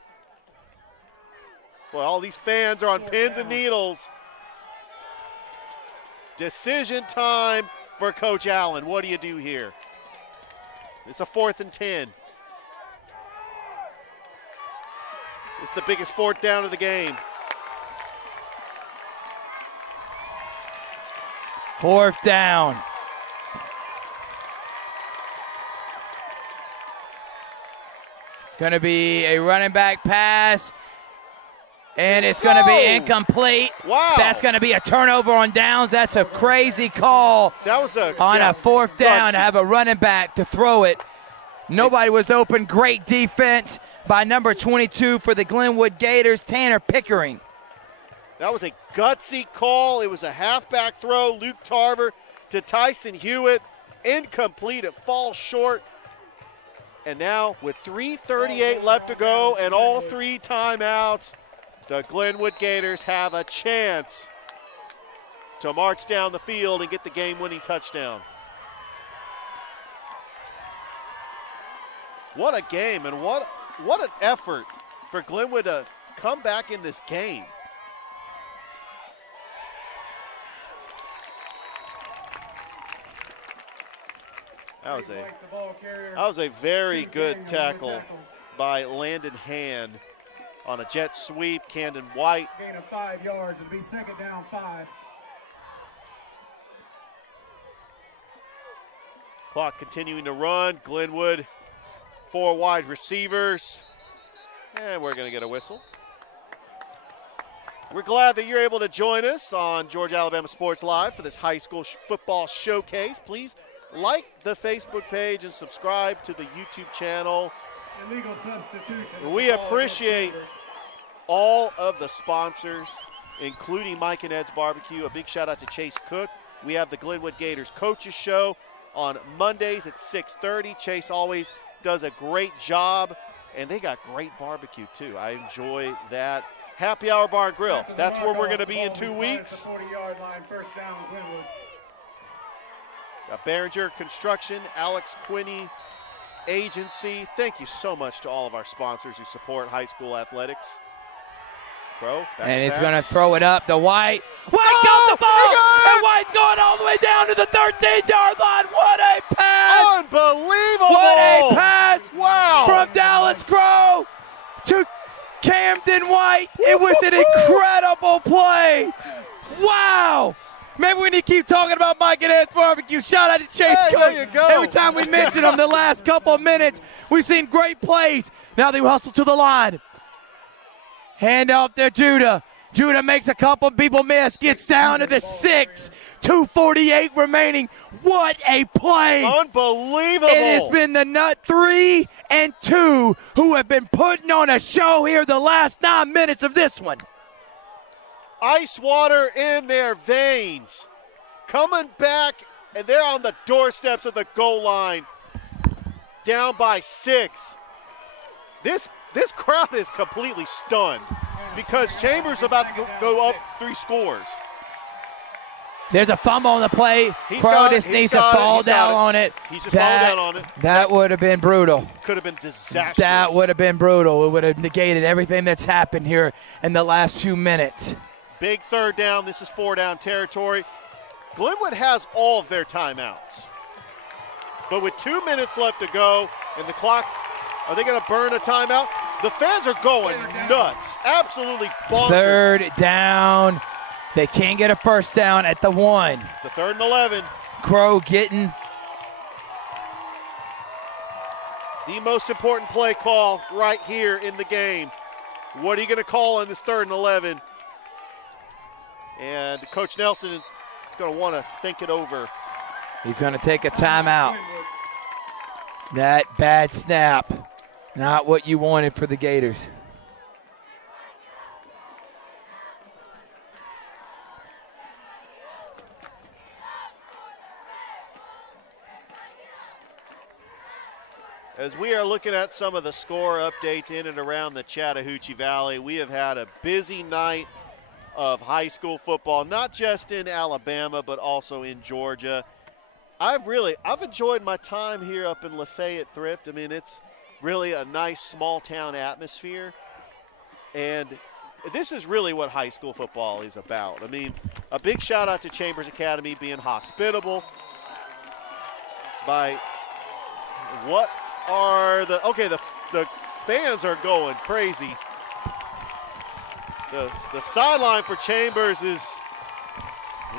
Well, all these fans are on pins and needles. Decision time for Coach Allen. What do you do here? It's a 4th and 10. It's the biggest 4th down of the game. 4th down. It's going to be a running back pass, and it's going to be incomplete. Wow. That's going to be a turnover on downs. That's a crazy call. That was a On a 4th down to have a running back to throw it. Nobody was open. Great defense by number 22 for the Glenwood Gators, Tanner Pickering. That was a gutsy call. It was a halfback throw. Luke Tarver to Tyson Hewitt. Incomplete. It falls short. And now with 3:38 left to go and all 3 timeouts, the Glenwood Gators have a chance to march down the field and get the game-winning touchdown. What a game, and what an effort for Glenwood to come back in this game. That was a very good tackle by Landon Hand on a jet sweep. Camden White. Gain of 5 yards and be 2nd down 5. Clock continuing to run. Glenwood, 4 wide receivers. And we're going to get a whistle. We're glad that you're able to join us on Georgia Alabama Sports Live for this high school football showcase. Please like the Facebook page and subscribe to the YouTube channel. Illegal substitution. We appreciate all of the sponsors, including Mike and Ed's Barbecue. A big shout out to Chase Cook. We have the Glenwood Gators Coaches Show on Mondays at 6:30. Chase always does a great job, and they got great barbecue too. I enjoy that. Happy Hour Bar and Grill. That's where we're going to be in 2 weeks. 40-yard line, 1st down, Glenwood. Got Barringer Construction, Alex Quinney Agency. Thank you so much to all of our sponsors who support high school athletics. Bro, and he's going to throw it up to White. White got the ball, and White's going all the way down to the 13-yard line. What a pass! Unbelievable! What a pass! Wow! From Dallas Crow to Camden White. It was an incredible play. Wow! Maybe we need to keep talking about Mike and Ed's Barbecue. Shout out to Chase Cook. There you go. Every time we mention him the last couple of minutes, we've seen great plays. Now they hustle to the line. Hand off to Judah. Judah makes a couple people miss. Gets down to the 6. 2:48 remaining. What a play. Unbelievable. It has been the Nut 3 and 2 who have been putting on a show here the last 9 minutes of this one. Ice water in their veins. Coming back, and they're on the doorsteps of the goal line. Down by 6. This crowd is completely stunned because Chambers about to go up 3 scores. There's a fumble on the play. Crow just needs to fall down on it. He's just falling down on it. That would have been brutal. Could have been disastrous. That would have been brutal. It would have negated everything that's happened here in the last few minutes. Big 3rd down. This is 4-down territory. Glenwood has all of their timeouts. But with 2 minutes left to go and the clock, are they going to burn a timeout? The fans are going nuts. Absolutely bonkers. 3rd down. They can't get a 1st down at the 1. It's a 3rd and 11. Crow getting The most important play call right here in the game. What are you going to call on this 3rd and 11? And Coach Nelson is going to want to think it over. He's going to take a timeout. That bad snap, not what you wanted for the Gators. As we are looking at some of the score updates in and around the Chattahoochee Valley, we have had a busy night of high school football, not just in Alabama, but also in Georgia. I've enjoyed my time here up in LaFayette Thrift. I mean, it's really a nice small town atmosphere. And this is really what high school football is about. I mean, a big shout out to Chambers Academy being hospitable by what are the fans are going crazy. The sideline for Chambers is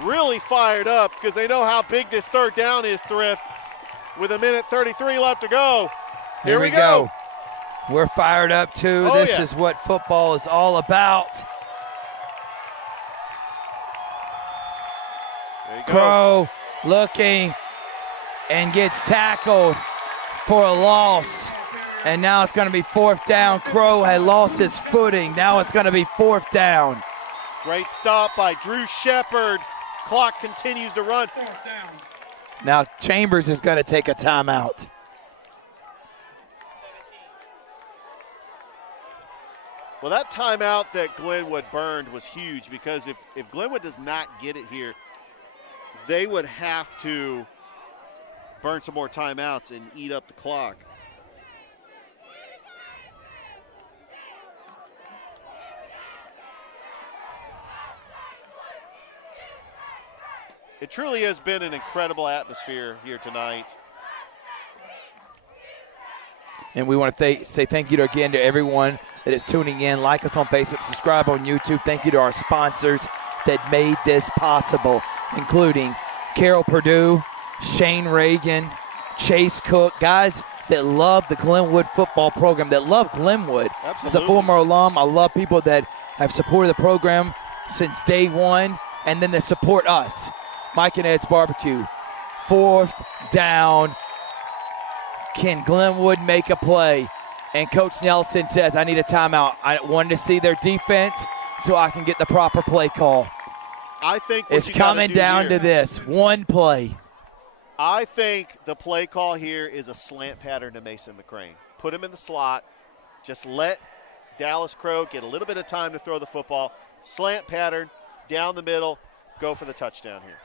really fired up because they know how big this 3rd down is, Thrift. With 1:33 left to go. Here we go. We're fired up too. Oh, this is what football is all about. There you go. Crow looking and gets tackled for a loss. And now it's going to be 4th down. Crow had lost his footing. Now it's going to be 4th down. Great stop by Drew Shepard. Clock continues to run. 4th down. Now Chambers is going to take a timeout. Well, that timeout that Glenwood burned was huge because if Glenwood does not get it here, they would have to burn some more timeouts and eat up the clock. It truly has been an incredible atmosphere here tonight. And we want to say thank you again to everyone that is tuning in. Like us on Facebook, subscribe on YouTube. Thank you to our sponsors that made this possible, including Carol Purdue, Shane Reagan, Chase Cook, guys that love the Glenwood football program, that love Glenwood. Absolutely. As a former alum, I love people that have supported the program since day one, and then they support us. Mike and Ed's Barbecue. 4th down. Can Glenwood make a play? And Coach Nelson says, I need a timeout. I wanted to see their defense so I can get the proper play call. I think what It's you gotta coming do down here, to this. One play. I think the play call here is a slant pattern to Mason McCrane. Put him in the slot. Just let Dallas Crow get a little bit of time to throw the football. Slant pattern, down the middle, go for the touchdown here.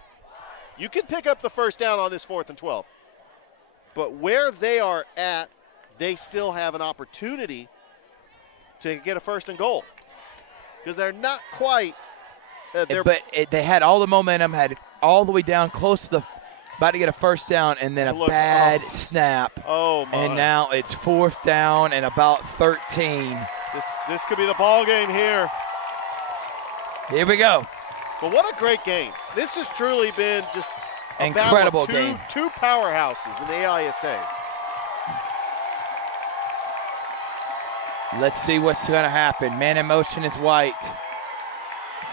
You can pick up the 1st down on this 4th and 12. But where they are at, they still have an opportunity to get a 1st and goal. Because they're not quite they had all the momentum, had all the way down close to about to get a 1st down, and then a bad snap. Oh, my. And now it's 4th down and about 13. This could be the ball game here. Here we go. But what a great game. This has truly been just a incredible battle of game. Two powerhouses in the AISA. Let's see what's going to happen. Man in motion is White.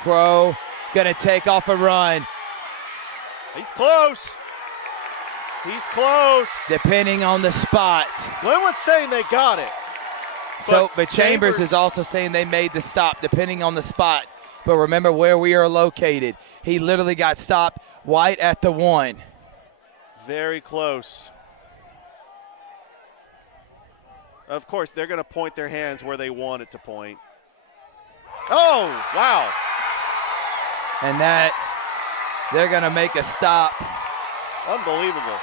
Crow going to take off a run. He's close. He's close. Depending on the spot. Glenwood's saying they got it. But Chambers is also saying they made the stop depending on the spot. But remember where we are located. He literally got stopped White at the 1. Very close. Of course, they're going to point their hands where they want it to point. Oh, wow. And that, they're going to make a stop. Unbelievable.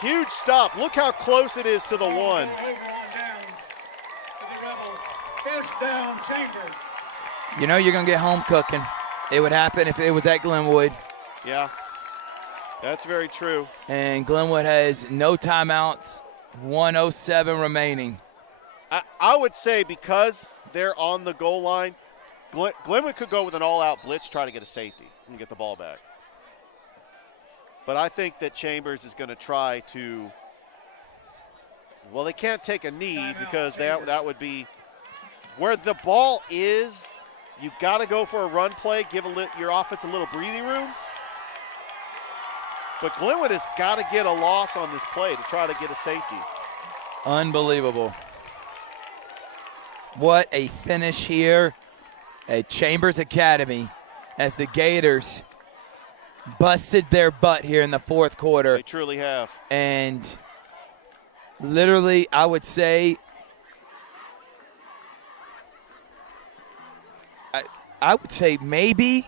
Huge stop. Look how close it is to the 1. Over on downs to the Rebels. 1st down, Chambers. You know you're going to get home cooking. It would happen if it was at Glenwood. Yeah, that's very true. And Glenwood has no timeouts, 1:07 remaining. I would say because they're on the goal line, Glenwood could go with an all-out blitz, try to get a safety and get the ball back. But I think that Chambers is going to try to, well, they can't take a knee because that would be where the ball is. You got to go for a run play, give your offense a little breathing room. But Glenwood has got to get a loss on this play to try to get a safety. Unbelievable. What a finish here at Chambers Academy as the Gators busted their butt here in the fourth quarter. They truly have. And literally, I would say, maybe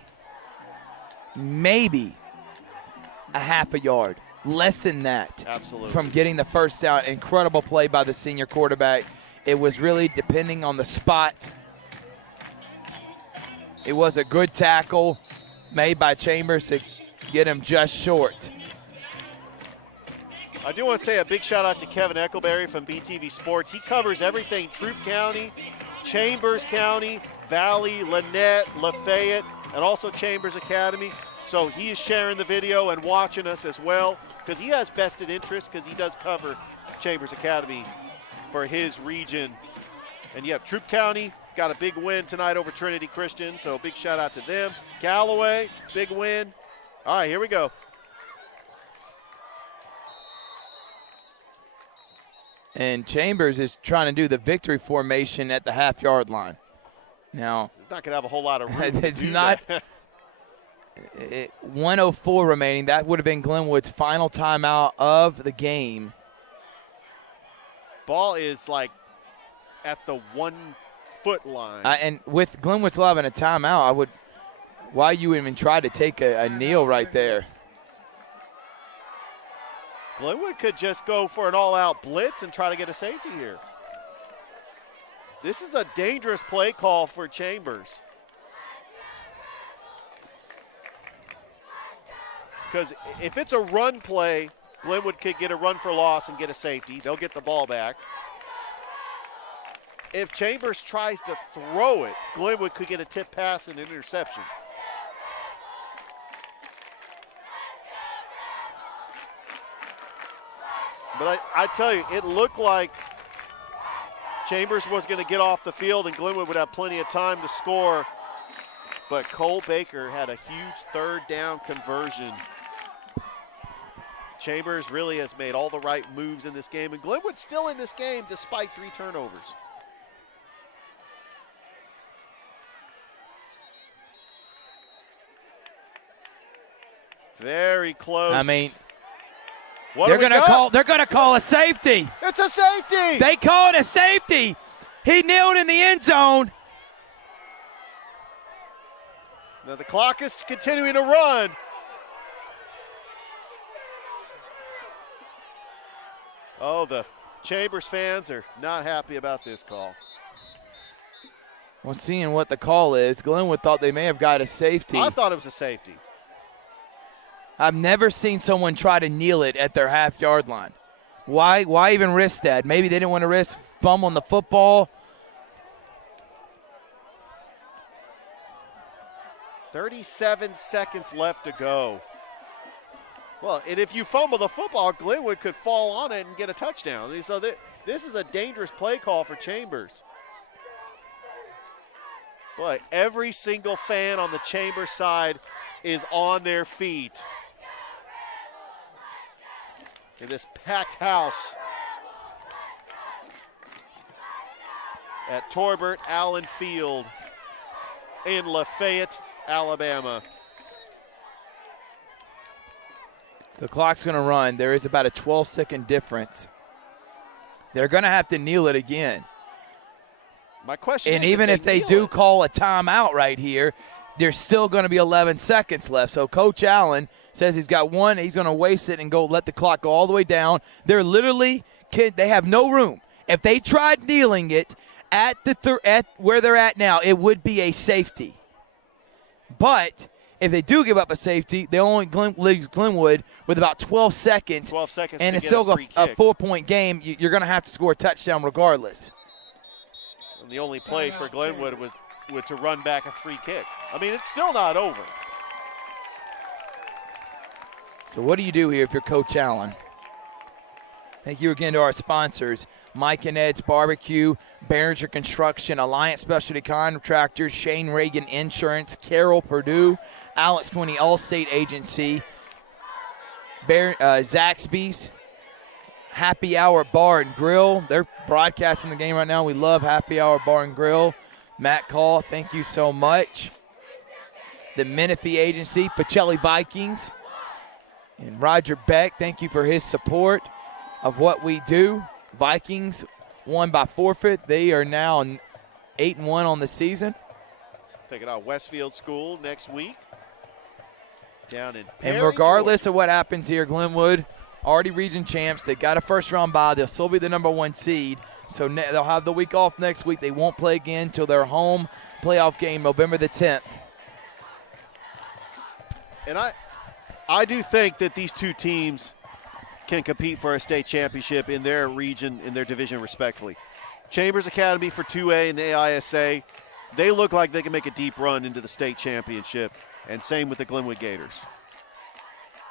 a half a yard, less than that. Absolutely. From getting the first down. Incredible play by the senior quarterback. It was really depending on the spot. It was a good tackle made by Chambers to get him just short. I do want to say a big shout out to Kevin Eckelberry from BTV Sports. He covers everything Thrift County, Chambers County, Valley, Lynette, LaFayette, and also Chambers Academy. So he is sharing the video and watching us as well because he has vested interest because he does cover Chambers Academy for his region. And yeah, Thrift County got a big win tonight over Trinity Christian, so big shout out to them. Callaway, big win. All right, here we go. And Chambers is trying to do the victory formation at the half-yard line. Now, It's not going to have a whole lot of room to it's do not. that. 1:04 remaining. That would have been Glenwood's final timeout of the game. Ball is like at the 1 foot line. And with Glenwood's allowing a timeout, why you even try to take a kneel right there? Glenwood could just go for an all-out blitz and try to get a safety here. This is a dangerous play call for Chambers. Because if it's a run play, Glenwood could get a run for loss and get a safety. They'll get the ball back. If Chambers tries to throw it, Glenwood could get a tip pass and an interception. But I tell you, it looked like Chambers was going to get off the field and Glenwood would have plenty of time to score. But Cole Baker had a huge third down conversion. Chambers really has made all the right moves in this game, and Glenwood's still in this game despite 3 turnovers. Very close. I mean, what they're do we gonna got? They're gonna call a safety. It's a safety. They called a safety. He kneeled in the end zone. Now the clock is continuing to run. Oh, the Chambers fans are not happy about this call. Well, seeing what the call is, Glenwood thought they may have got a safety. I thought it was a safety. I've never seen someone try to kneel it at their half-yard line. Why even risk that? Maybe they didn't want to risk fumbling the football. 37 seconds left to go. Well, and if you fumble the football, Glenwood could fall on it and get a touchdown. And so this is a dangerous play call for Chambers. Boy, every single fan on the Chambers side is on their feet. In this packed house at Torbert Allen Field in Lafayette, Alabama. So the clock's going to run. There is about a 12-second difference. They're going to have to kneel it again. My question and is, even if they do it, call a timeout right here, there's still going to be 11 seconds left. So Coach Allen says he's got one. He's going to waste it and go let the clock go all the way down. They're literally they have no room. If they tried kneeling it at where they're at now, it would be a safety. But if they do give up a safety, they only leave Glenwood with about 12 seconds. 12 seconds and to it's get still a free a kick. 4-point game. You're going to have to score a touchdown regardless. And the only play for Glenwood was to run back a free kick. I mean, it's still not over. So what do you do here if you're Coach Allen? Thank you again to our sponsors, Mike and Ed's Barbecue, Barringer Construction, Alliance Specialty Contractors, Shane Reagan Insurance, Carol Purdue, Alex Quinney Allstate Agency, Zaxby's, Happy Hour Bar and Grill. They're broadcasting the game right now. We love Happy Hour Bar and Grill. Matt Call, thank you so much. The Menifee Agency, Pacelli Vikings, and Roger Beck, thank you for his support of what we do. Vikings won by forfeit. They are now 8-1 on the season. Taking out Westfield School next week. Down in And Perry, regardless Georgia. of what happens here, Glenwood, already region champs. They got a first-round bye. They'll still be the number 1 seed. So they'll have the week off next week. They won't play again until their home playoff game, November the 10th. And I do think that these two teams can compete for a state championship in their region, in their division, respectfully. Chambers Academy for 2A and the AISA, they look like they can make a deep run into the state championship, and same with the Glenwood Gators.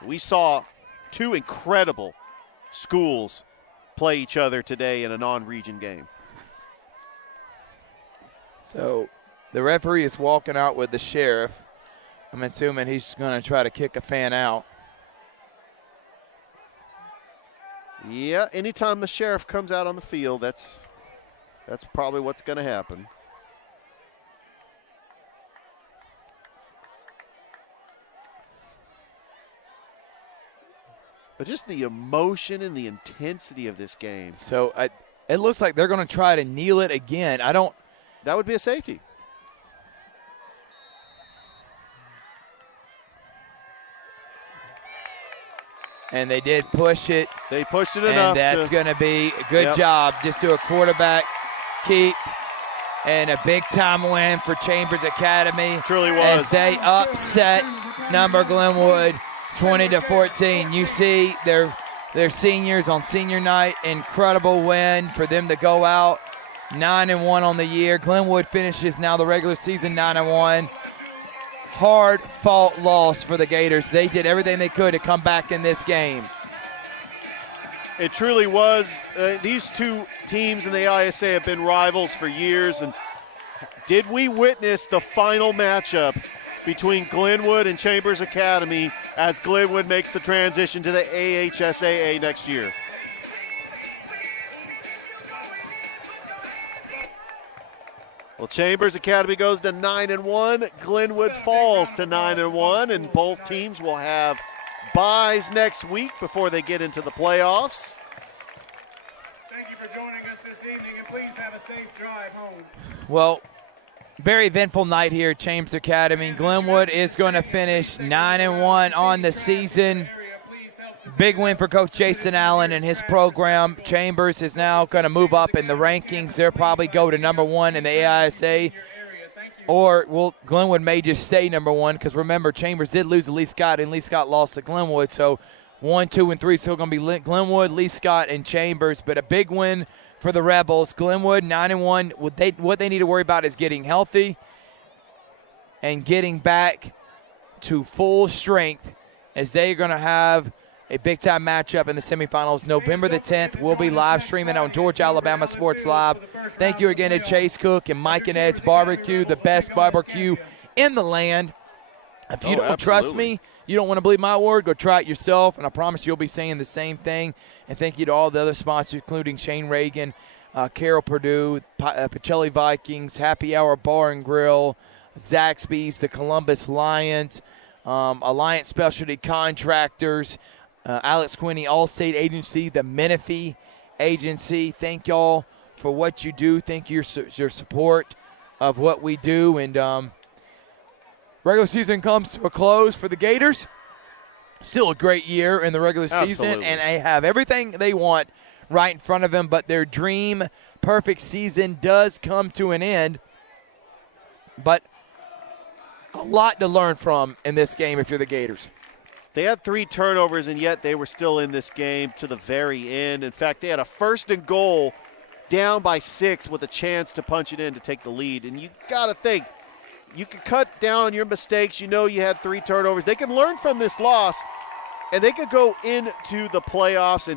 We saw two incredible schools play each other today in a non-region game. So the referee is walking out with the sheriff. I'm assuming he's going to try to kick a fan out. Yeah, anytime the sheriff comes out on the field, that's probably what's going to happen. But just the emotion and the intensity of this game. So it looks like they're going to try to kneel it again. That would be a safety. And they did push it. They pushed it enough. And that's going to be a good Yep. job. Just do a quarterback keep. And a big-time win for Chambers Academy. Truly was. As they upset number Glenwood 20-14. You see their seniors on senior night. Incredible win for them to go out 9-1 on the year. Glenwood finishes now the regular season 9-1. Hard-fought loss for the Gators. They did everything they could to come back in this game. It truly was. These two teams in the ISA have been rivals for years. And did we witness the final matchup between Glenwood and Chambers Academy as Glenwood makes the transition to the AHSAA next year? Well, Chambers Academy goes to 9-1. Glenwood falls to 9-1, and both teams will have byes next week before they get into the playoffs. Thank you for joining us this evening, and please have a safe drive home. Well, very eventful night here at Chambers Academy. Glenwood is going to finish 9-1 on the season. Big win for Coach Jason Allen and his program. Chambers is now going to move up in the rankings. They'll probably go to number 1 in the AISA. Or, well, Glenwood may just stay number 1 because, remember, Chambers did lose to Lee Scott, and Lee Scott lost to Glenwood. So 1, 2, and 3 still going to be Glenwood, Lee Scott, and Chambers. But a big win for the Rebels. Glenwood 9-1. What they need to worry about is getting healthy and getting back to full strength, as they're going to have a big-time matchup in the semifinals. November the 10th, we'll be live streaming on Georgia Alabama Sports Live. Thank you again to Chase Cook and Mike and Ed's Barbecue, the best barbecue in the land. If you don't trust me, you don't want to believe my word, go try it yourself, and I promise you'll be saying the same thing. And thank you to all the other sponsors, including Shane Reagan, Carol Purdue, Pacelli Vikings, Happy Hour Bar and Grill, Zaxby's, the Columbus Lions, Alliance Specialty Contractors, Alex Quinney Allstate Agency, the Menifee Agency. Thank y'all for what you do. Thank you for your support of what we do. And regular season comes to a close for the Gators. Still a great year in the regular season, Absolutely. and they have everything they want right in front of them, but their dream perfect season does come to an end. But a lot to learn from in this game if you're the Gators. They had 3 turnovers, and yet they were still in this game to the very end. In fact, they had a 1st and goal down by 6 with a chance to punch it in to take the lead. And you got to think, you can cut down on your mistakes. You know you had 3 turnovers. They can learn from this loss, and they could go into the playoffs,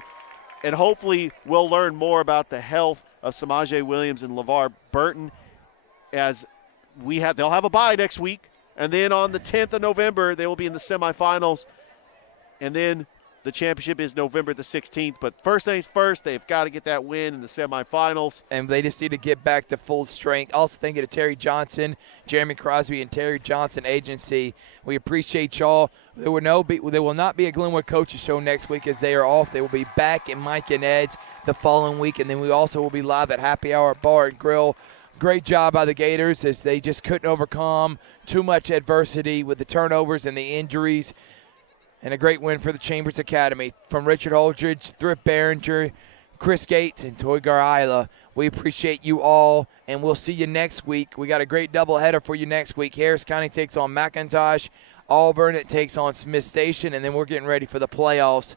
and hopefully we'll learn more about the health of Samaje Williams and LeVar Burton as they'll have a bye next week, and then on the 10th of November they will be in the semifinals, and then the championship is November the 16th. But first things first, they've got to get that win in the semifinals. And they just need to get back to full strength. Also thinking of Terry Johnson, Jeremy Crosby, and Terry Johnson Agency. We appreciate y'all. There will not be a Glenwood Coaches Show next week as they are off. They will be back in Mike and Ed's the following week, and then we also will be live at Happy Hour Bar and Grill. Great job by the Gators as they just couldn't overcome too much adversity with the turnovers and the injuries. And a great win for the Chambers Academy. From Richard Holdrige, Thrift Barringer, Chris Gates, and Toygar Isla, we appreciate you all, and we'll see you next week. We got a great doubleheader for you next week. Harris County takes on McIntosh. Auburn, it takes on Smith Station, and then we're getting ready for the playoffs.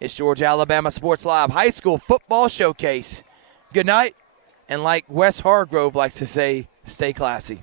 It's Georgia Alabama Sports Live High School Football Showcase. Good night, and like Wes Hargrove likes to say, stay classy.